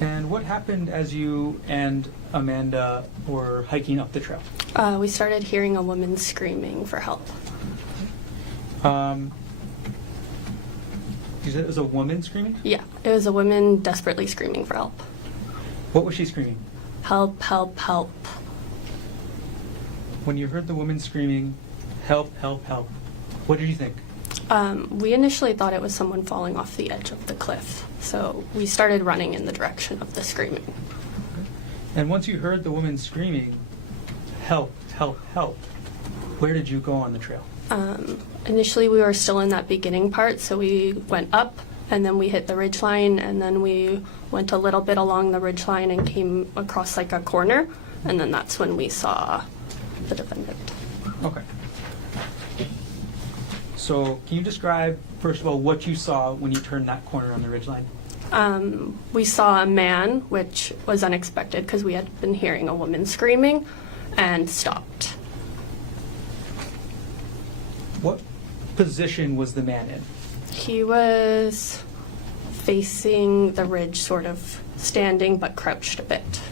And what happened as you and Amanda were hiking up the trail? We started hearing a woman screaming for help. You said it was a woman screaming? Yeah, it was a woman desperately screaming for help. What was she screaming? Help, help, help. When you heard the woman screaming, help, help, help, what did you think? We initially thought it was someone falling off the edge of the cliff, so we started running in the direction of the screaming. And once you heard the woman screaming, help, help, help, where did you go on the trail? Initially, we were still in that beginning part, so we went up, and then we hit the ridgeline, and then we went a little bit along the ridgeline and came across like a corner, and then that's when we saw the defendant. Okay. So can you describe, first of all, what you saw when you turned that corner on the ridgeline? We saw a man, which was unexpected because we had been hearing a woman screaming, and stopped. What position was the man in? He was facing the ridge, sort of standing but crouched a bit.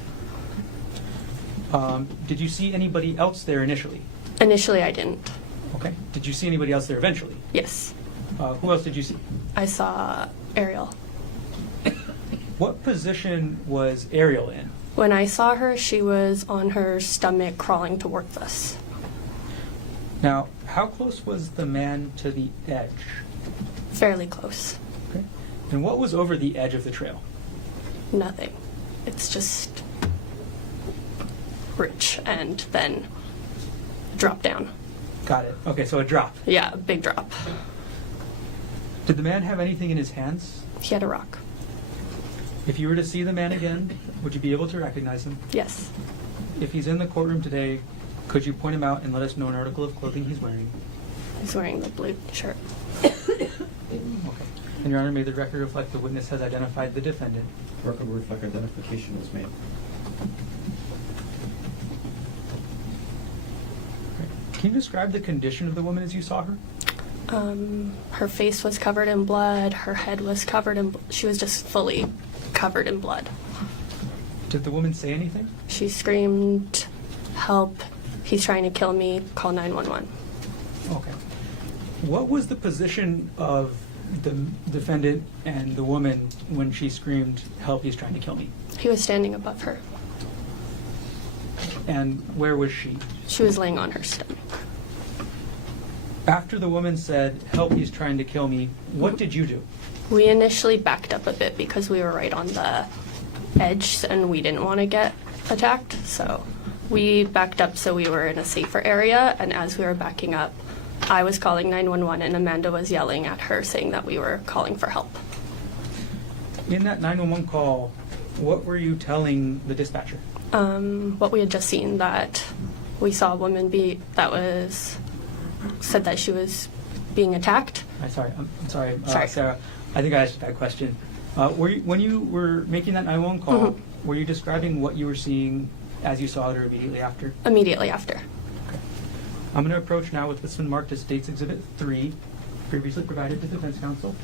Did you see anybody else there initially? Initially, I didn't. Okay. Did you see anybody else there eventually? Yes, Who else did you see? I saw Ariel. What position was Ariel in? When I saw her, she was on her stomach crawling towards us. Now, how close was the man to the edge? Fairly close. Okay. And what was over the edge of the trail? Nothing. It's just rich and then drop down. Got it. Okay, so a drop. Yeah, a big drop. Did the man have anything in his hands? He had a rock. If you were to see the man again, would you be able to recognize him? Yes. If he's in the courtroom today, could you point him out and let us know an article of clothing he's wearing? He's wearing the blue shirt. Okay. And Your Honor, may the record reflect the witness has identified the defendant. Record will reflect identification was made. Can you describe the condition of the woman as you saw her? Her face was covered in blood. Her head was covered in. She was just fully covered in blood. Did the woman say anything? She screamed, "Help! He's trying to kill me! Call 911." Okay. What was the position of the defendant and the woman when she screamed, "Help! He's trying to kill me"? He was standing above her. And where was she? She was laying on her stomach. After the woman said, "Help! He's trying to kill me," what did you do? We initially backed up a bit because we were right on the edge and we didn't want to get attacked. So we backed up so we were in a safer area. And as we were backing up, I was calling 911 and Amanda was yelling at her saying that we were calling for help. In that 911 call, what were you telling the dispatcher? What we had just seen, that we saw a woman said that she was being attacked. I'm sorry, Sorry. Sarah. I think I asked that question. When you were making that 911 call, were you describing what you were seeing as you saw it or immediately after? Immediately after. Okay. I'm going to approach now with this one marked as State's Exhibit 3, previously provided to defense counsel.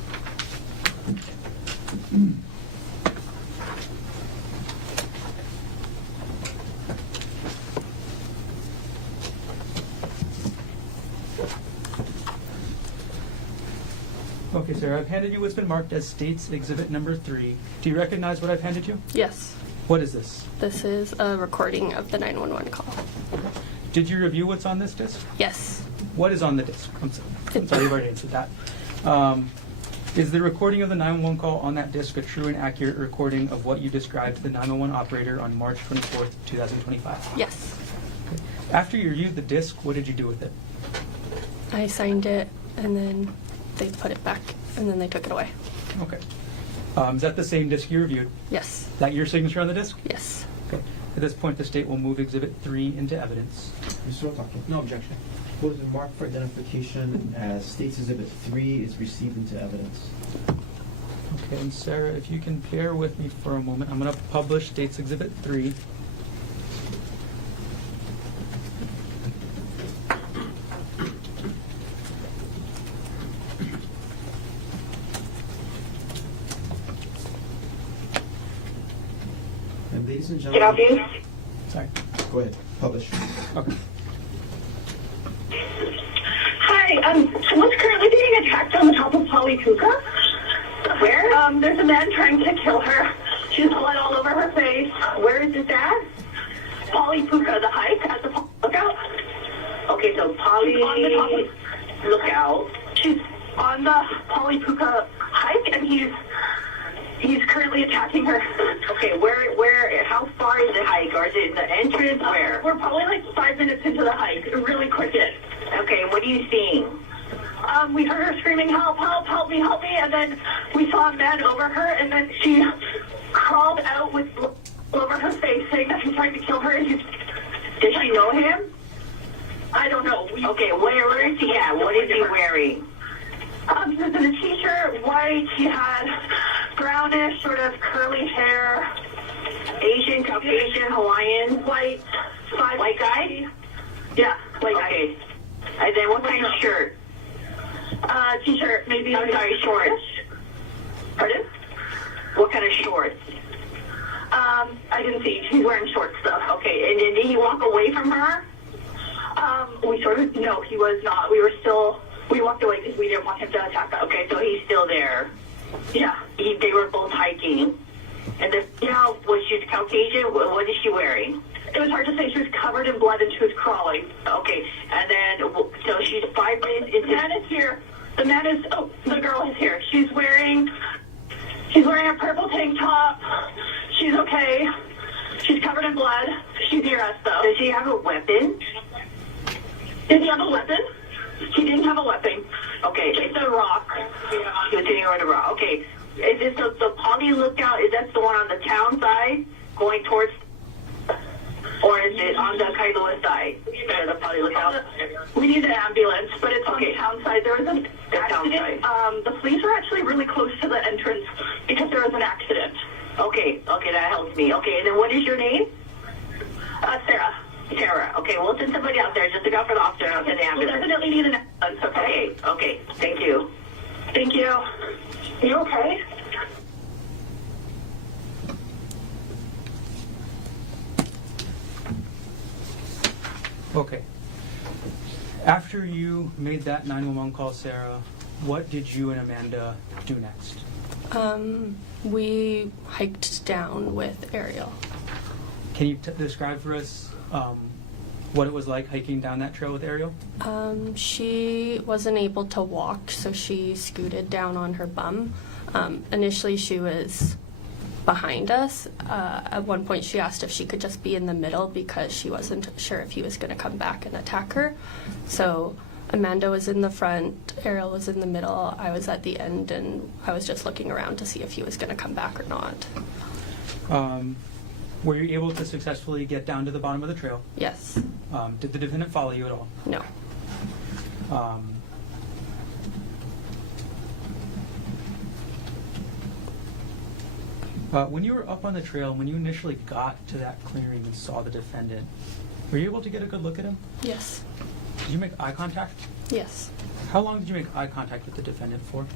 Okay, Sarah, I've handed you what's been marked as State's Exhibit number 3. Do you recognize what I've handed you? Yes. What is this? This is a recording of the 911 call. Did you review what's on this disc? Yes. What is on the disc? I'm sorry, you've already answered that. Is the recording of the 911 call on that disc a true and accurate recording of what you described to the 911 operator on March 24th, 2025? Yes. Okay. After you reviewed the disc, what did you do with it? I signed it and then they put it back and then they took it away. Okay. Is that the same disc you reviewed? Yes. Is that your signature on the disc? Yes. Okay. At this point, the State will move Exhibit 3 into evidence. Mr. Otake. No objection. What is marked for identification as State's Exhibit 3 is received into evidence. Okay, and Sarah, if you can bear with me for a moment, I'm going to publish State's Exhibit 3. And ladies and Get gentlemen, off you. Sorry. go ahead, publish. Okay. Hi, someone's currently being attacked on the top of Puka. Where? There's a man trying to kill her. She's blood all over her face. Where is this at? Puka, the hike at the lookout. Okay, so She's on the top of lookout. She's on the Puka hike, and he's currently attacking her. Okay, where, how far is the hike? Or is it the entrance? Where? We're probably like 5 minutes into the hike, really quick. Okay, what are you seeing? We heard her screaming, help, help, help me, and then we saw a man over her, and then she crawled out with blood over her face, saying that he's trying to kill her. Did she know him? I don't know. Okay, where is he at? What is he wearing? He was in a t-shirt, white. He had brownish, sort of curly hair. Asian, Caucasian, Hawaiian, white guy? Yeah, white guy. Okay. And then what kind of shirt? T-shirt, maybe. I'm sorry, shorts. Pardon? What kind of shorts? I didn't see. He's wearing short stuff. Okay, and then did he walk away from her? No, he was not. We walked away because we didn't want him to attack us. Okay, so he's still there. Yeah, they were both hiking. And was she Caucasian? What is she wearing? It was hard to say. She was covered in blood and she was crawling. Okay, and then, so she's 5 minutes into... The man is here. The girl is here. She's wearing a purple tank top. okay. She's covered in blood. She's near us, though. Does she have a weapon? Did he have a weapon? He didn't have a weapon. Okay, it's a rock. He was hitting her with a rock. Okay. Is this the Poly Lookout? Is that the one on the town side going towards, or is it on the Kailua side? The Poly Lookout. We need an ambulance, but it's on the town side. There was an accident. The police are actually really close to the entrance because there was an accident. Okay, that helps me. Okay, and then what is your name? Sarah. Sarah. Okay, we'll send somebody out there just to go for the officer and the ambulance. We'll definitely need an ambulance. Okay. Thank you. Thank you. You okay? Okay. After you made that 911 call, Sarah, what did you and Amanda do next? We hiked down with Ariel. Can you describe for us what it was like hiking down that trail with Ariel? She wasn't able to walk, so she scooted down on her bum. Initially, she was behind us. At one point, she asked if she could just be in the middle because she wasn't sure if he was going to come back and attack her. So Amanda was in the front, Ariel was in the middle, I was at the end, and I was just looking around to see if he was going to come back or not. Were you able to successfully get down to the bottom of the trail? Yes. Did the defendant follow you at all? No. When you were up on the trail, when you initially got to that clearing and saw the defendant, were you able to get a good look at him? Yes. Did you make eye contact? Yes. How long did you make eye contact with the defendant for?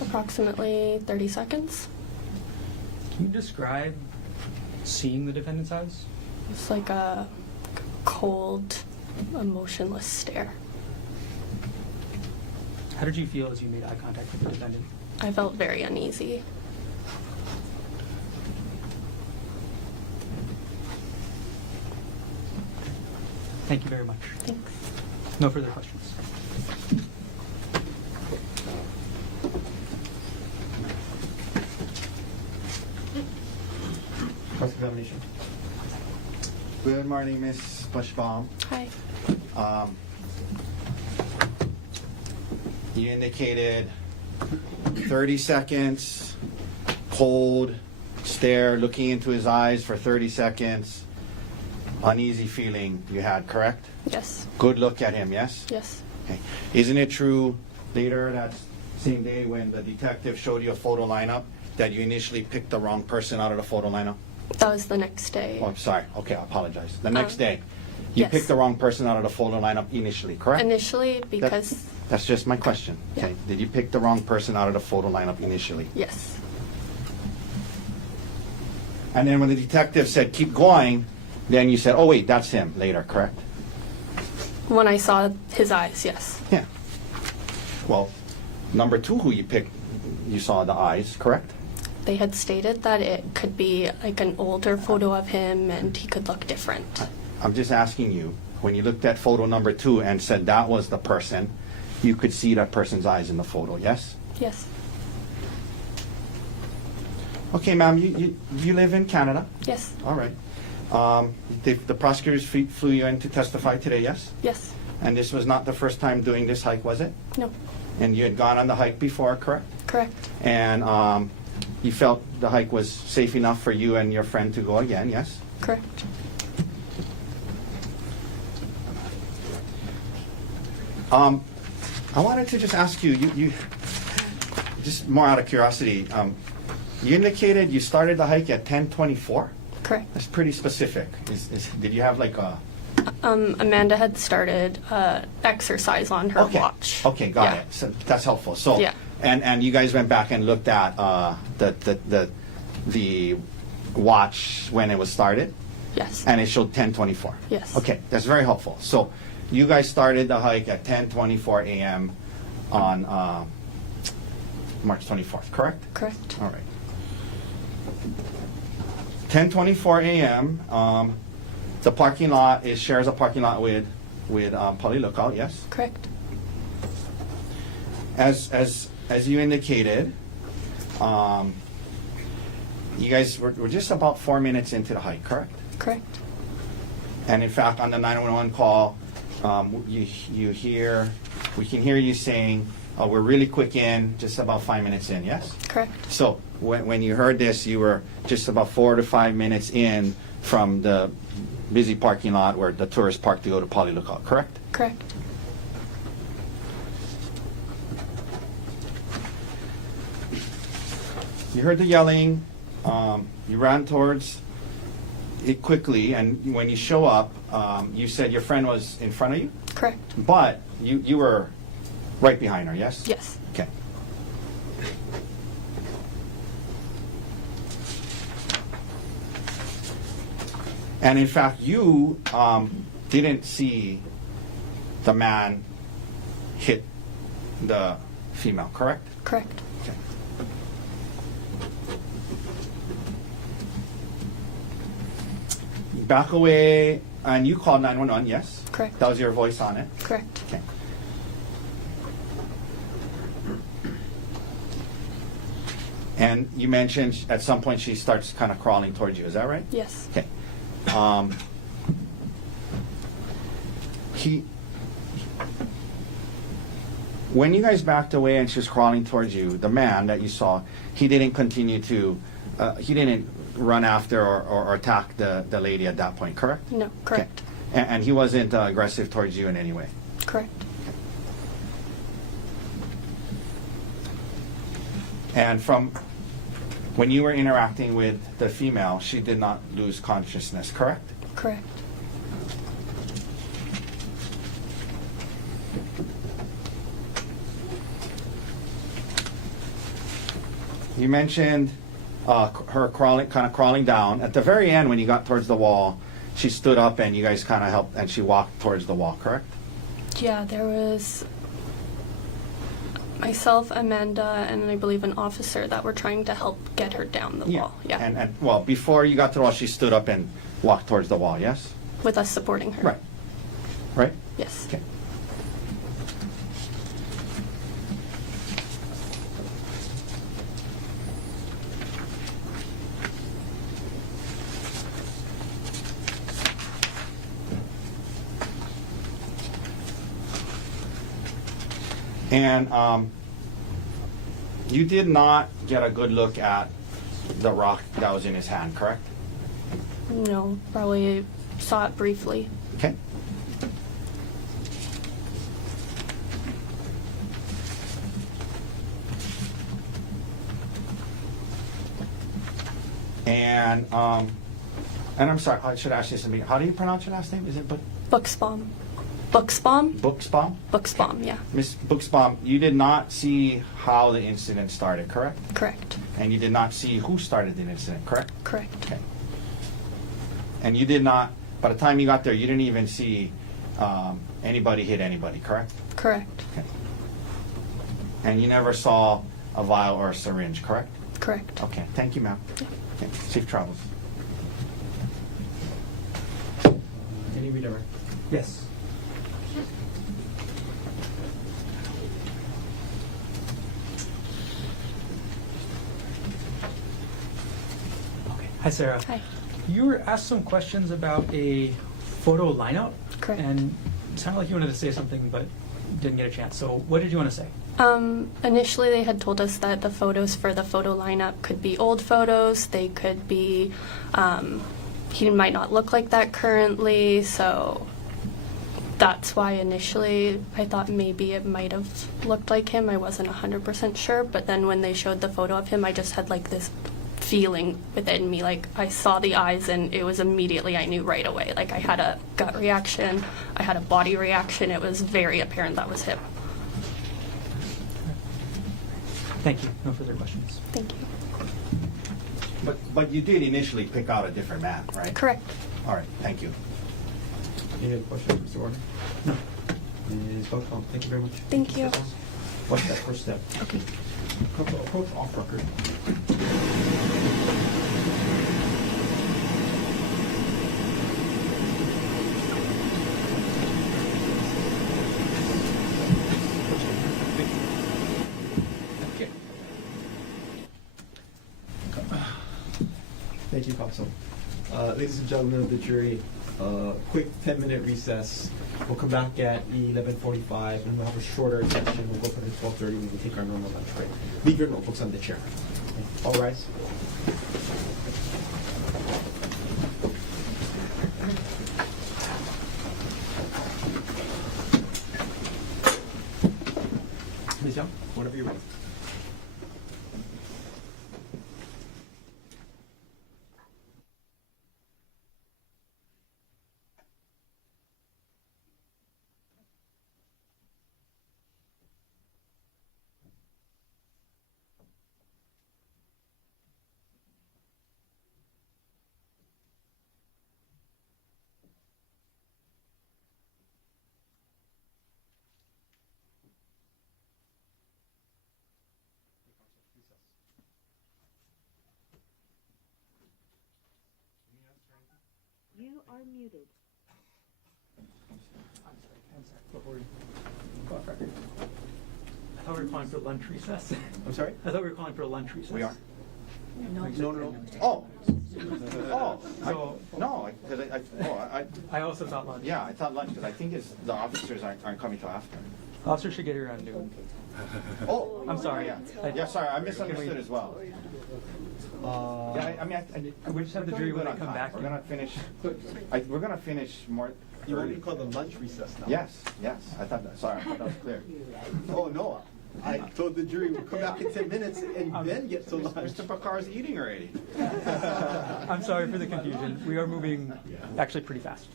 Approximately 30 seconds. Can you describe seeing the defendant's eyes? It's like a cold, emotionless stare. How did you feel as you made eye contact with the defendant? I felt very uneasy. Thank you very much. Thanks. No further questions. Cross-examination. Good morning, Ms. Bushbaum. Hi. You indicated 30 seconds, cold stare, looking into his eyes for 30 seconds, uneasy feeling you had, correct? Yes. Good look at him, yes? Yes. Okay. Isn't it true later that same day when the detective showed you a photo lineup that you initially picked the wrong person out of the photo lineup? That was the next day. Oh, I'm sorry. Okay, I apologize. The next day, you yes. picked the wrong person out of the photo lineup initially, correct? Initially, because... That's just my question. Yeah. Okay. Did you pick the wrong person out of the photo lineup initially? Yes. And then when the detective said, keep going, then you said, oh, wait, that's him later, correct? When I saw his eyes, yes. Yeah. Well, number two who you picked, you saw the eyes, correct? They had stated that it could be like an older photo of him and he could look different. I'm just asking you, when you looked at photo number two and said that was the person, you could see that person's eyes in the photo, yes? Yes. Okay, ma'am, you live in Canada? Yes. All right. The prosecutors flew you in to testify today, yes? Yes. And this was not the first time doing this hike, was it? No. And you had gone on the hike before, correct? Correct. And you felt the hike was safe enough for you and your friend to go again, yes? Correct. I wanted to just ask you, just more out of curiosity, you indicated you started the hike at 10:24? Correct. That's pretty specific. Did you have like a... Amanda had started exercise on her Okay. watch. Okay, got Yeah. it. So that's helpful. So, Yeah. and you guys went back and looked at the watch when it was started, Yes. and it showed 10:24. Yes. Okay, that's very helpful. So, you guys started the hike at 10:24 a.m. on March 24th, correct? Correct. All right. 10:24 a.m. The parking lot shares a parking lot with Poly Lookout, yes? Correct. As you indicated, you guys were just about 4 minutes into the hike, correct? Correct. And in fact, on the 911 call, we can hear you saying, we're really quick in, just about 5 minutes in, yes? Correct. So when you heard this, you were just about 4 to 5 minutes in from the busy parking lot where the tourists park to go to Poly Lookout, correct? Correct. You heard the yelling, you ran towards it quickly, and when you show up, you said your friend was in front of you, Correct. but you were right behind her, yes? Yes. Okay. And in fact, you didn't see the man hit the female, correct? Correct. Okay. Back away, and you called 911, yes? Correct. That was your voice on it? Correct. Okay. And you mentioned at some point she starts kind of crawling towards you, is that right? Yes. Okay. When you guys backed away and she was crawling towards you, the man that you saw, he didn't continue to, he didn't run after or attack the lady at that point, correct? No. Correct. Okay. And he wasn't aggressive towards you in any way? Correct. And from when you were interacting with the female, she did not lose consciousness, correct? Correct. You mentioned her crawling down. At the very end, when you got towards the wall, she stood up and you guys kind of helped, and she walked towards the wall, correct? Yeah, there was myself, Amanda, and I believe an officer that were trying to help get her down the wall. Yeah. And well, before you got to the wall, she stood up and walked towards the wall, yes? With us supporting her. Right. Right? Yes. Okay. And you did not get a good look at the rock that was in his hand, correct? No, probably saw it briefly. Okay. And I'm sorry, I should ask you something. How do you pronounce your last name? Is it Buxbaum. Buxbaum? Buxbaum? Buxbaum, yeah. Miss Buxbaum, you did not see how the incident started, correct? Correct. And you did not see who started the incident, correct? Correct. Okay. And you did not, by the time you got there, you didn't even see anybody hit anybody, correct? Correct. Okay. And you never saw a vial or a syringe, correct? Correct. Okay, thank you, ma'am. Okay. Safe travels. Any redirect? Yes. Okay. Hi, Sarah. Hi. You were asked some questions about a photo lineup. Correct. And it sounded like you wanted to say something, but didn't get a chance. So what did you want to say? Initially they had told us that the photos for the photo lineup could be old photos. They could be, he might not look like that currently, so that's why initially I thought maybe it might have looked like him. I wasn't 100% sure, but then when they showed the photo of him, I just had like this feeling within me, like I saw the eyes and it was immediately, I knew right away. Like I had a gut reaction, I had a body reaction. It was very apparent that was him. Thank you. No further questions. Thank you. But you did initially pick out a different man, right? Correct. All right, thank you. Any other questions, Mr. Warner? No. Ms. Buckbaum, thank you very much. Thank you. What's that first step? Okay. Approach off record. Okay. Thank you, counsel. Ladies and gentlemen of the jury, quick 10-minute recess. We'll come back at 11:45 and we'll have a shorter session. We'll go for the 12:30 when we take our normal lunch break. Leave your notebooks on the chair. All rise. Ms. Young, whenever you're ready. You are muted. I'm sorry, before we go off record. I thought we were calling for lunch recess. I'm sorry? I thought we were calling for a lunch recess. We are. No. Oh. Oh. So- Because I also thought lunch. yeah, I thought lunch because I think it's the officers aren't coming till after. Officer should get here around noon. Oh, I'm sorry. Yeah, sorry, I misunderstood as well. Yeah, We just have the jury when they come back. We're gonna finish. We're gonna finish more. You want me to call the lunch recess now? Yes. I thought that. Sorry, I thought that was clear. Oh, no. I told the jury we'll come back in 10 minutes and then get to lunch. Mr. Pacar's eating already. I'm sorry for the confusion. We are moving actually pretty fast.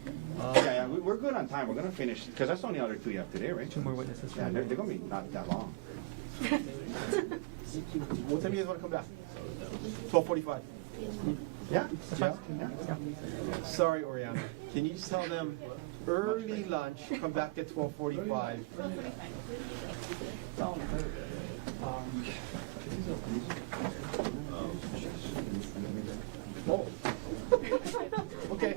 Yeah, we're good on time. We're gonna finish because that's the only other two you have today, right? 2 more witnesses. Yeah, they're gonna be not that long. What time do you guys want to come back? 12:45. Yeah. Yeah. Sorry, Oriana. Can you just tell them early lunch, come back at 12:45? Oh. Okay. I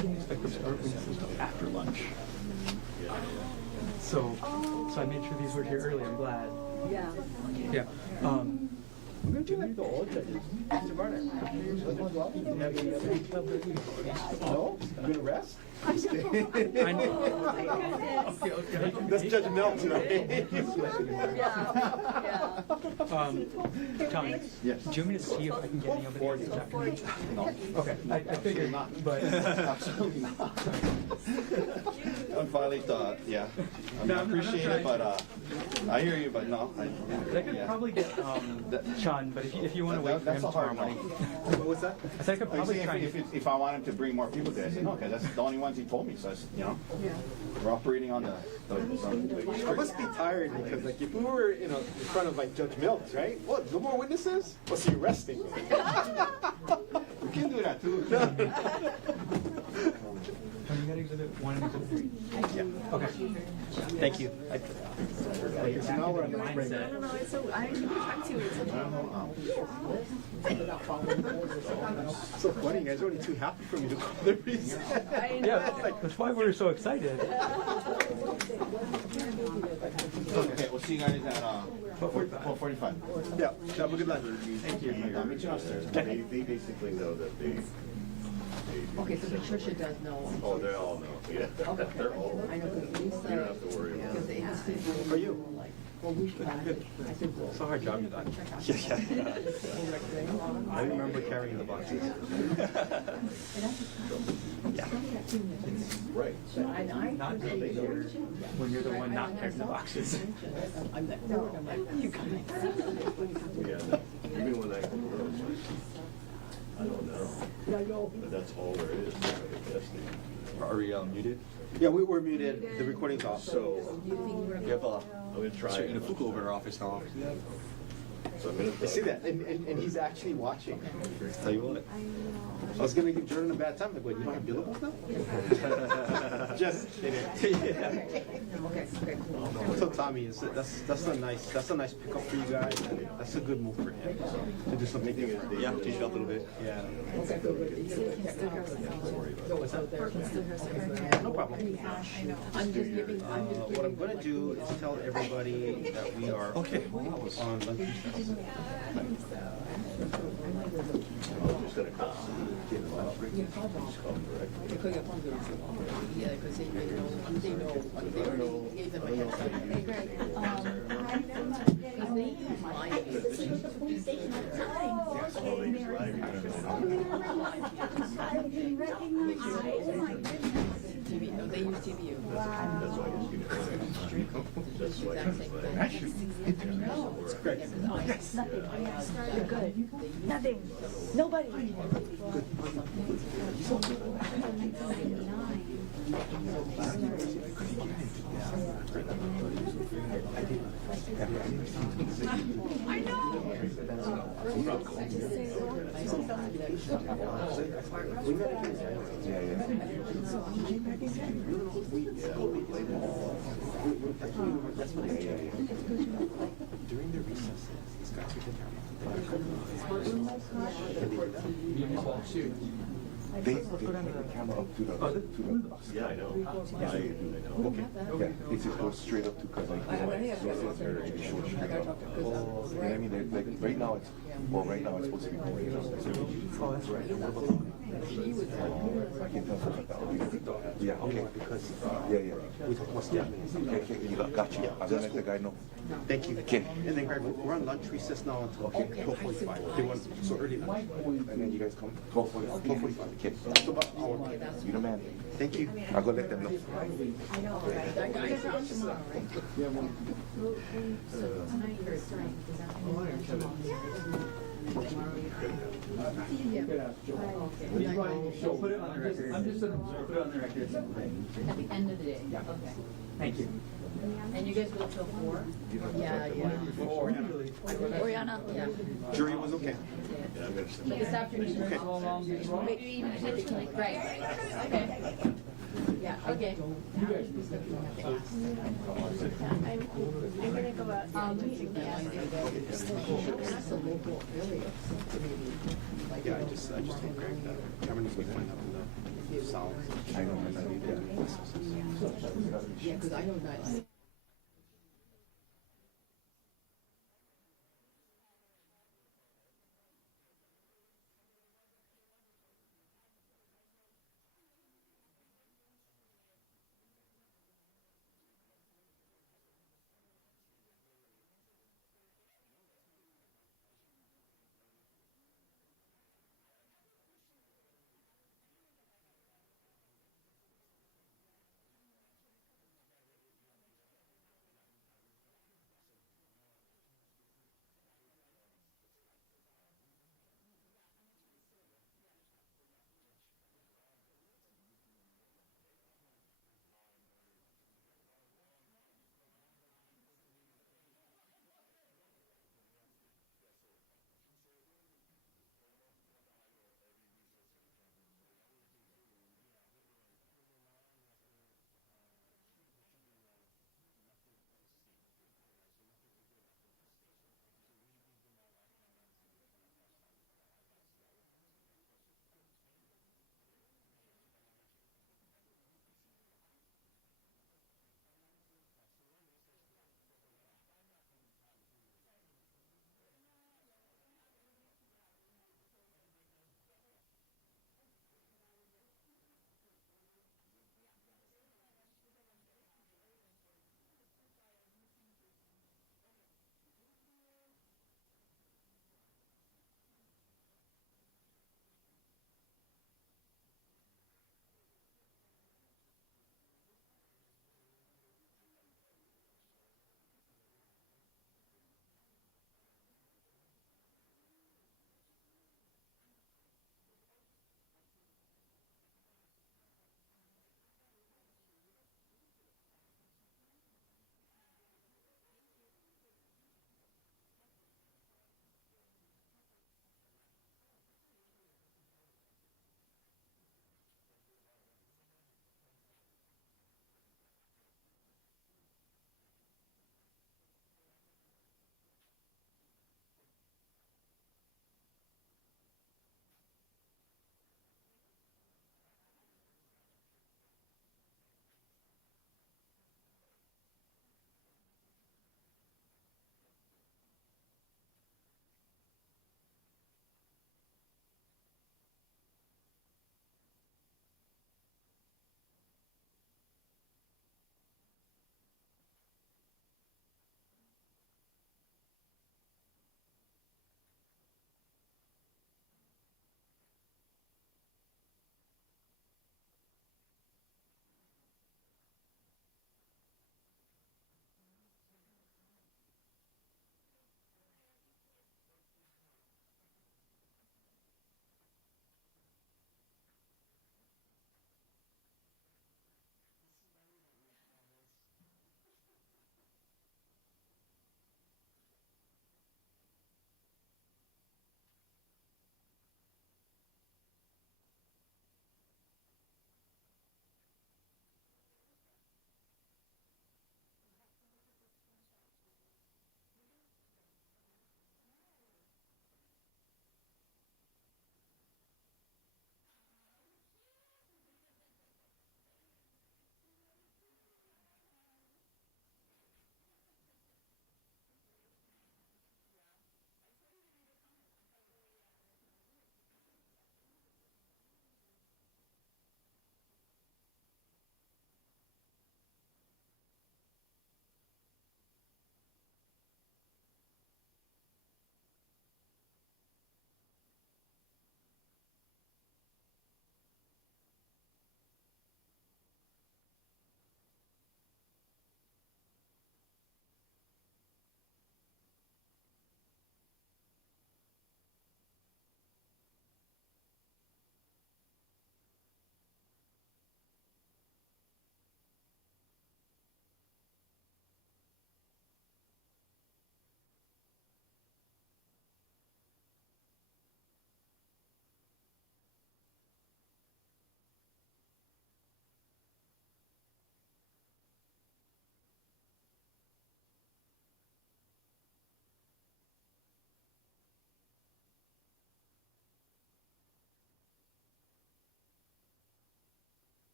didn't expect the start witnesses until after lunch. So I made sure these were here early. I'm glad. Yeah. Yeah. We're going to do like the old judges. Mr. Barnett. No? You going to rest? I know. Okay. Let's judge Mel tonight. John, Yes. do you want me to see if I can get any of it this afternoon? No. Okay, I figured not. but Absolutely not. Don't violate the, yeah. I appreciate it, but I hear you, but no. I could probably get Sean, but if you want to wait for him That's a tomorrow hard no. morning. What's that? I said I could Are you probably saying try and if I wanted to bring more people there, I said no, because that's the only ones he told me. So it's, we're operating on the I must be tired because, like, if we were in front of like Judge Mills, right? What? No more witnesses? What's he arresting? We can do that too. you got exhibit 1 and exhibit 3. Yeah. Okay. Thank you. So now we're on the mindset. No, it's so, I keep track to it. So funny, you guys are only too happy for me to call the reason. Yeah, that's why we were so excited. Okay, we'll see you guys at 12:45. Yeah, have a good lunch. Thank you. I'll meet you upstairs. They basically know that they. Okay, so Patricia does know. Oh, they all know, yeah. They're all. I know, because Lisa. You don't have to worry about Because it. they asked me. How are you? Well, we should. I said, well. It's a hard job you got. Yeah. I remember carrying the boxes. Yeah. Right. But I. Not easier when you're the one not carrying the boxes. I'm like, no, I'm like, you guys. Yeah, even when I go to those, I don't know. But that's all there is, like a testing. Are we muted? Yeah, we're muted. The recording's off. So, We have I'm gonna try. Mr. Inafuku over in our office now. So I'm gonna. I see that, and he's actually watching. Tell you what. I was gonna give Jordan a bad time. Like, what, you don't have billables now? Just kidding. So Tommy, that's a nice pickup for you guys. And that's a good move for him to do something different. Yeah, teach you a little bit. Yeah. No problem. I'm just giving, What I'm gonna do is tell everybody that we are on lunch recess. in the lunch break. Yeah, Just call directly. Because your phone goes off. Yeah, because they already gave them a heads up. Hey, Greg, because they use my TV, no, they use TVU. That's why I use That's why I use No, it's great. Yes. You're good. Nothing. Nobody. I know. During the recesses, these guys would get They take the camera up to the yeah, I know. Okay. Yeah, it just goes straight up to because like it shows straight up. You know what I mean? Like right now it's it's supposed to be going up. Oh, that's right. I can tell from that. Yeah, okay. Because yeah. What's that? Okay, you got you. I'm gonna let the guy know. Thank you. Okay. And then Greg, we're on lunch recess now until 12:45. They want so early lunch. And then you guys come 12:45. 12:45. Okay. So about an hour. You the man. Thank you. I'll go let them know. I know, right? That guy's out tomorrow, right? So put it on the record. I'm just gonna put it on the record. At the end of the day? Yeah. Okay. Thank you. And you guys go till 4? Yeah. Oriana. Yeah. Jury was okay. This afternoon. Okay. Right. Okay. Yeah, okay. I'm gonna go out. Yeah, I just told Greg that Cameron is going to find out in the sound. I know, I know. Yeah, because I know that.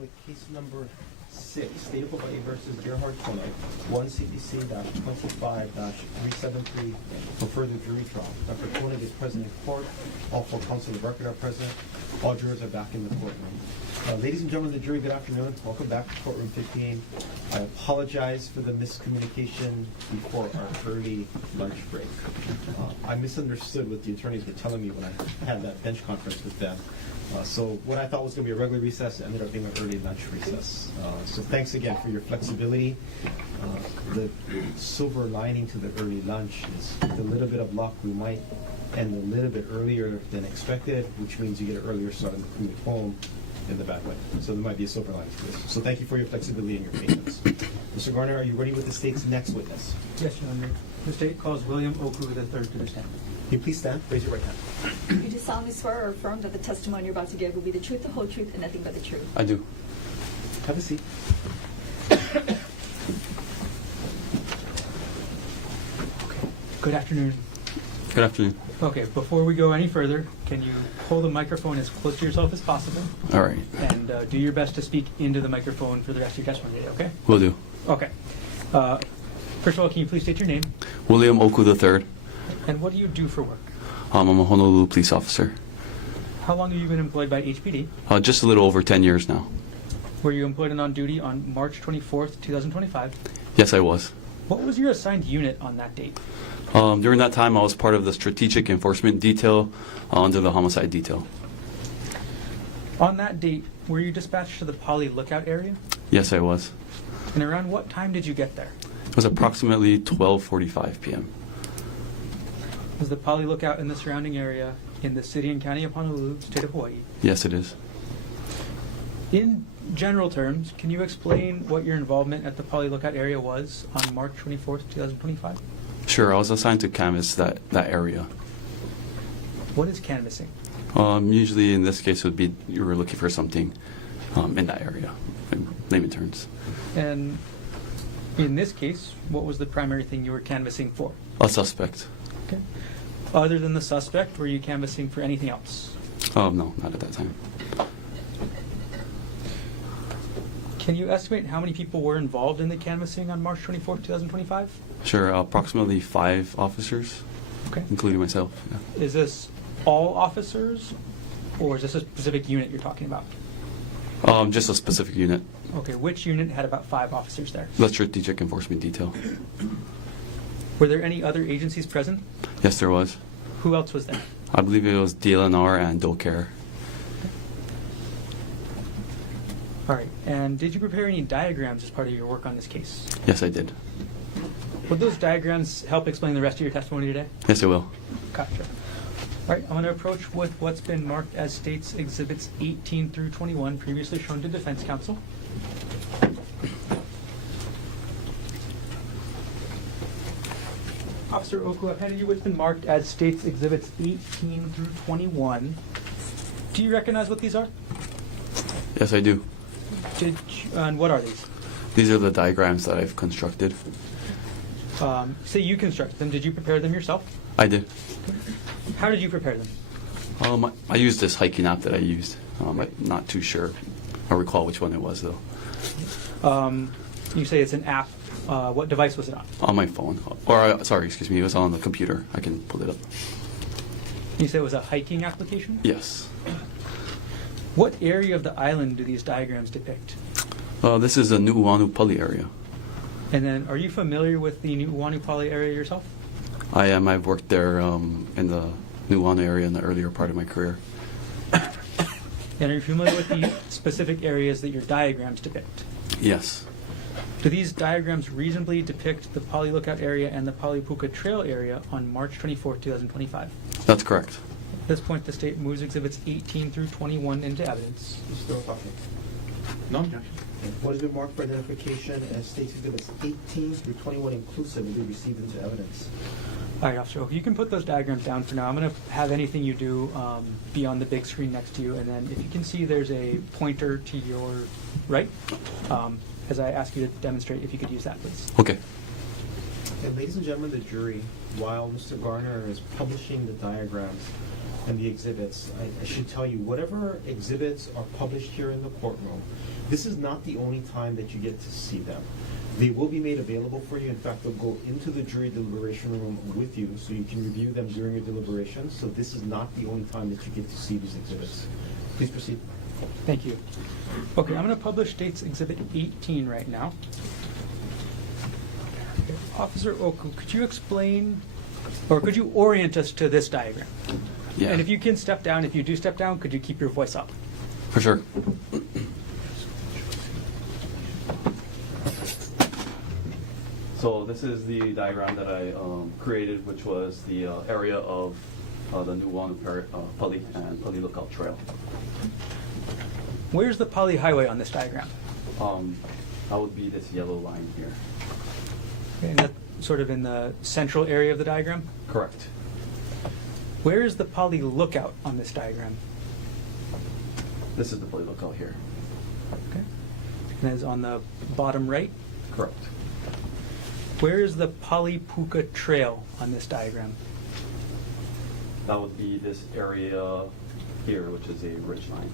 With case number 6, State of Hawaii versus Gerhardt Konig, 1 CPC-25-373 for further jury trial. Dr. Konig is present in court. All 4 counsel of record are present. All jurors are back in the courtroom. Ladies and gentlemen of the jury, good afternoon. Welcome back to courtroom 15. I apologize for the miscommunication before our early lunch break. I misunderstood what the attorneys were telling me when I had that bench conference with them. So what I thought was going to be a regular recess ended up being an early lunch recess. So thanks again for your flexibility. The silver lining to the early lunch is with a little bit of luck, we might end a little bit earlier than expected, which means you get an earlier start on the commute home in the bad way. So there might be a silver lining to this. So thank you for your flexibility and your patience. Mr. Garner, are you ready with the state's next witness? Yes, Your Honor. The state calls William Oku III to the stand. Can you please stand? Raise your right hand. You do solemnly swear or affirm that the testimony you're about to give will be the truth, the whole truth, and nothing but the truth? I do. Have a seat. Good afternoon. Good afternoon. Okay, before we go any further, can you hold the microphone as close to yourself as possible? All right. And do your best to speak into the microphone for the rest of your testimony today, okay? Will do. Okay. First of all, can you please state your name? William Oku III. And what do you do for work? I'm a Honolulu police officer. How long have you been employed by HPD? Just a little over 10 years now. Were you employed and on duty on March 24th, 2025? Yes, I was. What was your assigned unit on that date? During that time, I was part of the strategic enforcement detail under the homicide detail. On that date, were you dispatched to the Poly Lookout area? Yes, I was. And around what time did you get there? It was approximately 12:45 p.m. Was the Poly Lookout in the surrounding area in the city and county of Honolulu, state of Hawaii? Yes, it is. In general terms, can you explain what your involvement at the Poly Lookout area was on March 24th, 2025? Sure, I was assigned to canvass that area. What is canvassing? Usually in this case it would be you were looking for something in that area, in layman terms. And in this case, what was the primary thing you were canvassing for? A suspect. Okay. Other than the suspect, were you canvassing for anything else? Oh, no, not at that time. Can you estimate how many people were involved in the canvassing on March 24th, 2025? Sure, approximately 5 officers, Okay. including myself. Yeah. Is this all officers, or is this a specific unit you're talking about? Just a specific unit. Okay, which unit had about 5 officers there? The strategic enforcement detail. Were there any other agencies present? Yes, there was. Who else was there? I believe it was DLNR and DoCare. All right, and did you prepare any diagrams as part of your work on this case? Yes, I did. Would those diagrams help explain the rest of your testimony today? Yes, it will. Gotcha. All right, I'm going to approach with what's been marked as States Exhibits 18 through 21, previously shown to defense counsel. Officer Oku, I've handed you what's been marked as States Exhibits 18 through 21. Do you recognize what these are? Yes, I do. And what are these? These are the diagrams that I've constructed. Say you constructed them. Did you prepare them yourself? I did. How did you prepare them? I used this hiking app that I used. I'm not too sure. I recall which one it was, though. You say it's an app. What device was it on? On my phone. Or, sorry, excuse me, it was on the computer. I can pull it up. You say it was a hiking application? Yes. What area of the island do these diagrams depict? This is the Nu'uanu-Pali area. And then, are you familiar with the Nu'uanu-Pali area yourself? I am. I've worked there in the Nu'uanu area in the earlier part of my career. And are you familiar with the specific areas that your diagrams depict? Yes. Do these diagrams reasonably depict the Poly Lookout area and the Polipuka Trail area on March 24, 2025? That's correct. At this point, the state moves Exhibits 18 through 21 into evidence. You still talking? No objection. What has been marked for identification as States Exhibits 18 through 21 inclusive will be received into evidence. All right, Officer, you can put those diagrams down for now. I'm going to have anything you do be on the big screen next to you, and then if you can see there's a pointer to your right, as I ask you to demonstrate, if you could use that, please. Okay. And ladies and gentlemen of the jury, while Mr. Garner is publishing the diagrams, and the exhibits, I should tell you, whatever exhibits are published here in the courtroom, this is not the only time that you get to see them. They will be made available for you. In fact, they'll go into the jury deliberation room with you so you can review them during your deliberations. So this is not the only time that you get to see these exhibits. Please proceed. Thank you. Okay, I'm going to publish State's Exhibit 18 right now. Okay. Officer Oku, could you explain, or could you orient us to this diagram? Yeah. And if you can step down, if you do step down, could you keep your voice up? For sure. So this is the diagram that I created, which was the area of the New Pali and Pali Lookout Trail. Where's the Pali Highway on this diagram? That would be this yellow line here. Okay, and that's sort of in the central area of the diagram? Correct. Where is the Pali Lookout on this diagram? This is the Pali Lookout here. Okay. And that is on the bottom right? Correct. Where is the Pali Puka Trail on this diagram? That would be this area here, which is a ridge line.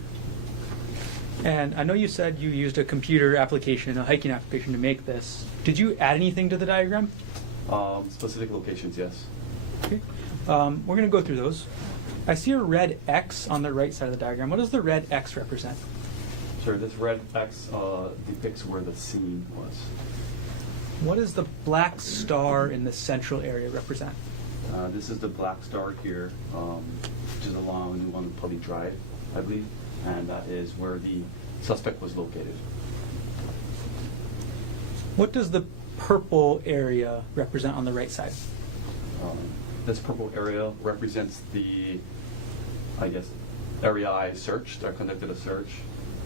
And I know you said you used a computer application, a hiking application to make this. Did you add anything to the diagram? Specific locations, yes. Okay. We're going to go through those. I see a red X on the right side of the diagram. What does the red X represent? Sure, this red X depicts where the scene was. What does the black star in the central area represent? This is the black star here, which is along New Pali Drive, I believe, and that is where the suspect was located. What does the purple area represent on the right side? This purple area represents the, I guess, area I searched. I conducted a search,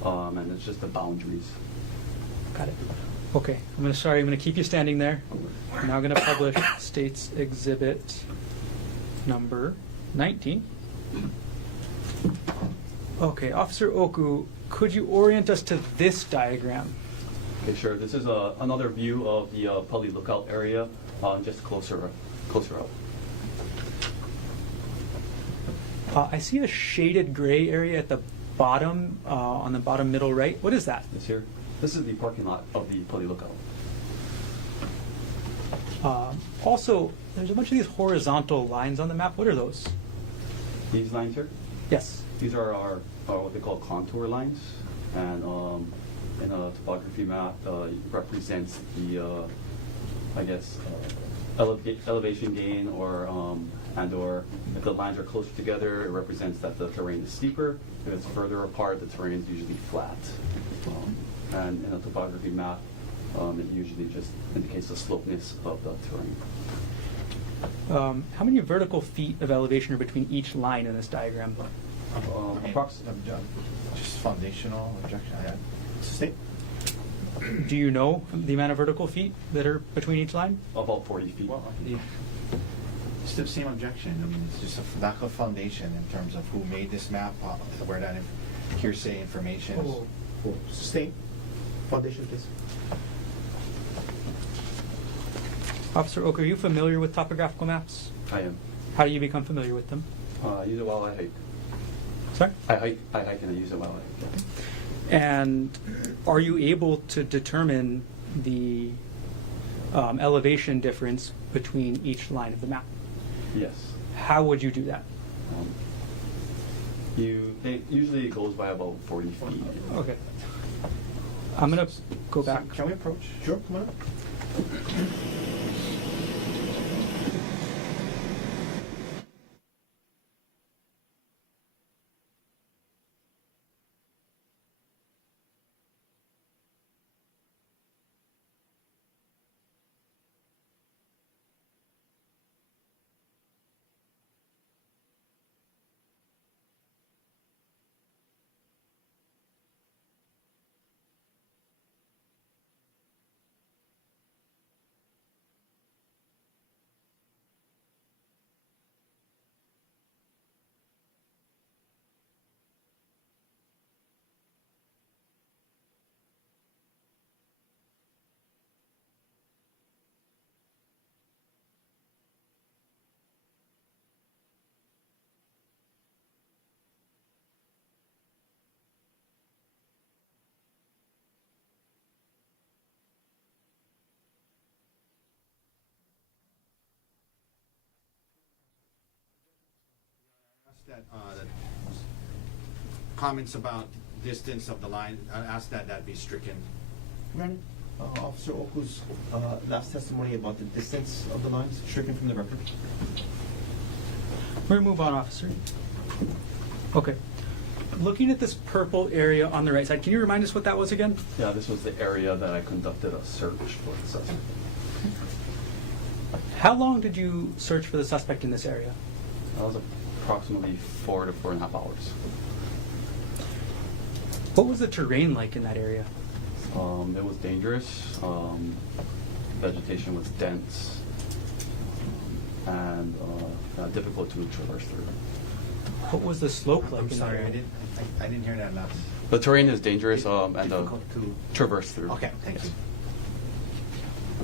and it's just the boundaries. Got it. Okay, I'm going to keep you standing there. I'm now going to publish State's Exhibit number 19. Okay, Officer Oku, could you orient us to this diagram? Okay, sure. This is another view of the Pali Lookout area, just closer up. I see a shaded gray area at the bottom, on the bottom middle right. What is that? This here. This is the parking lot of the Pali Lookout. Also, there's a bunch of these horizontal lines on the map. What are those? These lines here? Yes. These are our what they call contour lines, and in a topography map, it represents the, I guess, elevation gain, or if the lines are closer together, it represents that the terrain is steeper. If it's further apart, the terrain is usually flat. And in a topography map, it usually just indicates the slopeness of the terrain. How many vertical feet of elevation are between each line in this diagram? Just foundational objection. State. Do you know the amount of vertical feet that are between each line? About 40 feet. Well, yeah. It's the same objection. I mean, it's just a lack of foundation in terms of who made this map, where that hearsay information is. State. Foundation, please. Officer Oku, are you familiar with topographical maps? I am. How do you become familiar with them? I use it while I hike. Sorry? I hike and I use it while I hike. And are you able to determine the elevation difference between each line of the map? Yes. How would you do that? Usually it goes by about 40 feet. Okay. I'm going to go back. Can we approach? Sure, come on. that comments about distance of the line, I ask that be stricken. Granted. Officer Oku's last testimony about the distance of the lines stricken from the record. We're gonna move on, officer. Okay. Looking at this purple area on the right side, can you remind us what that was again? Yeah, this was the area that I conducted a search for the suspect. How long did you search for the suspect in this area? That was approximately 4 to 4.5 hours. What was the terrain like in that area? It was dangerous. Vegetation was dense and difficult to traverse through. What was the slope like I'm in sorry, that area? I didn't hear that last. The terrain is dangerous and Difficult to traverse through. Okay, thank you.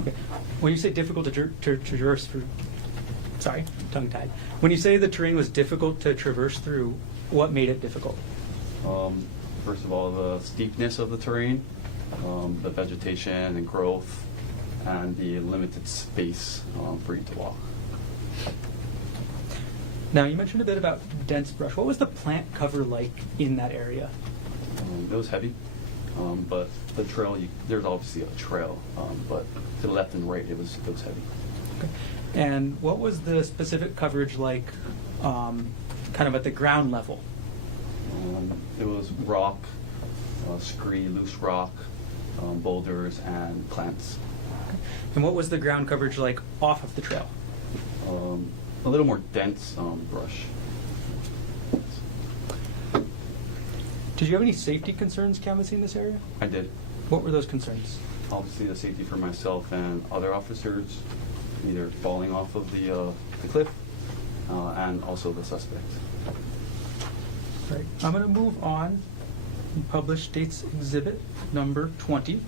Okay. When you say difficult to traverse through, sorry, tongue-tied. When you say the terrain was difficult to traverse through, what made it difficult? First of all, the steepness of the terrain, the vegetation and growth, and the limited space for you to walk. Now, you mentioned a bit about dense brush. What was the plant cover like in that area? It was heavy, but the trail, there's obviously a trail, but to the left and right, it was heavy. Okay. And what was the specific coverage like kind of at the ground level? It was rock, scree, loose rock, boulders, and plants. Okay. And what was the ground coverage like off of the trail? A little more dense brush. Did you have any safety concerns canvassing this area? I did. What were those concerns? Obviously, the safety for myself and other officers, either falling off of the cliff, and also the suspect. Right. I'm going to move on and publish State's Exhibit number 20.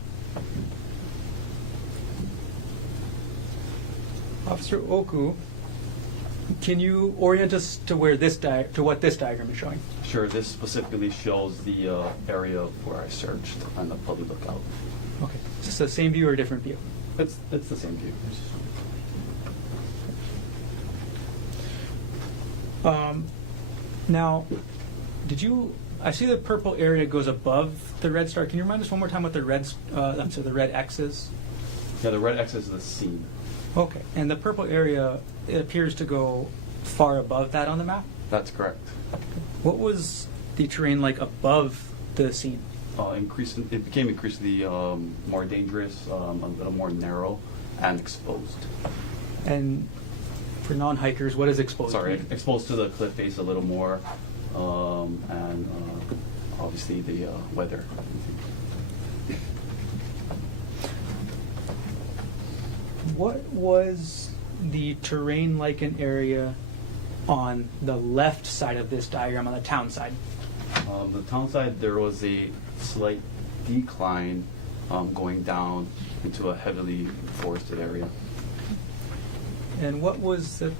Officer Oku, can you orient us to where this to what this diagram is showing? Sure. This specifically shows the area where I searched on the public lookout. Okay. Is this the same view or a different view? It's the same view. Now, I see the purple area goes above the red star. Can you remind us one more time what the red X is? Yeah, the red X is the scene. Okay. And the purple area, it appears to go far above that on the map? That's correct. What was the terrain like above the scene? It became increasingly more dangerous, a little more narrow, and exposed. And for non-hikers, what is exposed? Sorry, exposed to the cliff face a little more, and obviously the weather. What was the terrain like an area on the left side of this diagram, on the town side? The town side, there was a slight decline going down into a heavily forested area. And what was the...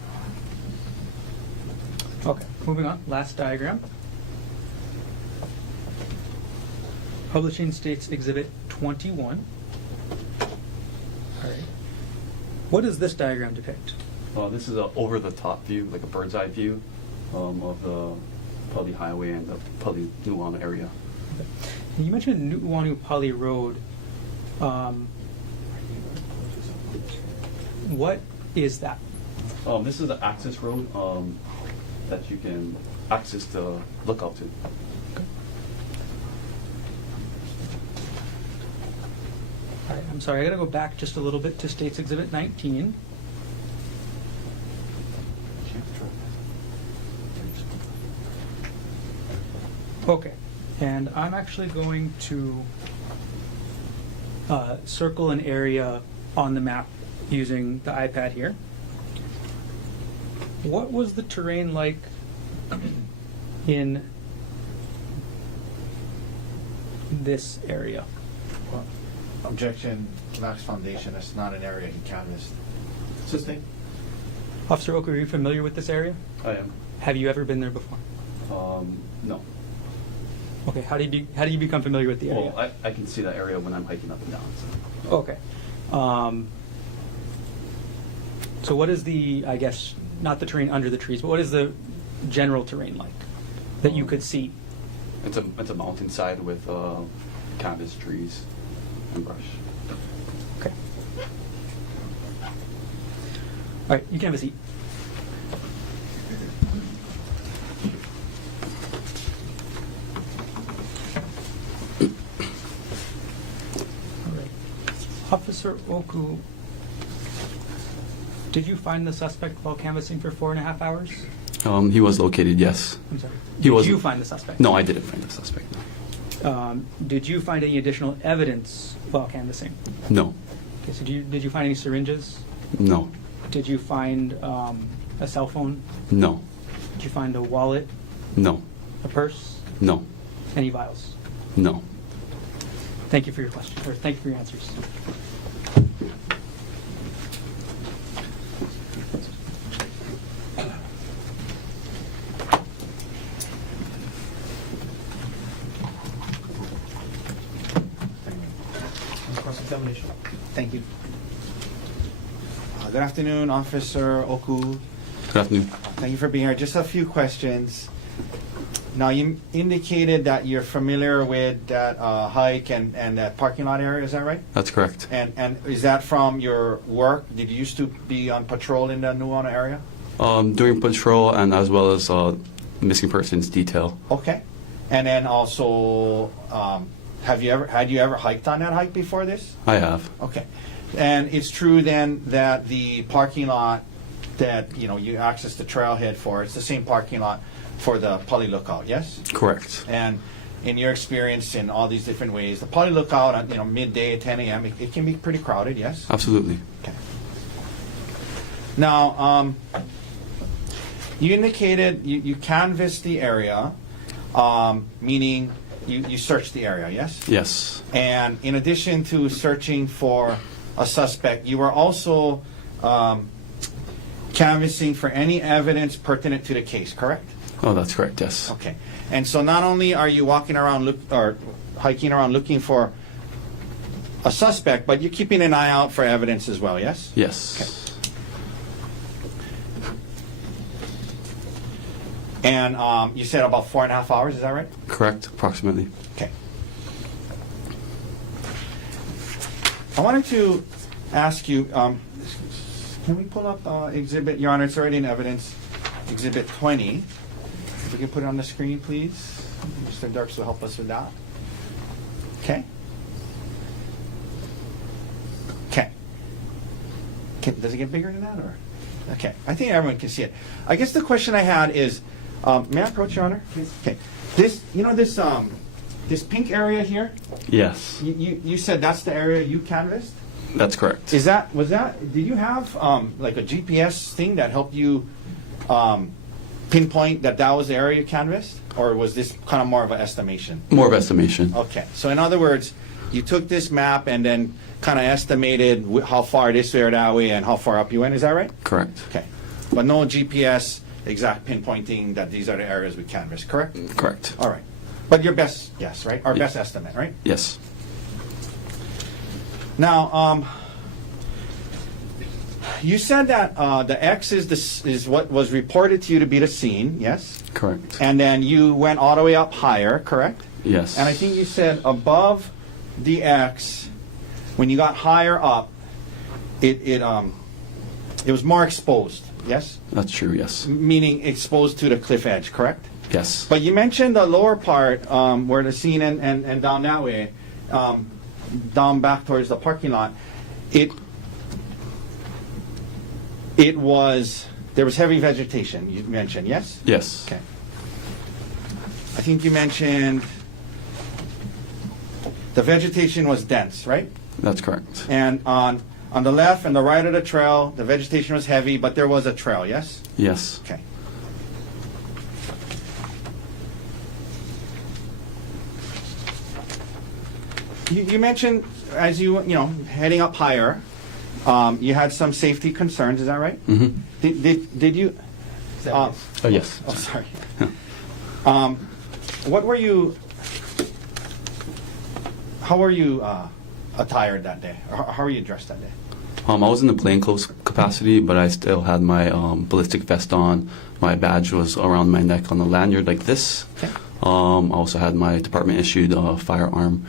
Okay, moving on. Last diagram. Publishing States Exhibit 21. All right. What does this diagram depict? This is an over-the-top view, like a bird's eye view of the Pali Highway and the Pali Nuuanu area. Okay. And you mentioned Nuuanu Pali Road. What is that? This is the access road that you can access the lookout to. Okay. All right, I'm sorry, I gotta go back just a little bit to States Exhibit 19. Okay, and I'm actually going to circle an area on the map using the iPad here. What was the terrain like in this area? Well, objection, lacks foundation. It's not an area he canvassed. Sustain. Officer Oku, are you familiar with this area? I am. Have you ever been there before? No. Okay, how do you become familiar with the area? Well, I can see that area when I'm hiking up and down. So. Okay. So what is the, I guess, not the terrain under the trees, but what is the general terrain like that you could see? It's a mountainside with canvas trees and brush. Okay. All right, you can have a seat. All right. Officer Oku, did you find the suspect while canvassing for 4.5 hours? He was located, yes. I'm sorry. He was. Did you find the suspect? No, I didn't find the suspect. Did you find any additional evidence while canvassing? No. Okay, so did you find any syringes? No. Did you find a cell phone? No. Did you find a wallet? No. A purse? No. Any vials? No. Thank you for your question, or thank you for your answers. Cross-examination. Thank you. Good afternoon, Officer Oku. Good afternoon. Thank you for being here. Just a few questions. Now, you indicated that you're familiar with that hike and that parking lot area, is that right? That's correct. And is that from your work? Did you used to be on patrol in the Nuuanu area? During patrol and as well as missing persons detail. Okay. And then also, had you ever hiked on that hike before this? I have. Okay. And it's true then that the parking lot that you access the trailhead for, it's the same parking lot for the Pali Lookout, yes? Correct. And in your experience in all these different ways, the Pali Lookout at midday, 10 a.m., it can be pretty crowded, yes? Absolutely. Okay. Now, you indicated you canvassed the area, meaning you searched the area, yes? Yes. And in addition to searching for a suspect, you were also canvassing for any evidence pertinent to the case, correct? Oh, that's correct, yes. Okay. And so not only are you walking around or hiking around looking for a suspect, but you're keeping an eye out for evidence as well, yes? Yes. Okay. And you said about 4.5 hours, is that right? Correct, approximately. Okay. I wanted to ask you, can we pull up exhibit, Your Honor, it's already in evidence, exhibit 20. If we can put it on the screen, please. Mr. Dirks will help us with that. Okay. Okay. Does it get bigger than that, or? Okay. I think everyone can see it. I guess the question I had is, may I approach, Your Honor? Okay. This, this pink area here. Yes. You said that's the area you canvassed? That's correct. Did you have like a GPS thing that helped you pinpoint that was the area you canvassed? Or was this kind of more of an estimation? More of estimation. Okay. So in other words, you took this map and then kind of estimated how far this way or that way and how far up you went. Is that right? Correct. Okay. But no GPS exact pinpointing that these are the areas we canvassed, correct? Correct. All right. But your best guess, right? Our best estimate, right? Yes. Now, you said that the X is what was reported to you to be the scene, yes? Correct. And then you went all the way up higher, correct? Yes. And I think you said above the X, when you got higher up, it was more exposed, yes? That's true, yes. Meaning exposed to the cliff edge, correct? Yes. But you mentioned the lower part where the scene and down that way, down back towards the parking lot, there was heavy vegetation, you mentioned, yes? Yes. Okay. I think you mentioned the vegetation was dense, right? That's correct. And on the left and the right of the trail, the vegetation was heavy, but there was a trail, yes? Yes. Okay. You mentioned as you heading up higher, you had some safety concerns. Is that right? Mm-hmm. Did you? Oh yes. Oh, sorry. What were you? How were you attired that day? Or how were you dressed that day? I was in the plainclothes capacity, but I still had my ballistic vest on. My badge was around my neck on a lanyard like this. Okay. I also had my department issued firearm.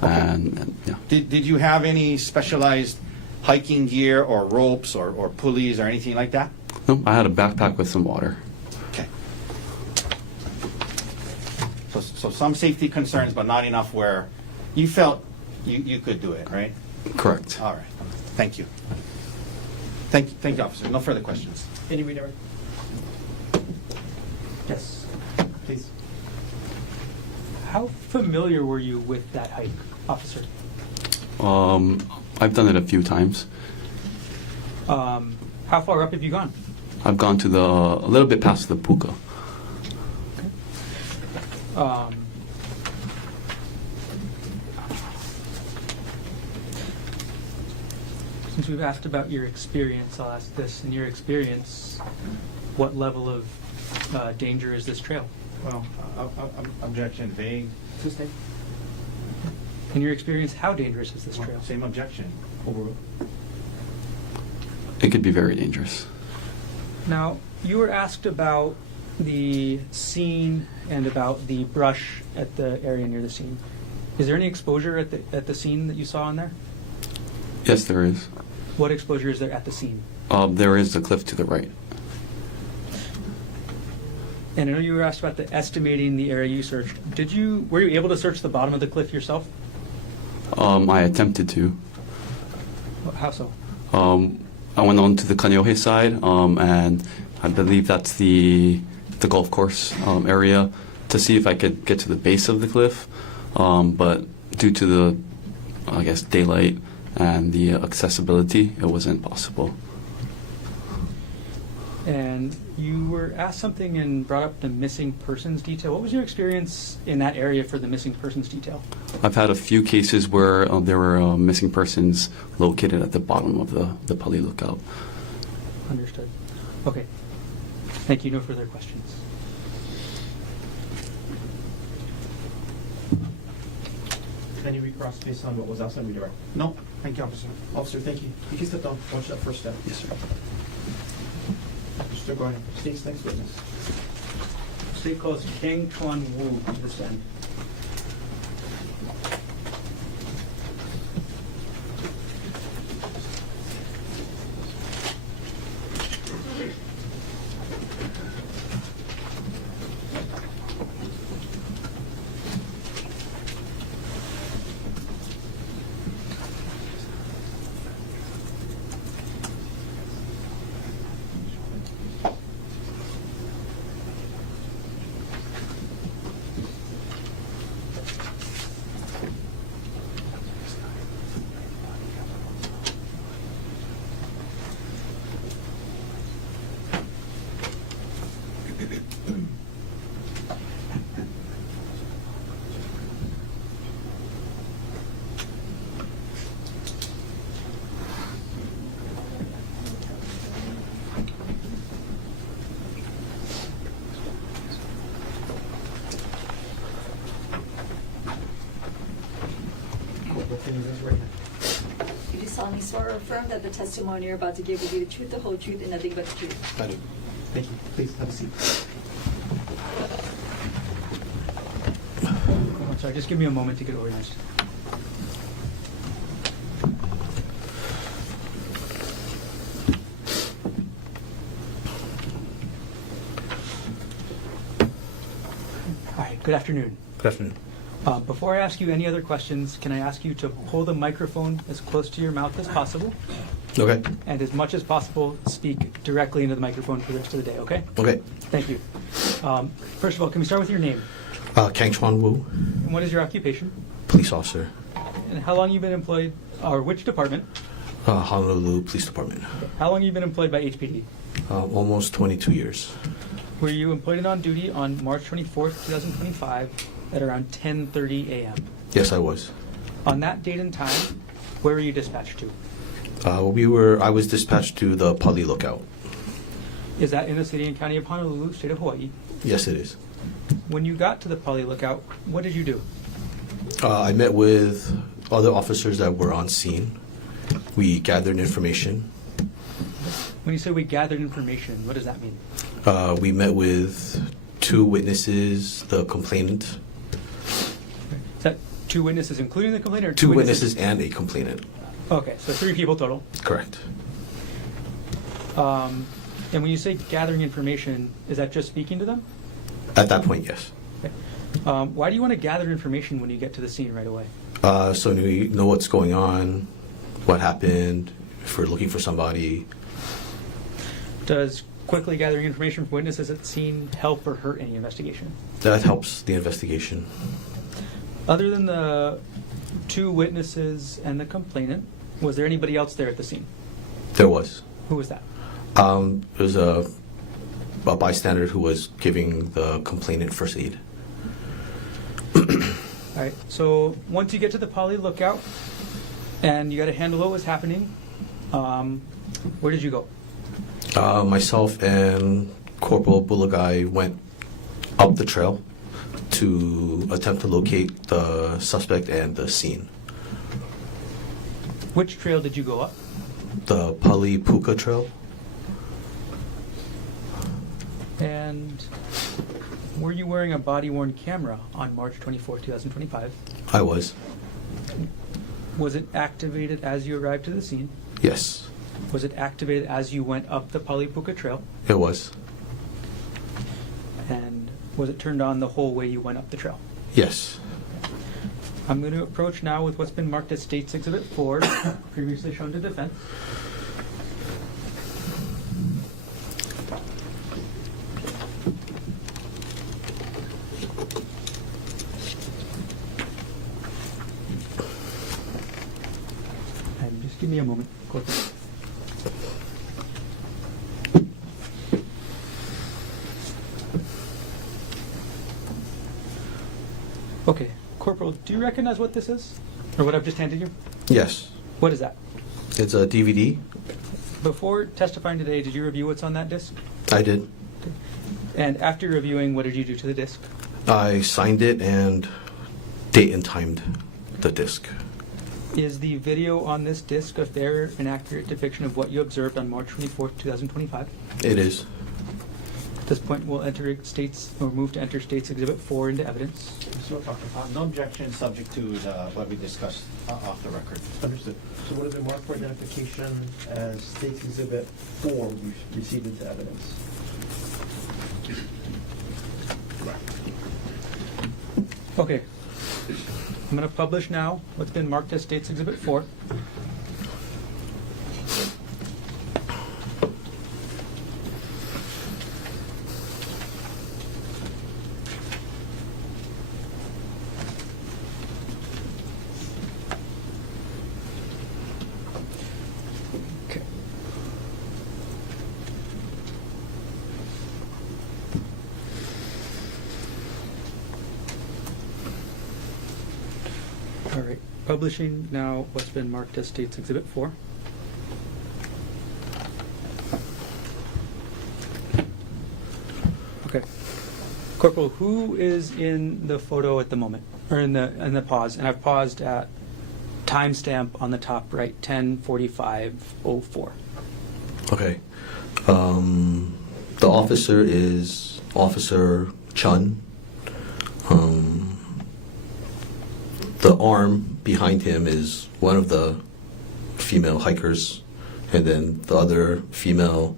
And yeah. Did you have any specialized hiking gear or ropes or pulleys or anything like that? No, I had a backpack with some water. Okay. So some safety concerns, but not enough where you felt you could do it, right? Correct. All right. Thank you. Thank you, officer. No further questions. Any redirect? Yes. Please. How familiar were you with that hike, officer? I've done it a few times. How far up have you gone? I've gone to a little bit past the puka. Since we've asked about your experience, I'll ask this. In your experience, what level of danger is this trail? Well, objection vague. In your experience, how dangerous is this trail? Same objection. Overruled. It could be very dangerous. Now, you were asked about the scene and about the brush at the area near the scene. Is there any exposure at the scene that you saw in there? Yes, there is. What exposure is there at the scene? There is the cliff to the right. And I know you were asked about the estimating the area you searched. Were you able to search the bottom of the cliff yourself? I attempted to. How so? I went on to the Kaneohe side, and I believe that's the golf course area, to see if I could get to the base of the cliff. But due to the, I guess, daylight and the accessibility, it wasn't possible. And you were asked something and brought up the missing persons detail. What was your experience in that area for the missing persons detail? I've had a few cases where there were missing persons located at the bottom of the Pali Lookout. Understood. Okay. Thank you. No further questions. Any recross based on what was asked on redirect? No. Thank you, officer. Officer, thank you. You can step down. Watch that first step. Yes, sir. Mr. Garner, state's next witness. State calls Kanguan Wu to the stand. You do solemnly swear or affirm that the testimony you're about to give will be the truth, the whole truth, and nothing but the truth. I do. Thank you. Please have a seat. I'm sorry, just give me a moment to get organized. Hi, good afternoon. Good afternoon. Before I ask you any other questions, can I ask you to pull the microphone as close to your mouth as possible? Okay. And as much as possible, speak directly into the microphone for the rest of the day, okay? Okay. Thank you. First of all, can we start with your name? Kanguan Wu, And what is your occupation? police officer, And how long you been employed, or which department? Honolulu Police Department. How long you been employed by HPD? Almost 22 years. Were you employed and on duty on March 24th, 2025 at around 10:30 a.m.? Yes, I was. On that date and time, where were you dispatched to? I was dispatched to the Pali Lookout. Is that in the city and county of Honolulu, state of Hawaii? Yes, it is. When you got to the Pali Lookout, what did you do? I met with other officers that were on scene. We gathered information, When you say we gathered information, what does that mean? We met with 2 witnesses, the complainant. Is that 2 witnesses including the complainant, or 2 witnesses and a complainant. Okay, so 3 people total. Correct. And when you say gathering information, is that just speaking to them? At that point, yes. Okay. Why do you want to gather information when you get to the scene right away? So we know what's going on, what happened, if we're looking for somebody. Does quickly gathering information from witnesses at the scene help or hurt any investigation? That helps the investigation. Other than the 2 witnesses and the complainant, was there anybody else there at the scene? There was. Who was that? There was a bystander who was giving the complainant first aid. All right, so once you get to the poly lookout and you got to handle what was happening, where did you go? Myself and Corporal Bulagai went up the trail to attempt to locate the suspect and the scene. Which trail did you go up? The Pali Puka Trail. And were you wearing a body-worn camera on March 24, 2025? I was. Was it activated as you arrived to the scene? Yes, Was it activated as you went up the Pali Puka Trail? it was. And was it turned on the whole way you went up the trail? Yes. I'm going to approach now with what's been marked as State's Exhibit 4, previously shown to defense. And just give me a moment. Okay, Corporal, do you recognize what this is? Or what I've just handed you? Yes. What is that? It's a DVD. Before testifying today, did you review what's on that disc? I did. And after reviewing, what did you do to the disc? I signed it and date and timed the disc. Is the video on this disc a fair and accurate depiction of what you observed on March 24th, 2025? It is. At this point, we'll move to enter State's Exhibit 4 into evidence. No objection, subject to what we discussed off the record. Understood. So what has been marked for identification as State's Exhibit 4 we received into evidence? Okay. I'm going to publish now what's been marked as State's Exhibit 4. Okay. All right, publishing now what's been marked as State's Exhibit 4. Okay. Corporal, who is in the photo at the moment, or in the pause? And I've paused at timestamp on the top right, 10:45:04. Okay. The officer is Officer Chun. The arm behind him is one of the female hikers, and then the other female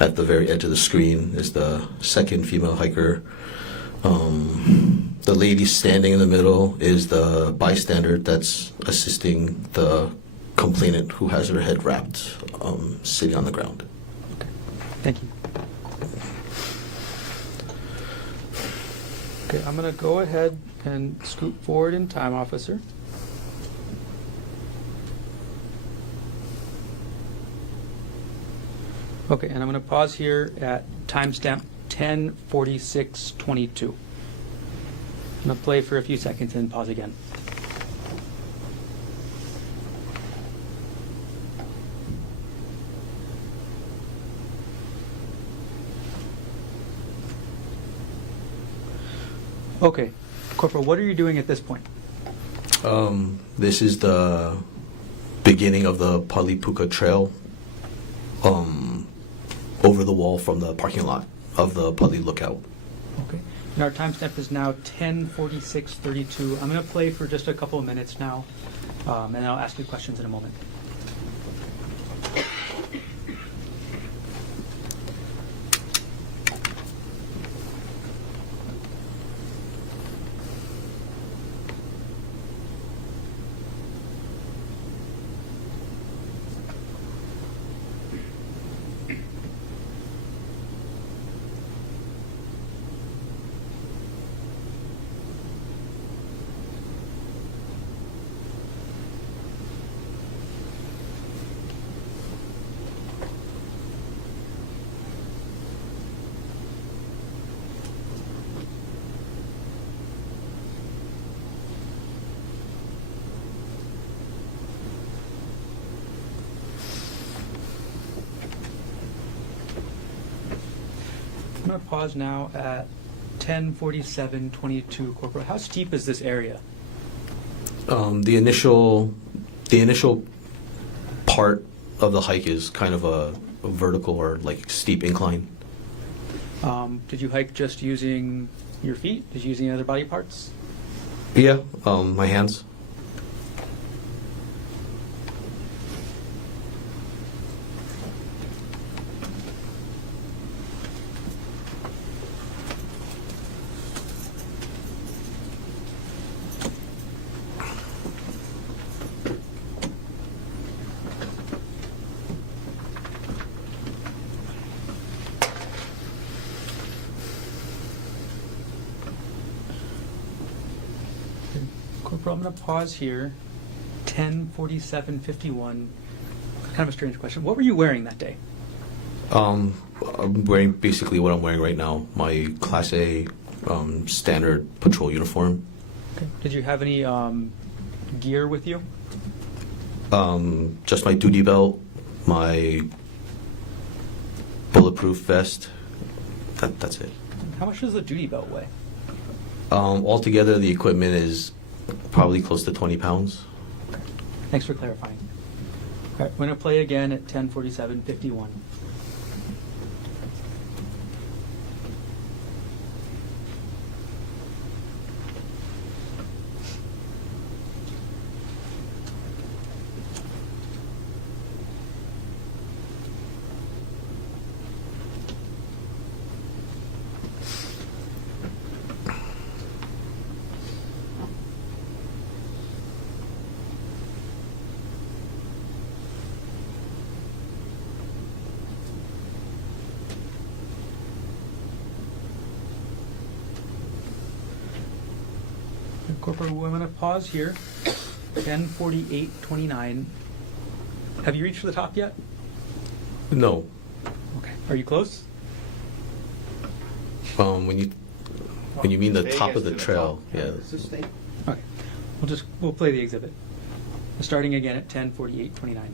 at the very edge of the screen is the second female hiker. The lady standing in the middle is the bystander that's assisting the complainant who has her head wrapped, sitting on the ground. Okay. Thank you. Okay, I'm going to go ahead and scoot forward in time, officer. Okay, and I'm going to pause here at timestamp 10:46:22. I'm going to play for a few seconds and pause again. Okay, Corporal, what are you doing at this point? This is the beginning of the Pali Puka Trail over the wall from the parking lot of the Pudley Lookout. Okay. And our timestamp is now 10:46:32. I'm going to play for just a couple of minutes now, and I'll ask you questions in a moment. I'm going to pause now at 10:47:22, Corporal. How steep is this area? The initial part of the hike is kind of a vertical or like steep incline. Did you hike just using your feet? Did you use any other body parts? Yeah, my hands. Corporal, I'm going to pause here. 10:47:51. Kind of a strange question. What were you wearing that day? I'm wearing basically what I'm wearing right now, my Class A standard patrol uniform. Okay. Did you have any gear with you? Just my duty belt, my bulletproof vest. That's it. How much does the duty belt weigh? Altogether, the equipment is probably close to 20 pounds. Thanks for clarifying. All right, we're going to play again at 10:47:51. Corporal, I'm going to pause here. 10:48:29. Have you reached the top yet? No. Okay. Are you close? When you mean the top of the trail, yeah. Okay. We'll play the exhibit. Starting again at 10:48:29.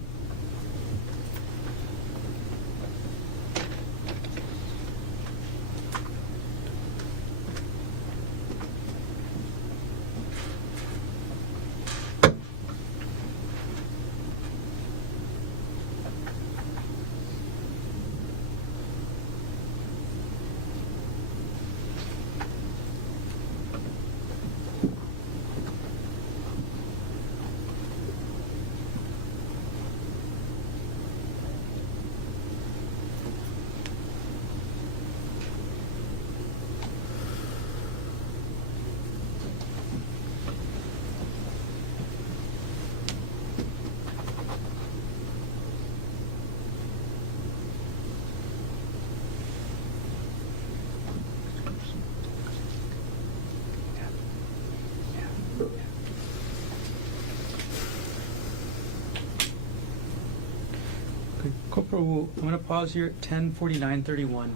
Okay, Corporal, I'm going to pause here at 10:49:31.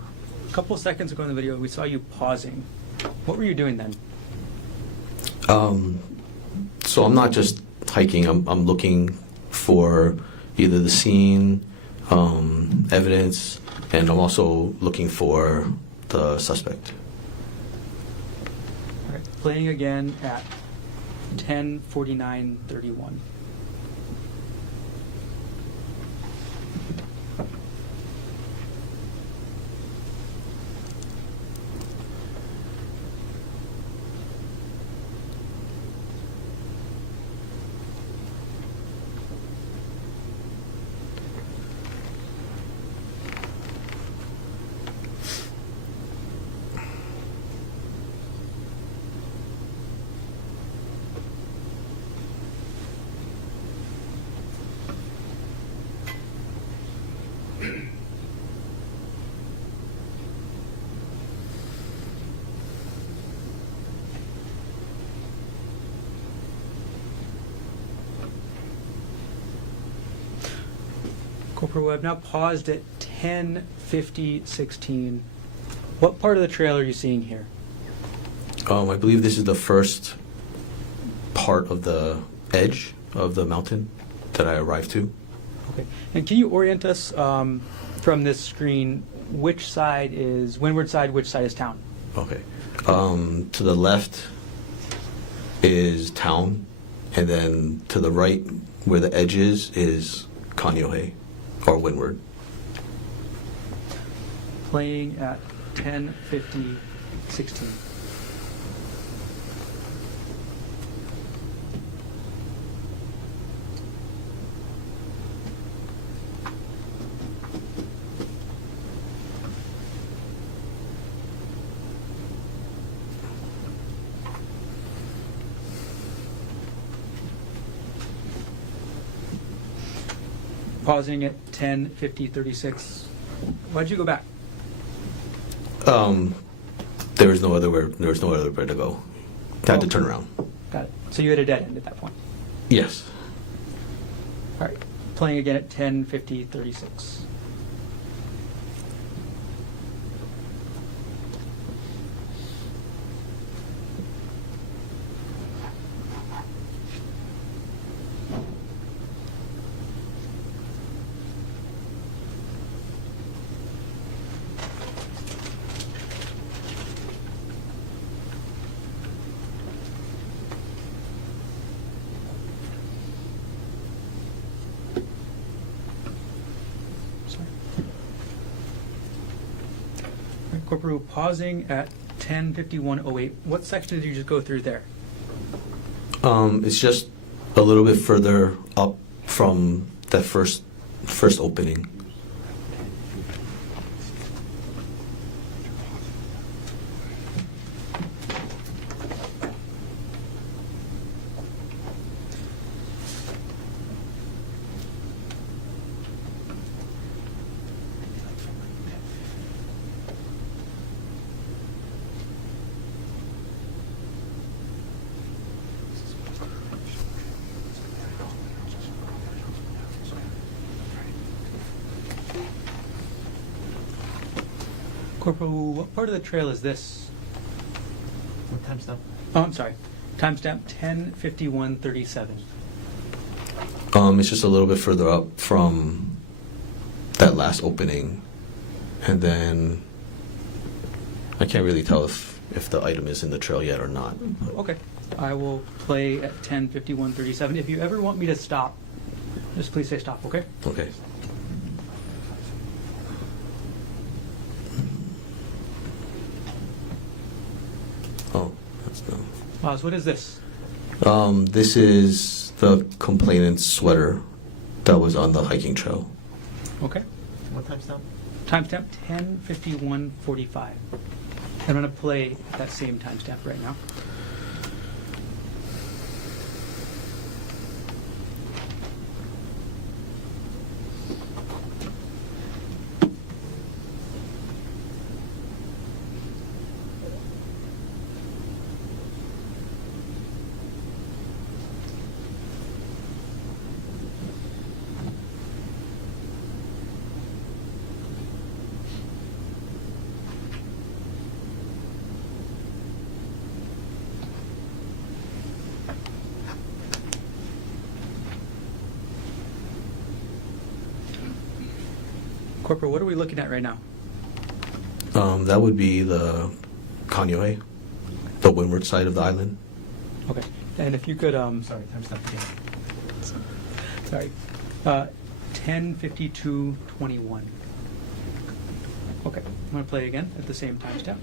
A couple seconds ago in the video, we saw you pausing. What were you doing then? So I'm not just hiking. I'm looking for either the scene, evidence, and I'm also looking for the suspect. All right, playing again at 10:49:31. Corporal, I've now paused at 10:50:16. What part of the trail are you seeing here? I believe this is the first part of the edge of the mountain that I arrived to. Okay. And can you orient us from this screen? Which side is windward side? Which side is town? Okay. To the left is town, and then to the right, where the edge is Kanyohei, or windward. Playing at 10:50:16. Pausing at 10:50:36. Why'd you go back? There was no other where to go. Had to turn around. Got it. So you had a dead end at that point. Yes. All right. Playing again at 10:50:36. Corporal, pausing at 10:51:08. What section did you just go through there? It's just a little bit further up from that first opening. Corporal, what part of the trail is this? What timestamp? Oh, I'm sorry. Timestamp 10:51:37. It's just a little bit further up from that last opening, and then I can't really tell if the item is in the trail yet or not. Okay. I will play at 10:51:37. If you ever want me to stop, just please say stop, okay? Okay. Oh, that's no. Pause. What is this? This is the complainant's sweater that was on the hiking trail. Okay. What timestamp? Timestamp 10:51:45. I'm going to play that same timestamp right now. Corporal, what are we looking at right now? That would be the Kanyohei, the windward side of the island. Okay. And if you could, Sorry, timestamp again. sorry, 10:52:21. Okay. I'm going to play again at the same timestamp.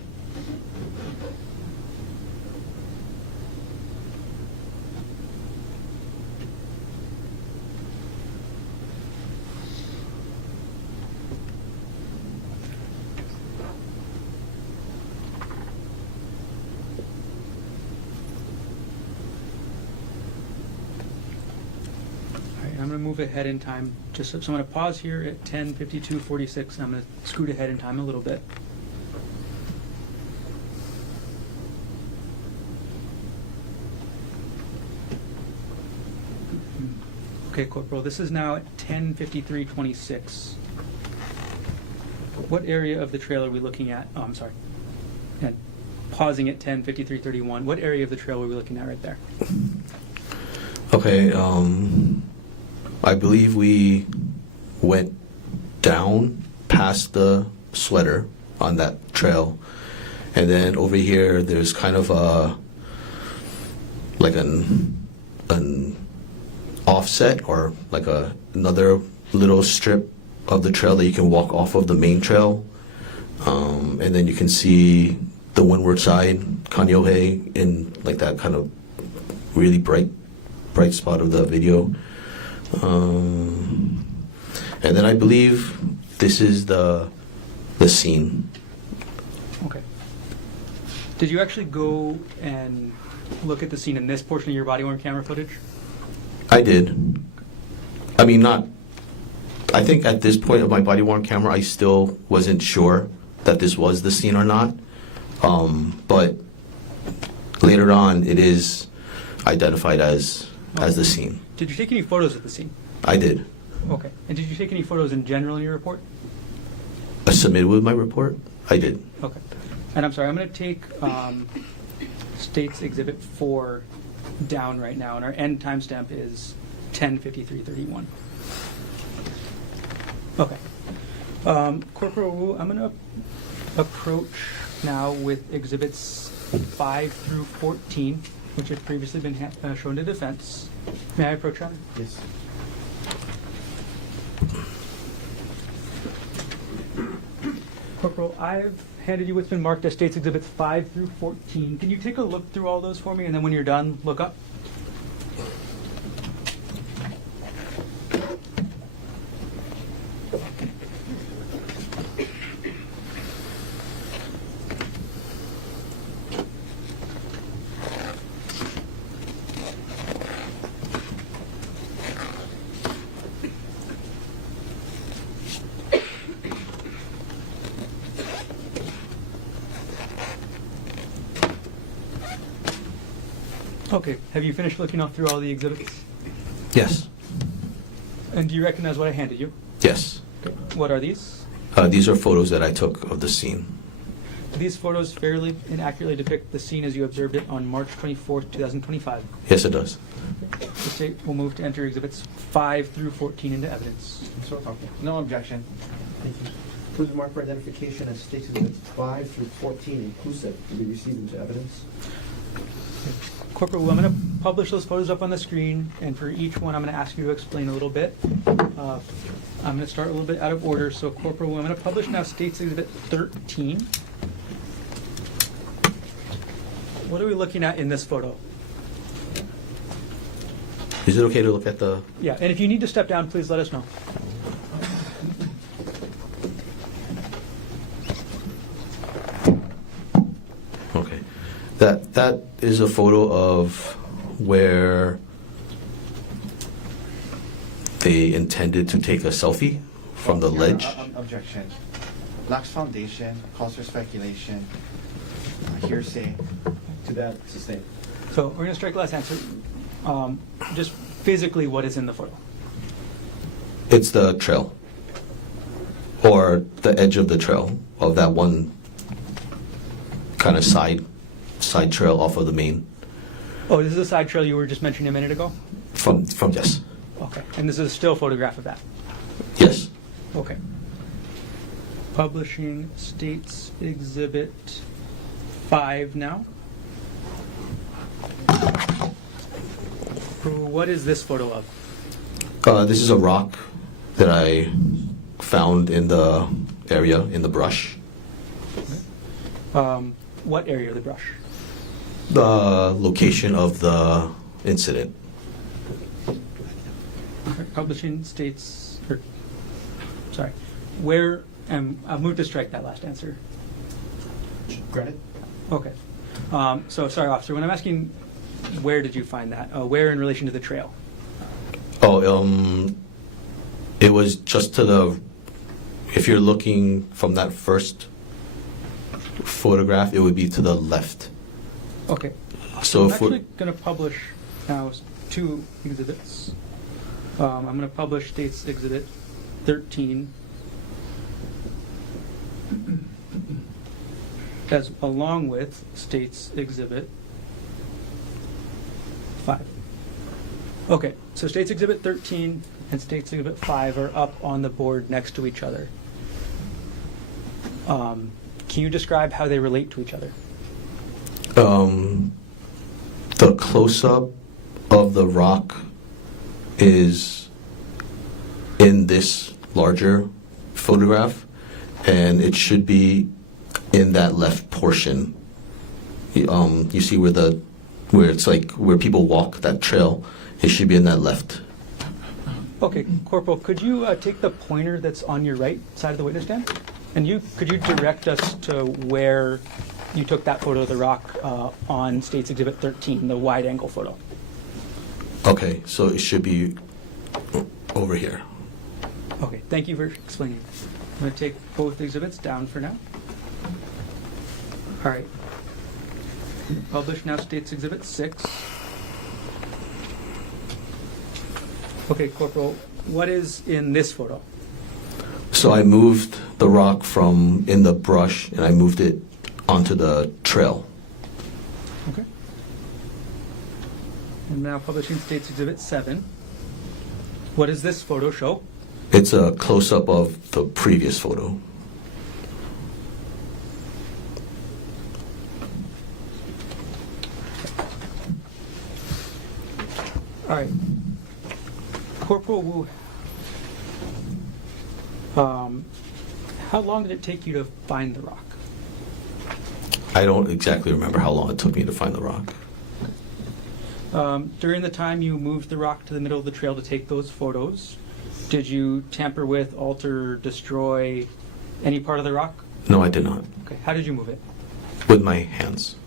I'm going to move ahead in time. So I'm going to pause here at 10:52:46, and I'm going to scoot ahead in time a little bit. Okay, Okay, Corporal, this is now at 10:53:26. What area of the trail are we looking at? Oh, I'm sorry. And pausing at 10:53:31. What area of the trail are we looking at right there? Okay, I believe we went down past the sweater on that trail, and then over here there's kind of like an offset, or like another little strip of the trail that you can walk off of the main trail, and then you can see the windward side, Kanyohei, in like that kind of really bright spot of the video. And then I believe this is the scene. Okay. Did you actually go and look at the scene in this portion of your body-worn camera footage? I did. I mean, I think at this point of my body-worn camera, I still wasn't sure that this was the scene or not. But later on, it is identified as the scene. Did you take any photos of the scene? I did. Okay. And did you take any photos in general in your report? Submitted with my report? I did. Okay. And I'm sorry, I'm going to take State's Exhibit 4 down right now, and our end timestamp is 10:53:31. Okay. Corporal Wu, I'm going to approach now with Exhibits 5 through 14, which have previously been shown to defense. May I approach on? Yes. Corporal, I've handed you what's been marked as State's Exhibits 5 through 14. Can you take a look through all those for me, and then when you're done, look up? Okay, have you finished looking through all the exhibits? Yes. And do you recognize what I handed you? Yes. Okay. What are these? These are photos that I took of the scene. Do these photos fairly and accurately depict the scene as you observed it on March 24th, 2025? Yes, it does. The State will move to enter Exhibits 5 through 14 into evidence. No objection. Thank you. Please mark for identification as State's Exhibits 5 through 14 inclusive to be received into evidence. Corporal, I'm going to publish those photos up on the screen, and for each one, I'm going to ask you to explain a little bit. I'm going to start a little bit out of order. So, Corporal, I'm going to publish now State's Exhibit 13. What are we looking at in this photo? Is it okay to look at the... Yeah, and if you need to step down, please let us know. Okay. That is a photo of where they intended to take a selfie from the ledge. Objection. Lacks foundation, calls for speculation, hearsay. To that, sustain. So we're going to strike last answer. Just physically, what is in the photo? It's the trail, or the edge of the trail of that one kind of side trail off of the main. Oh, this is a side trail you were just mentioning a minute ago? From yes. Okay, and this is a still photograph of that? Yes. Okay. Publishing State's Exhibit 5 now. What is this photo of? This is a rock that I found in the area, in the brush. What area of the brush? The location of the incident. Publishing States, sorry, where, I'll move to strike that last answer. Granted. Okay. So, sorry, officer, when I'm asking where did you find that? Where in relation to the trail? Oh, it was just to the, if you're looking from that first photograph, it would be to the left. Okay. So I'm if we're actually going to publish now 2 exhibits. I'm going to publish State's Exhibit 13 along with State's Exhibit 5. Okay, so State's Exhibit 13 and State's Exhibit 5 are up on the board next to each other. Can you describe how they relate to each other? The close-up of the rock is in this larger photograph, and it should be in that left portion. You see where it's like where people walk that trail. It should be in that left. Okay, Corporal, could you take the pointer that's on your right side of the witness stand? And could you direct us to where you took that photo of the rock on State's Exhibit 13, the wide-angle photo? Okay, so it should be over here. Okay, thank you for explaining. I'm going to take both exhibits down for now. All right. Publish now State's Exhibit 6. Okay, Corporal, what is in this photo? So I moved the rock from in the brush and I moved it onto the trail. Okay. And now publishing State's Exhibit 7. What does this photo show? It's a close-up of the previous photo. All right. Corporal Wu, how long did it take you to find the rock? I don't exactly remember how long it took me to find the rock. During the time you moved the rock to the middle of the trail to take those photos, did you tamper with, alter, destroy any part of the rock? No, I did not. Okay. How did you move it? With my hands.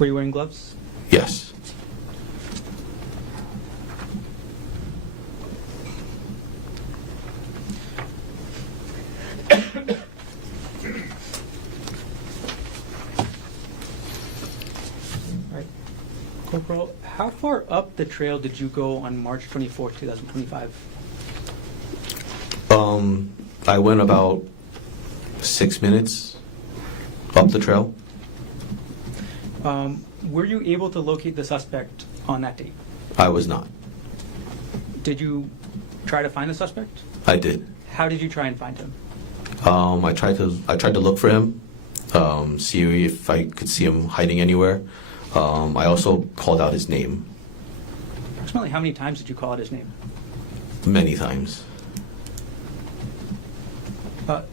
Were you wearing gloves? Yes. Corporal, how far up the trail did you go on March 24th, 2025? I went about 6 minutes up the trail. Were you able to locate the suspect on that date? I was not. Did you try to find the suspect? I did. How did you try and find him? I tried to look for him, see if I could see him hiding anywhere. I also called out his name. Approximately how many times did you call out his name? Many times. To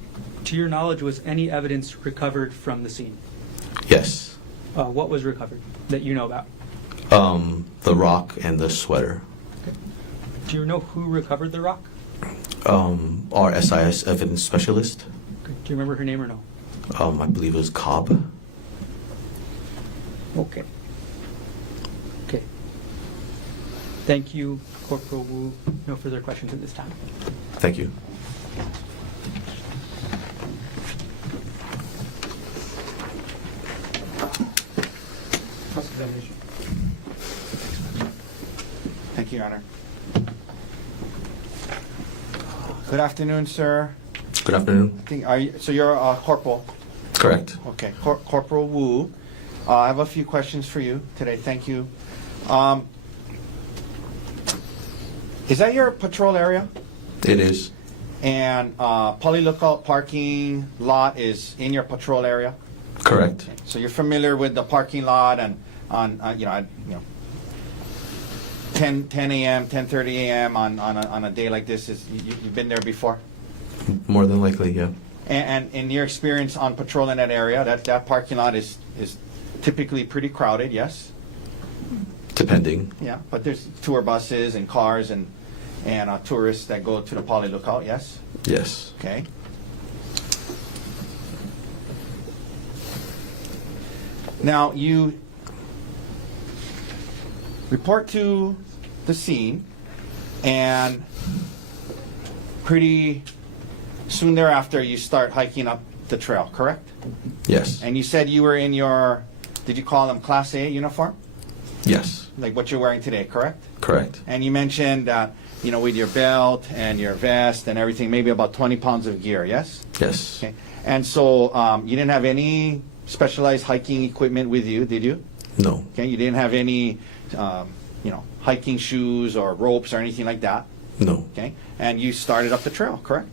your knowledge, was any evidence recovered from the scene? Yes. What was recovered that you know about? The rock and the sweater. Okay. Do you know who recovered the rock? Our SIS evidence specialist. Okay. Do you remember her name or no? I believe it was Cobb. Okay. Okay. Thank you, Corporal Wu. No further questions at this time. Thank you. Cross-examination. Thank you, Your Honor. Good afternoon, sir. Good afternoon. So you're a corporal? Correct. Okay, Corporal Wu. I have a few questions for you today. Thank you. Is that your patrol area? It is. And Poly Lookout parking lot is in your patrol area? Correct. Okay. So you're familiar with the parking lot and on 10 a.m., 10:30 a.m. on a day like this. You've been there before? More than likely, yeah. And in your experience on patrol in that area, that parking lot is typically pretty crowded, yes? Depending. Yeah, but there's tour buses and cars and tourists that go to the Poly Lookout, yes? Yes. Okay. Now, you report to the scene, and pretty soon thereafter, you start hiking up the trail, correct? Yes. And you said you were in your, did you call them Class A uniform? Yes. like what you're wearing today, correct? Correct. And you mentioned, with your belt and your vest and everything, maybe about 20 pounds of gear, yes? Yes. Okay. And so you didn't have any specialized hiking equipment with you, did you? No. Okay. You didn't have any, hiking shoes or ropes or anything like that? No. Okay. And you started up the trail, correct?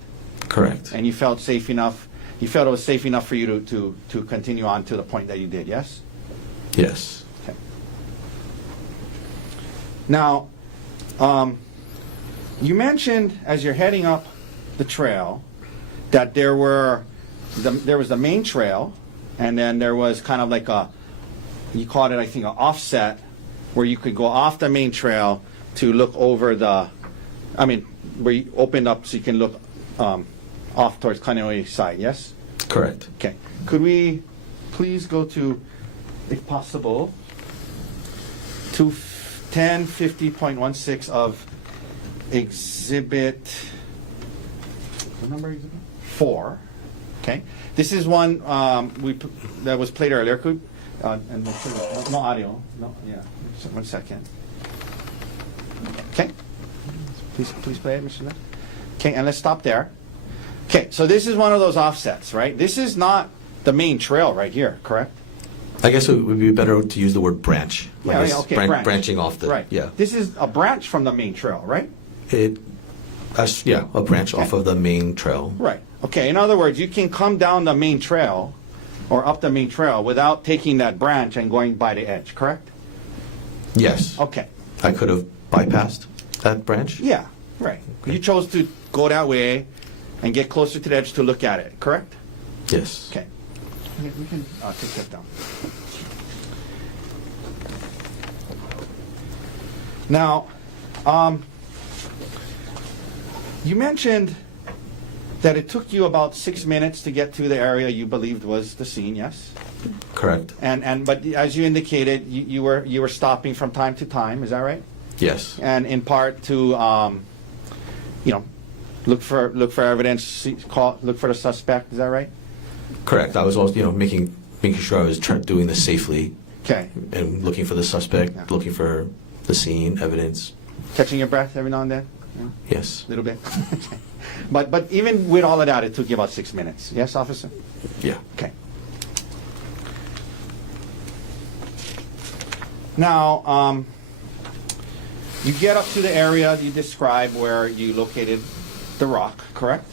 Correct. And you felt safe enough. You felt it was safe enough for you to continue on to the point that you did, yes? Yes. Okay. Now, you mentioned as you're heading up the trail that there was the main trail, and then there was kind of like you called it, I think, an offset, where you could go off the main trail to look over where you opened up so you can look off towards Kaneohe side, yes? Correct. Okay. Could we please go to, if possible, to 1050.16 of exhibit, what number exhibit? 4. Okay. This is one that was played earlier. Could and no audio. No. Yeah. 1 second. Okay. Please play it, Mr. Lin. Okay, and let's stop there. Okay, so this is one of those offsets, right? This is not the main trail right here, correct? I guess it would be better to use the word branch. I Yeah, guess okay, branch. Branching off the, Right. yeah. This is a branch from the main trail, right? A branch off of the main trail. Right. Okay, in other words, you can come down the main trail or up the main trail without taking that branch and going by the edge, correct? Yes. Okay. I could have bypassed that branch. Yeah, right. You chose to go that way and get closer to the edge to look at it, correct? Yes. Okay. We can take that down. Now, you mentioned that it took you about 6 minutes to get to the area you believed was the scene, yes? Correct. But as you indicated, you were stopping from time to time, is that right? Yes. And in part to look for evidence, look for the suspect, is that right? Correct. I was also, making sure I was doing this safely. Okay. And looking for the suspect, looking for the scene, evidence. Catching your breath every now and then? Yes. A little bit. But even with all of that, it took you about 6 minutes. Yes, officer? Yeah. Okay. Now, you get up to the area you described where you located the rock, correct?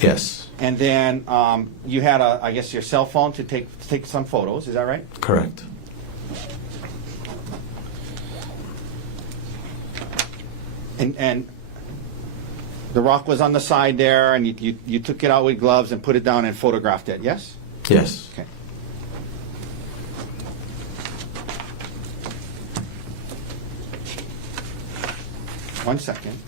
Yes. And then you had, I guess, your cell phone to take some photos. Is that right? Correct. And the rock was on the side there, and you took it out with gloves and put it down and photographed it, yes? Yes. Okay. One second.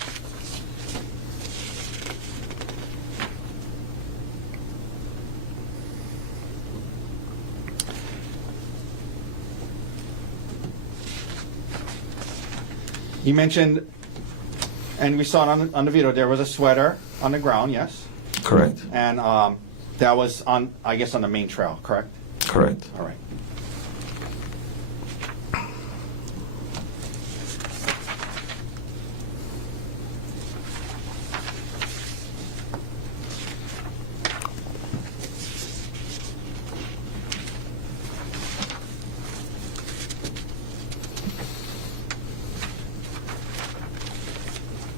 You mentioned, and we saw it on the video, there was a sweater on the ground, yes? Correct. And that was on, I guess, on the main trail, correct? Correct. All right.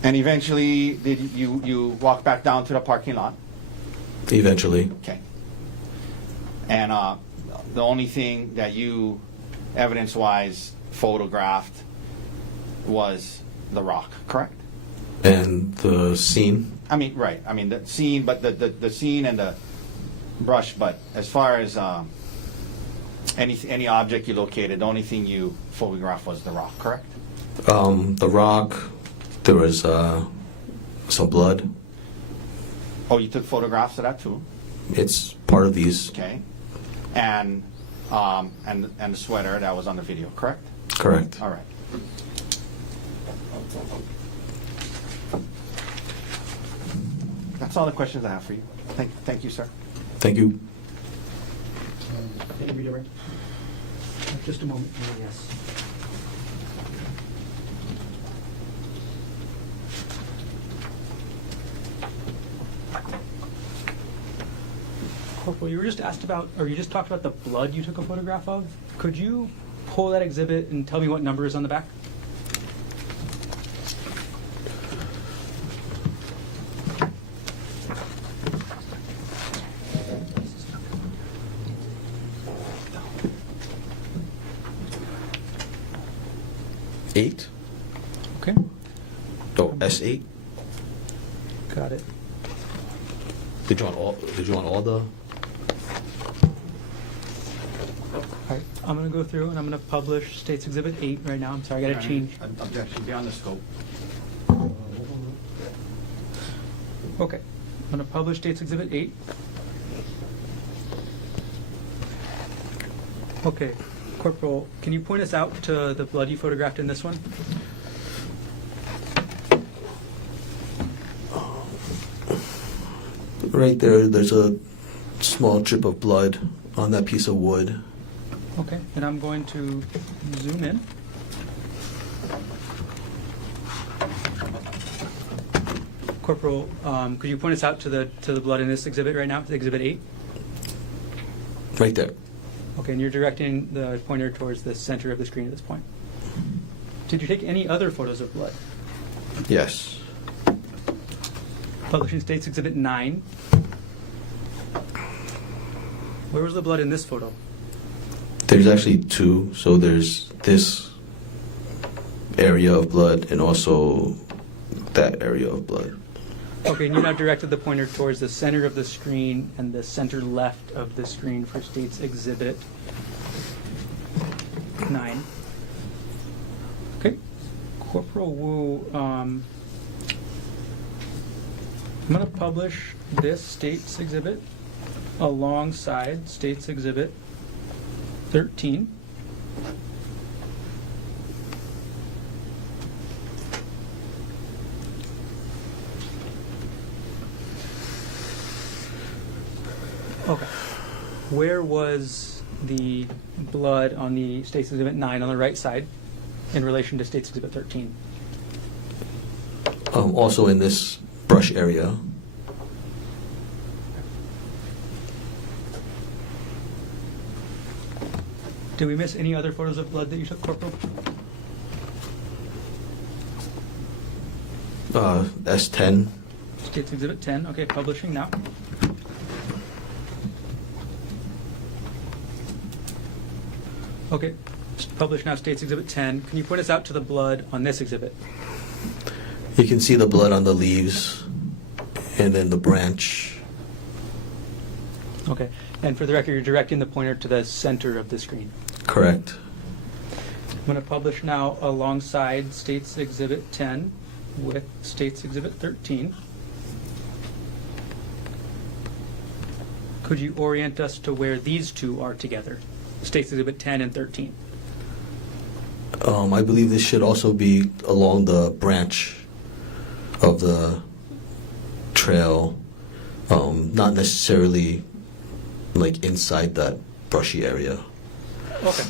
And eventually, did you walk back down to the parking lot? Eventually. Okay. And the only thing that you, evidence-wise, photographed was the rock, correct? And the scene? I mean, right. I mean, the scene, but the scene and the brush, but as far as any object you located, the only thing you photographed was the rock, correct? The rock, there was some blood. Oh, you took photographs of that too? It's part of these. Okay. And the sweater that was on the video, correct? Correct. All right. That's all the questions I have for you. Thank you, sir. Thank you. Thank you, Reader. Just a moment, yes. Corporal, you were just asked about, or you just talked about the blood you took a photograph of. Could you pull that exhibit and tell me what number is on the back? Eight. Okay. Oh, S8. Got it. Did you want all the? All right, I'm going to go through and I'm going to publish State's Exhibit 8 right now. I'm sorry, I got to change. Objection, beyond the scope. Okay, I'm going to publish State's Exhibit 8. Okay, Corporal, can you point us out to the blood you photographed in this one? Right there, there's a small drip of blood on that piece of wood. Okay, and I'm going to zoom in. Corporal, could you point us out to the blood in this exhibit right now, to Exhibit 8? Right there. Okay, and you're directing the pointer towards the center of the screen at this point. Did you take any other photos of blood? Yes. Publishing State's Exhibit 9. Where was the blood in this photo? There's actually two. So there's this area of blood and also that area of blood. Okay, and you now directed the pointer towards the center of the screen and the center left of the screen for State's Exhibit 9. Okay. Corporal Wu, I'm going to publish this State's Exhibit alongside State's Exhibit 13. Okay. Where was the blood on the State's Exhibit 9 on the right side in relation to State's Exhibit 13? Also in this brush area. Did we miss any other photos of blood that you took, Corporal? S10. State's Exhibit 10. Okay, publishing now. Okay, publish now State's Exhibit 10. Can you point us out to the blood on this exhibit? You can see the blood on the leaves and then the branch. Okay, and for the record, you're directing the pointer to the center of the screen. Correct. I'm going to publish now alongside State's Exhibit 10 with State's Exhibit 13. Could you orient us to where these two are together? State's Exhibit 10 and 13. I believe this should also be along the branch of the trail, not necessarily like inside that brushy area. Okay.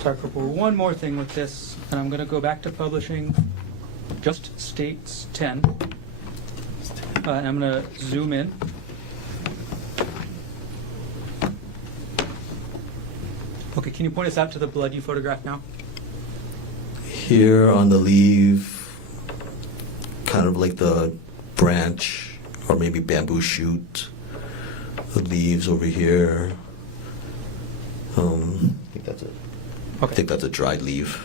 Sorry, Corporal, one more thing with this, and I'm going to go back to publishing just States 10. And I'm going to zoom in. Okay, can you point us out to the blood you photographed now? Here on the leaf, kind of like the branch or maybe bamboo shoot. The leaves over here. I think that's it. Okay. I think that's a dried leaf.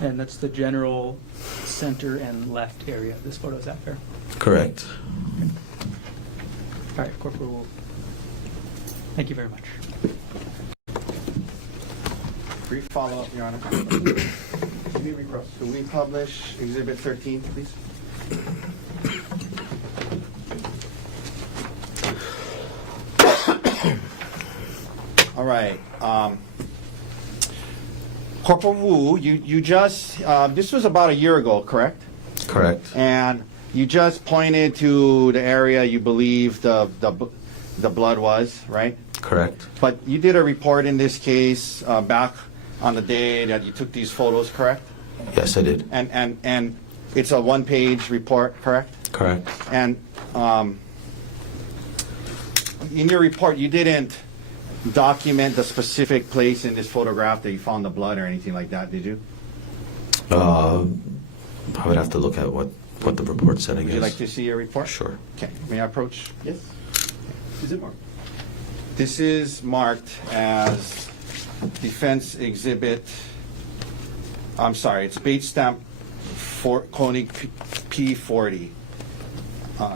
And that's the general center and left area of this photo, is that fair? Correct. Okay. All right, Corporal, thank you very much. Brief follow-up, Your Honor. Could we publish Exhibit 13, please? All right. Corporal Wu, you just, this was about a year ago, correct? Correct. And you just pointed to the area you believe the the blood was, right? Correct. But you did a report in this case back on the day that you took these photos, correct? Yes, I did. And it's a one-page report, correct? Correct. And in your report, you didn't document the specific place in this photograph that you found the blood or anything like that, did you? I would have to look at what the report said, I guess. Would you like to see your report? Sure. Okay. May I approach? Yes. Is it marked? This is marked as Defense Exhibit. I'm sorry, it's Bait Stamp Konig P40.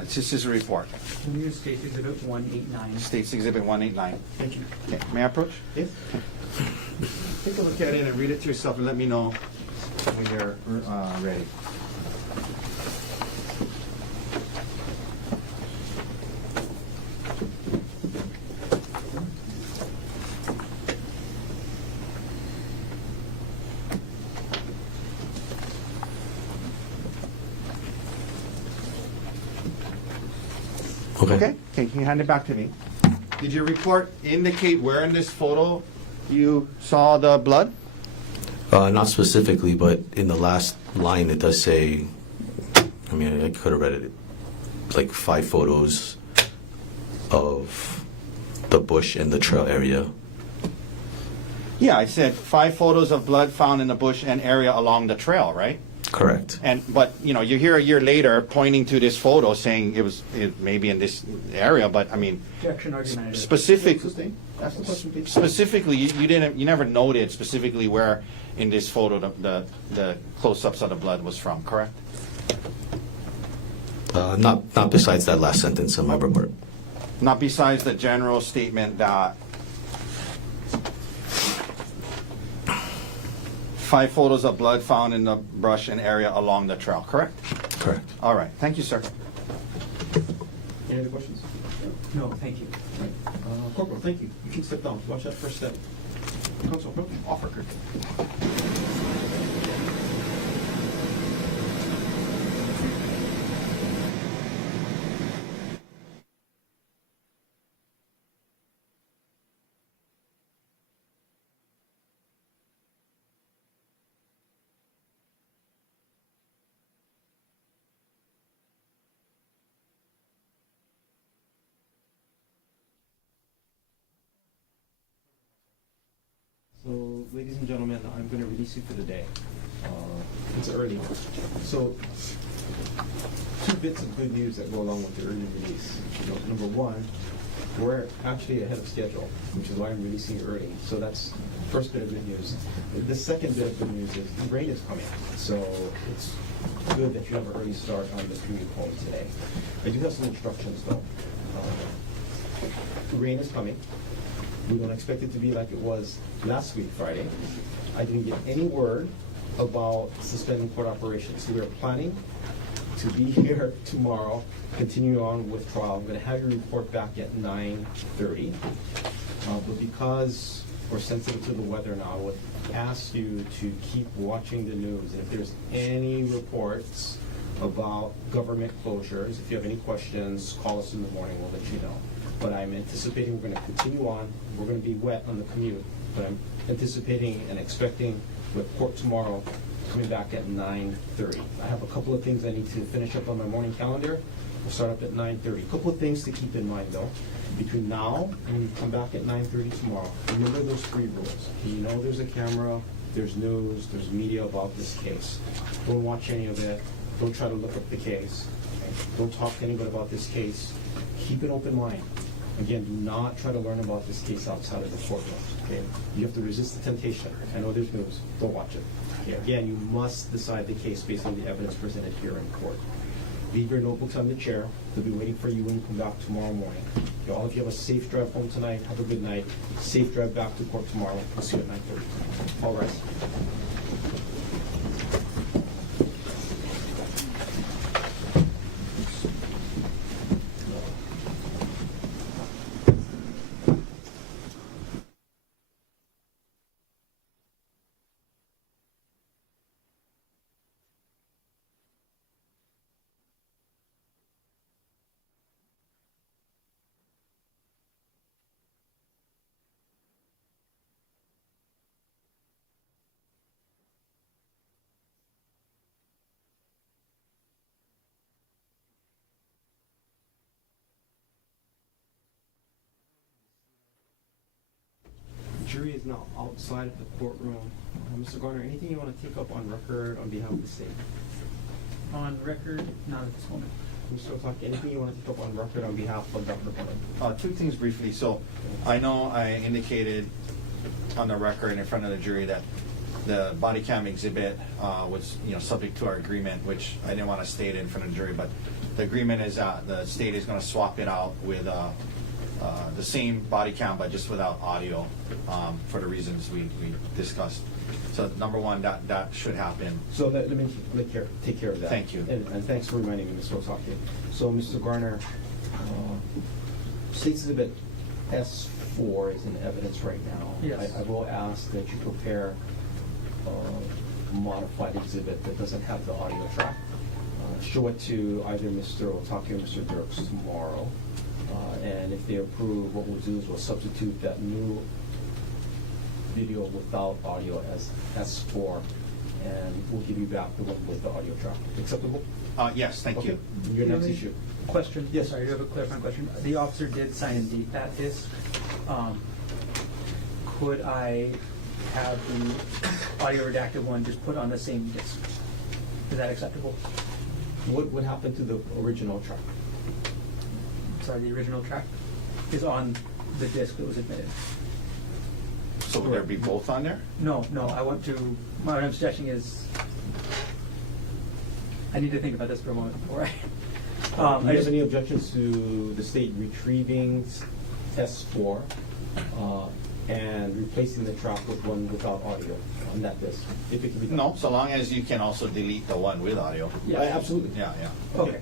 This is a report. Can you state Exhibit 189? States Exhibit 189. Thank you. Okay. May I approach? Yes. Take a look at it and read it to yourself and let me know when you're ready. Okay, can you hand it back to me? Did your report indicate where in this photo you saw the blood? Not specifically, but in the last line it does say, I mean, I could have read it, like 5 photos of the bush and the trail area. Yeah, I said 5 photos of blood found in the bush and area along the trail, right? Correct. But you're here a year later pointing to this photo saying it maybe in this area, but I mean, Objection argumentative. specifically, you never noted specifically where in this photo the close-ups of the blood was from, correct? Not besides that last sentence in my report. Not besides the general statement that 5 photos of blood found in the brush and area along the trail, correct? Correct. All right, thank you, sir. Any other questions? No, thank you. Corporal, thank you. You can step down. Watch that first step. Counsel, offer. So, ladies and gentlemen, I'm going to release you for the day. It's early. So, 2 bits of good news that go along with the early release. Number 1, we're actually ahead of schedule, which is why I'm releasing early. So that's first bit of good news. The second bit of good news is the rain is coming. So it's good that you have an early start on the commute home today. I do have some instructions though. The rain is coming. We don't expect it to be like it was last week, Friday. I didn't get any word about suspending court operations. We are planning to be here tomorrow, continue on with trial. I'm going to have your report back at 9:30. But because we're sensitive to the weather now, I would ask you to keep watching the news. And if there's any reports about government closures, if you have any questions, call us in the morning. We'll let you know. But I'm anticipating we're going to continue on. We're going to be wet on the commute, but I'm anticipating and expecting with court tomorrow coming back at 9:30. I have a couple of things I need to finish up on my morning calendar. We'll start up at 9:30. A couple of things to keep in mind though. Between now and when you come back at 9:30 tomorrow, remember those 3 rules. You know there's a camera, there's news, there's media about this case. Don't watch any of it. Don't try to look up the case. Okay? Don't talk to anybody about this case. Keep an open mind. Again, do not try to learn about this case outside of the courtroom. Okay? You have to resist the temptation. I know there's news. Don't watch it. Okay? Again, you must decide the case based on the evidence presented here in court. Leave your notebooks on the chair. They'll be waiting for you when you come back tomorrow morning. Okay, all of you have a safe drive home tonight. Have a good night. Safe drive back to court tomorrow. We'll see you at 9:30. All right. jury is now outside of the courtroom. Mr. Garner, anything you want to take up on record on behalf of the state? On record, not at this moment. Mr. Otake, anything you want to take up on record on behalf of Dr. Konig? Two things briefly. So I know I indicated on the record in front of the jury that the body cam exhibit was subject to our agreement, which I didn't want to state in front of the jury, but the agreement is the state is going to swap it out with the same body cam but just without audio for the reasons we discussed. So number one, that should happen. So let me take care of that. Thank you. And thanks for reminding me, Mr. Otake. So, Mr. Garner, State Exhibit S4 is in evidence right now. Yes. I will ask that you prepare a modified exhibit that doesn't have the audio track. Show it to either Mr. Otake or Mr. Dirks tomorrow. And if they approve, what we'll do is we'll substitute that new video without audio as S4, and we'll give you back the one with the audio track. Acceptable? Yes, thank you. Your next issue. Question. Yes. Sorry, I do have a clarifying question. The officer did sign and date that disc. Could I have the audio redacted one just put on the same disc? Is that acceptable? What would happen to the original track? Sorry, the original track is on the disc that was admitted. So would there be both on there? No, I want to, what I'm suggesting is, I need to think about this for a moment before I. Do you have any objections to the state retrieving S4 and replacing the track with one without audio on that disc? If it can be done? No, so long as you can also delete the one with audio. Yeah, absolutely. Yeah. Okay,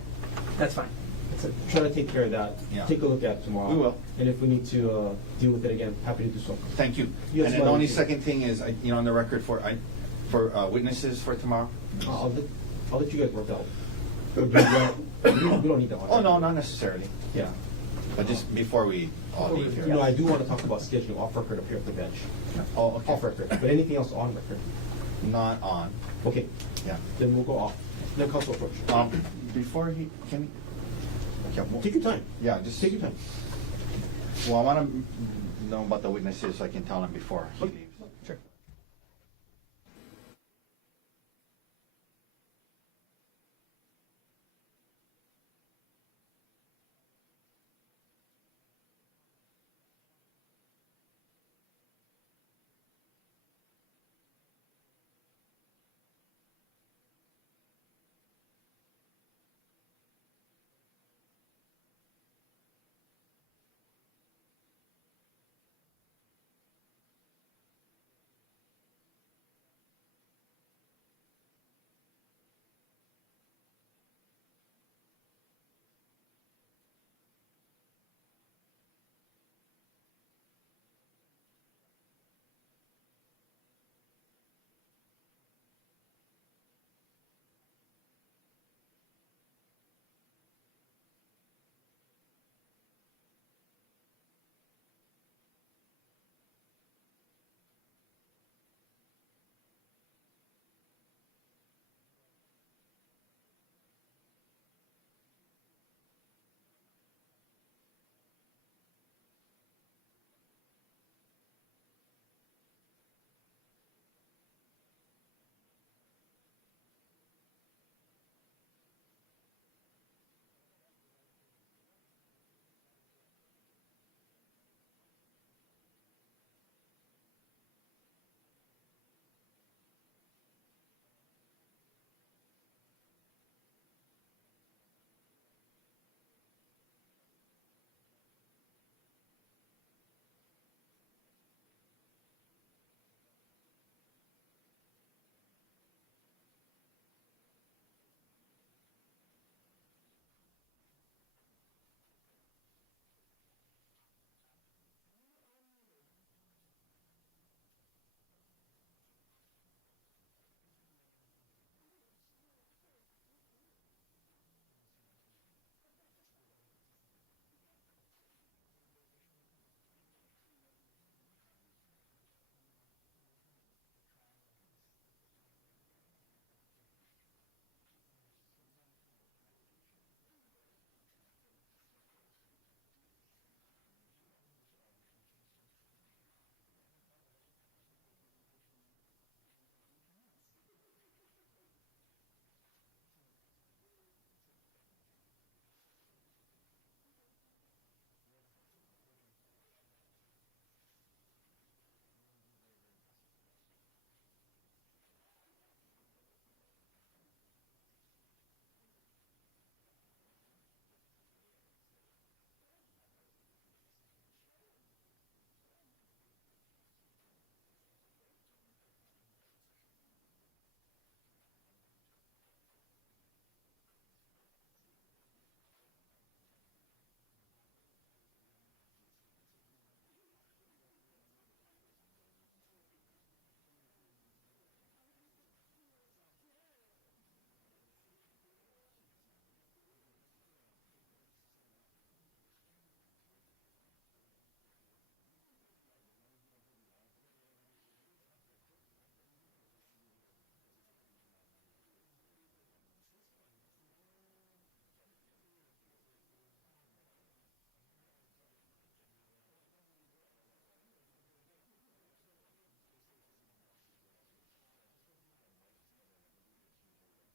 that's fine. Try to take care of that. Yeah. Take a look at it tomorrow. We will. And if we need to deal with it again, happy to do so. Thank you. Yes, And then the only second thing is, on the record for witnesses for tomorrow. I'll let you guys work out. We don't need that one. Oh no, not necessarily. Yeah. But just before we all leave here. No, I do want to talk about scheduling off record up here at the bench. Oh, okay. Off record. But anything else on record? Not on. Okay. Yeah. Then we'll go off. Then council approach. Before he can. Yeah, Take your time. Yeah, just Take your time. Well, I want to know about the witnesses so I can tell them before he leaves.